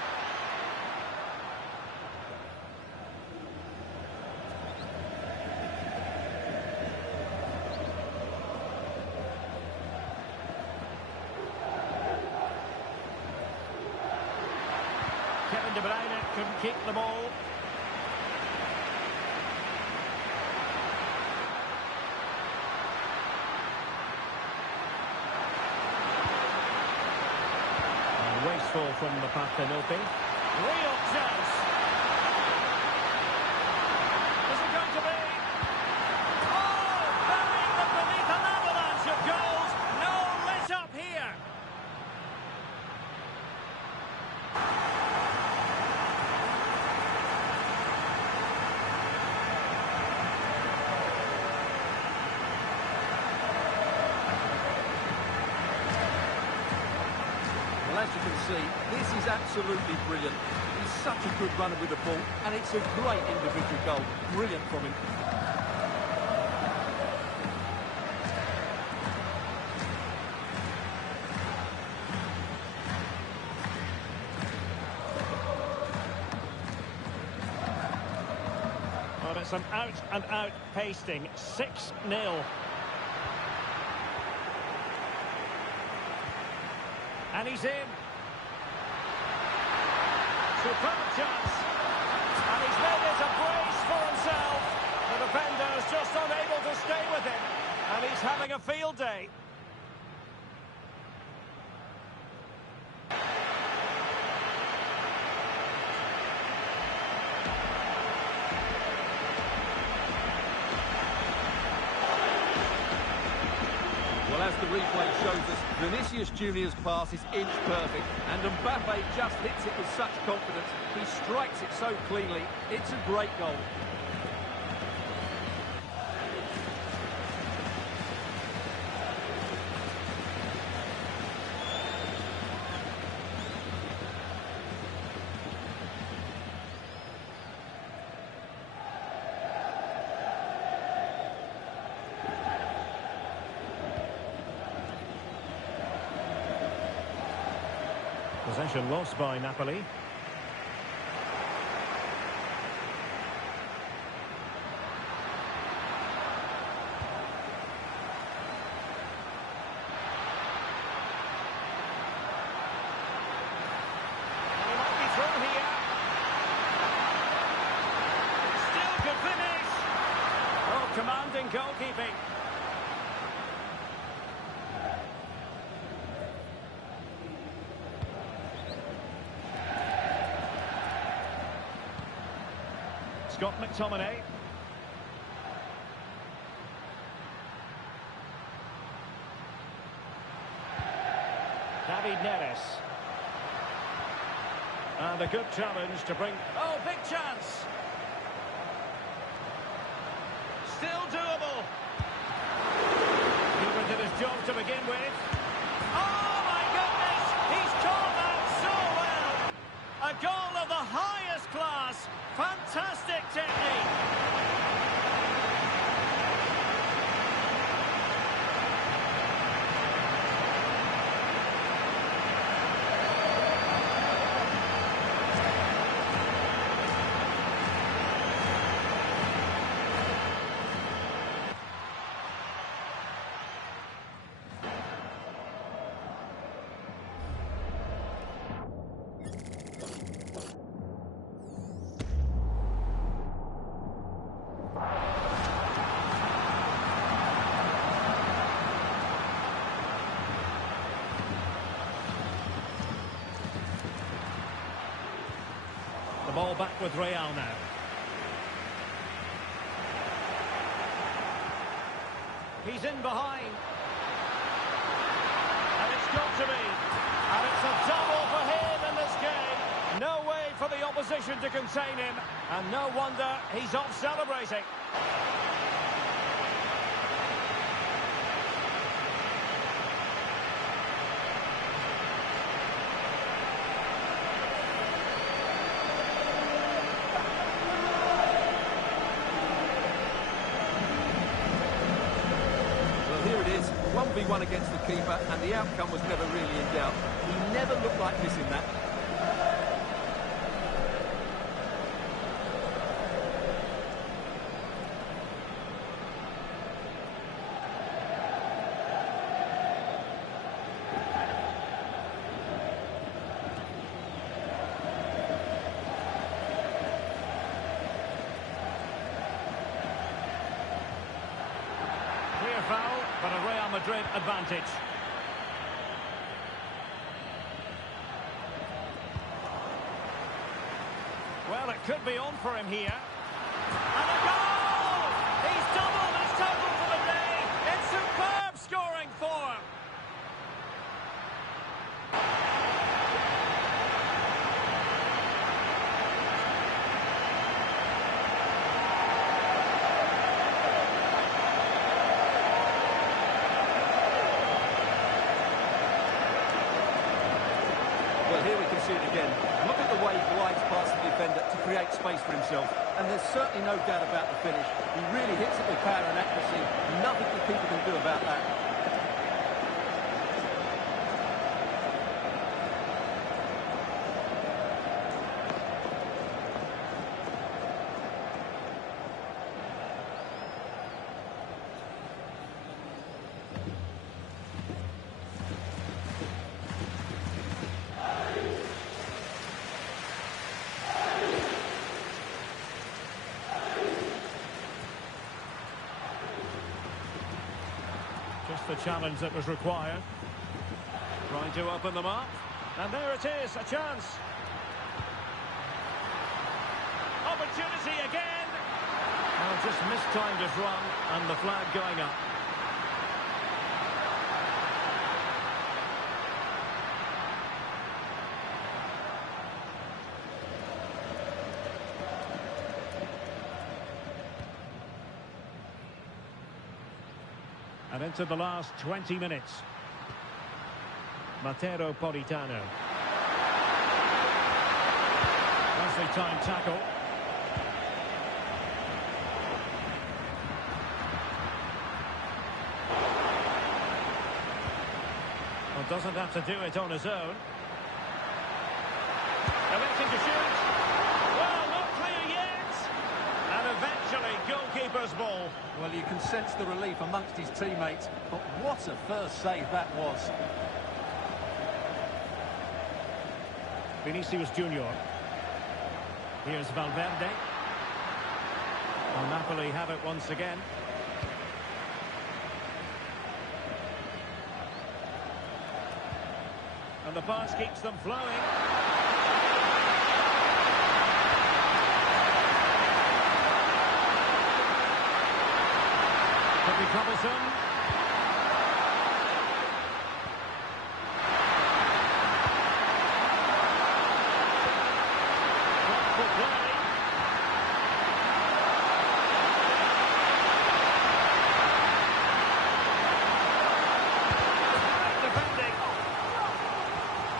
Kevin De Bruyne couldn't keep the ball. Wasteful from the Parthenope. Real chance. Is it going to be? Oh, burying them beneath an avalanche of goals. No let up here. Well, as you can see, this is absolutely brilliant. He's such a good runner with the ball, and it's a great individual goal. Brilliant from him. Well, it's an out-and-out pasting. 6-0. And he's in. Superb chance. And he's made it a brace for himself. The defender's just unable to stay with him. And he's having a field day. Well, as the replay shows us, Vinicius Junior's pass is inch perfect, and Mbappe just hits it with such confidence. He strikes it so cleanly. It's a great goal. Possession lost by Napoli. He might be through here. Still could finish. Oh, commanding goalkeeping. Scott McTominay. David Neres. And a good challenge to bring... Oh, big chance! Still doable. Keeper did his job to begin with. Oh, my goodness! He's caught that so well! A goal of the highest class. Fantastic technique. The ball back with Real now. He's in behind. And it's got to be. And it's a double for him in this game. No way for the opposition to contain him. And no wonder he's off celebrating. Here it is, 1v1 against the keeper, and the outcome was never really in doubt. He never looked like missing that. Clear foul, but a Real Madrid advantage. Well, it could be on for him here. And a goal! He's doubled his total for the day. It's superb scoring form. Well, here we can see it again. Look at the way he glides past the defender to create space for himself. And there's certainly no doubt about the finish. He really hits it with power and accuracy. Nothing the keeper can do about that. Just the challenge that was required. Trying to open them up. And there it is, a chance. Opportunity again. Well, just mistimed his run and the flag going up. And into the last 20 minutes. Matteo Politano. Nicely timed tackle. Well, doesn't have to do it on his own. Electing to shoot. Well, not clear yet. And eventually, goalkeeper's ball. Well, you can sense the relief amongst his teammates, but what a first save that was. Vinicius Junior. Here's Valverde. Well, Napoli have it once again. And the pass keeps them flowing. Could be troublesome. Thoughtful play. Defending.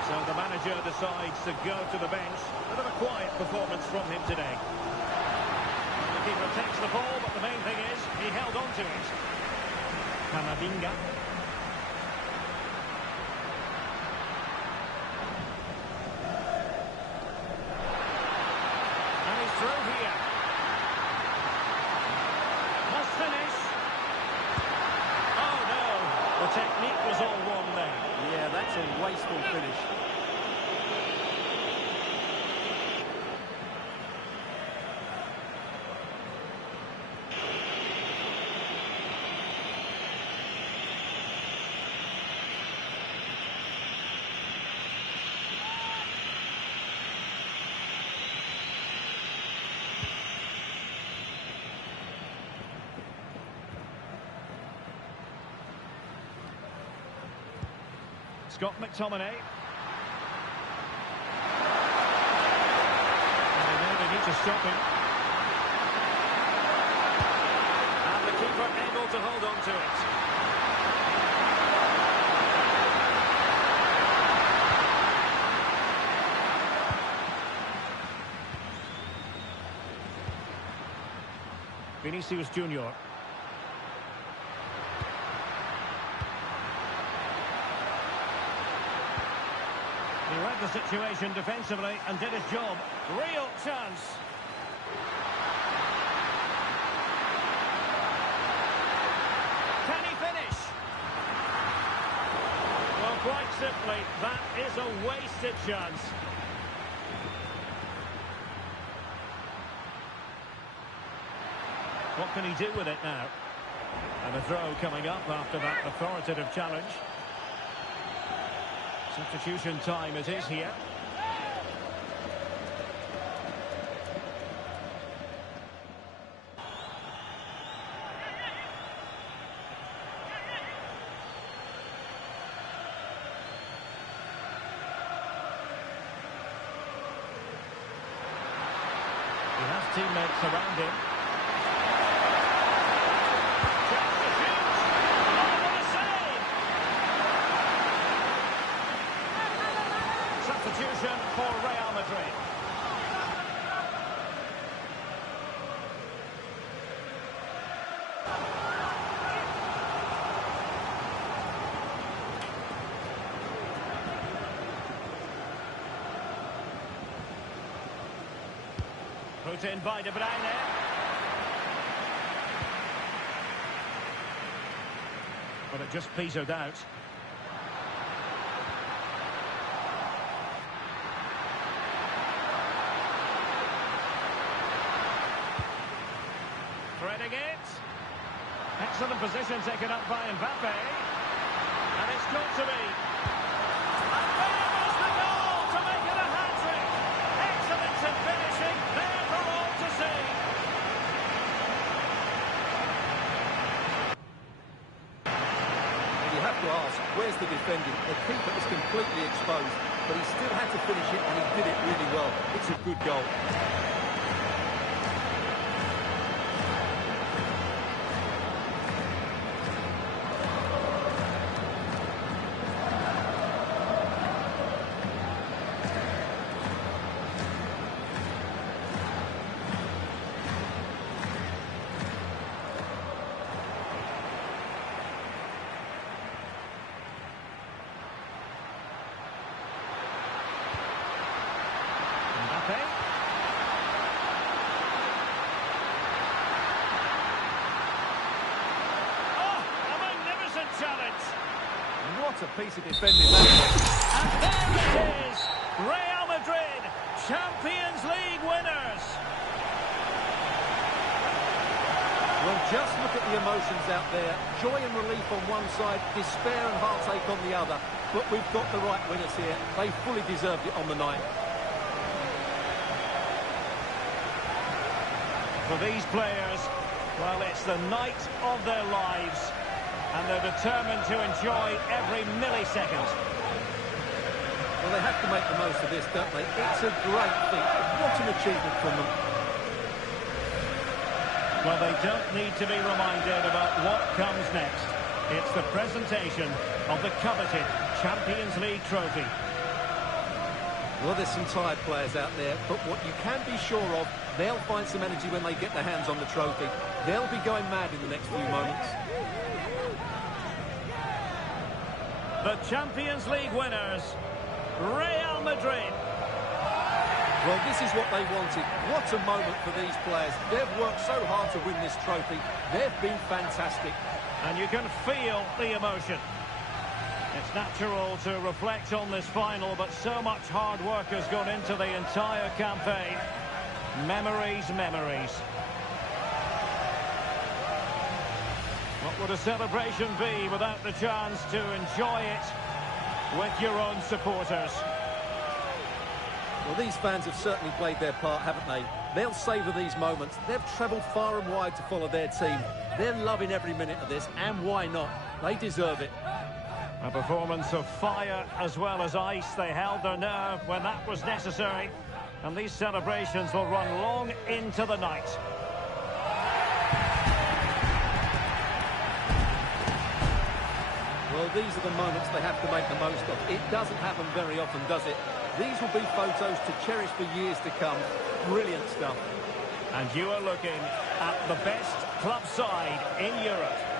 So the manager decides to go to the bench. Bit of a quiet performance from him today. The keeper takes the ball, but the main thing is he held on to it. Camavinga. And he's through here. Must finish. Oh no, the technique was all wrong there. Yeah, that's a wasteful finish. Scott McTominay. And they know they need to stop him. And the keeper able to hold on to it. Vinicius Junior. He read the situation defensively and did his job. Real chance. Can he finish? Well, quite simply, that is a wasted chance. What can he do with it now? And a throw coming up after that authoritative challenge. Substitution time it is here. He has teammates around him. Substitution for Real Madrid. Put in by De Bruyne. But it just petered out. Threading it. Excellent position taken up by Mbappe. And it's got to be. And there was the goal to make it a hat-trick. Excellence in finishing, there for all to see. You have to ask, where's the defending? The keeper is completely exposed, but he still had to finish it, and he did it really well. It's a good goal. Oh, a magnificent challenge. What a piece of defending that was. And there it is. Real Madrid, Champions League winners. Well, just look at the emotions out there. Joy and relief on one side, despair and heartache on the other. But we've got the right winners here. They fully deserved it on the night. For these players, Well, it's the night of their lives, and they're determined to enjoy every millisecond. Well, they have to make the most of this, don't they? It's a great thing. What an achievement from them. Well, they don't need to be reminded about what comes next. It's the presentation of the coveted Champions League trophy. Well, there's some tired players out there, but what you can be sure of, they'll find some energy when they get their hands on the trophy. They'll be going mad in the next few moments. The Champions League winners, Real Madrid. Well, this is what they wanted. What a moment for these players. They've worked so hard to win this trophy. They've been fantastic. And you can feel the emotion. It's natural to reflect on this final, but so much hard work has gone into the entire campaign. Memories, memories. What would a celebration be without the chance to enjoy it with your own supporters? Well, these fans have certainly played their part, haven't they? They'll savour these moments. They've travelled far and wide to follow their team. They're loving every minute of this, and why not? They deserve it. A performance of fire as well as ice. They held their nerve when that was necessary. And these celebrations will run long into the night. Well, these are the moments they have to make the most of. It doesn't happen very often, does it? These will be photos to cherish for years to come. Brilliant stuff. And you are looking at the best club side in Europe.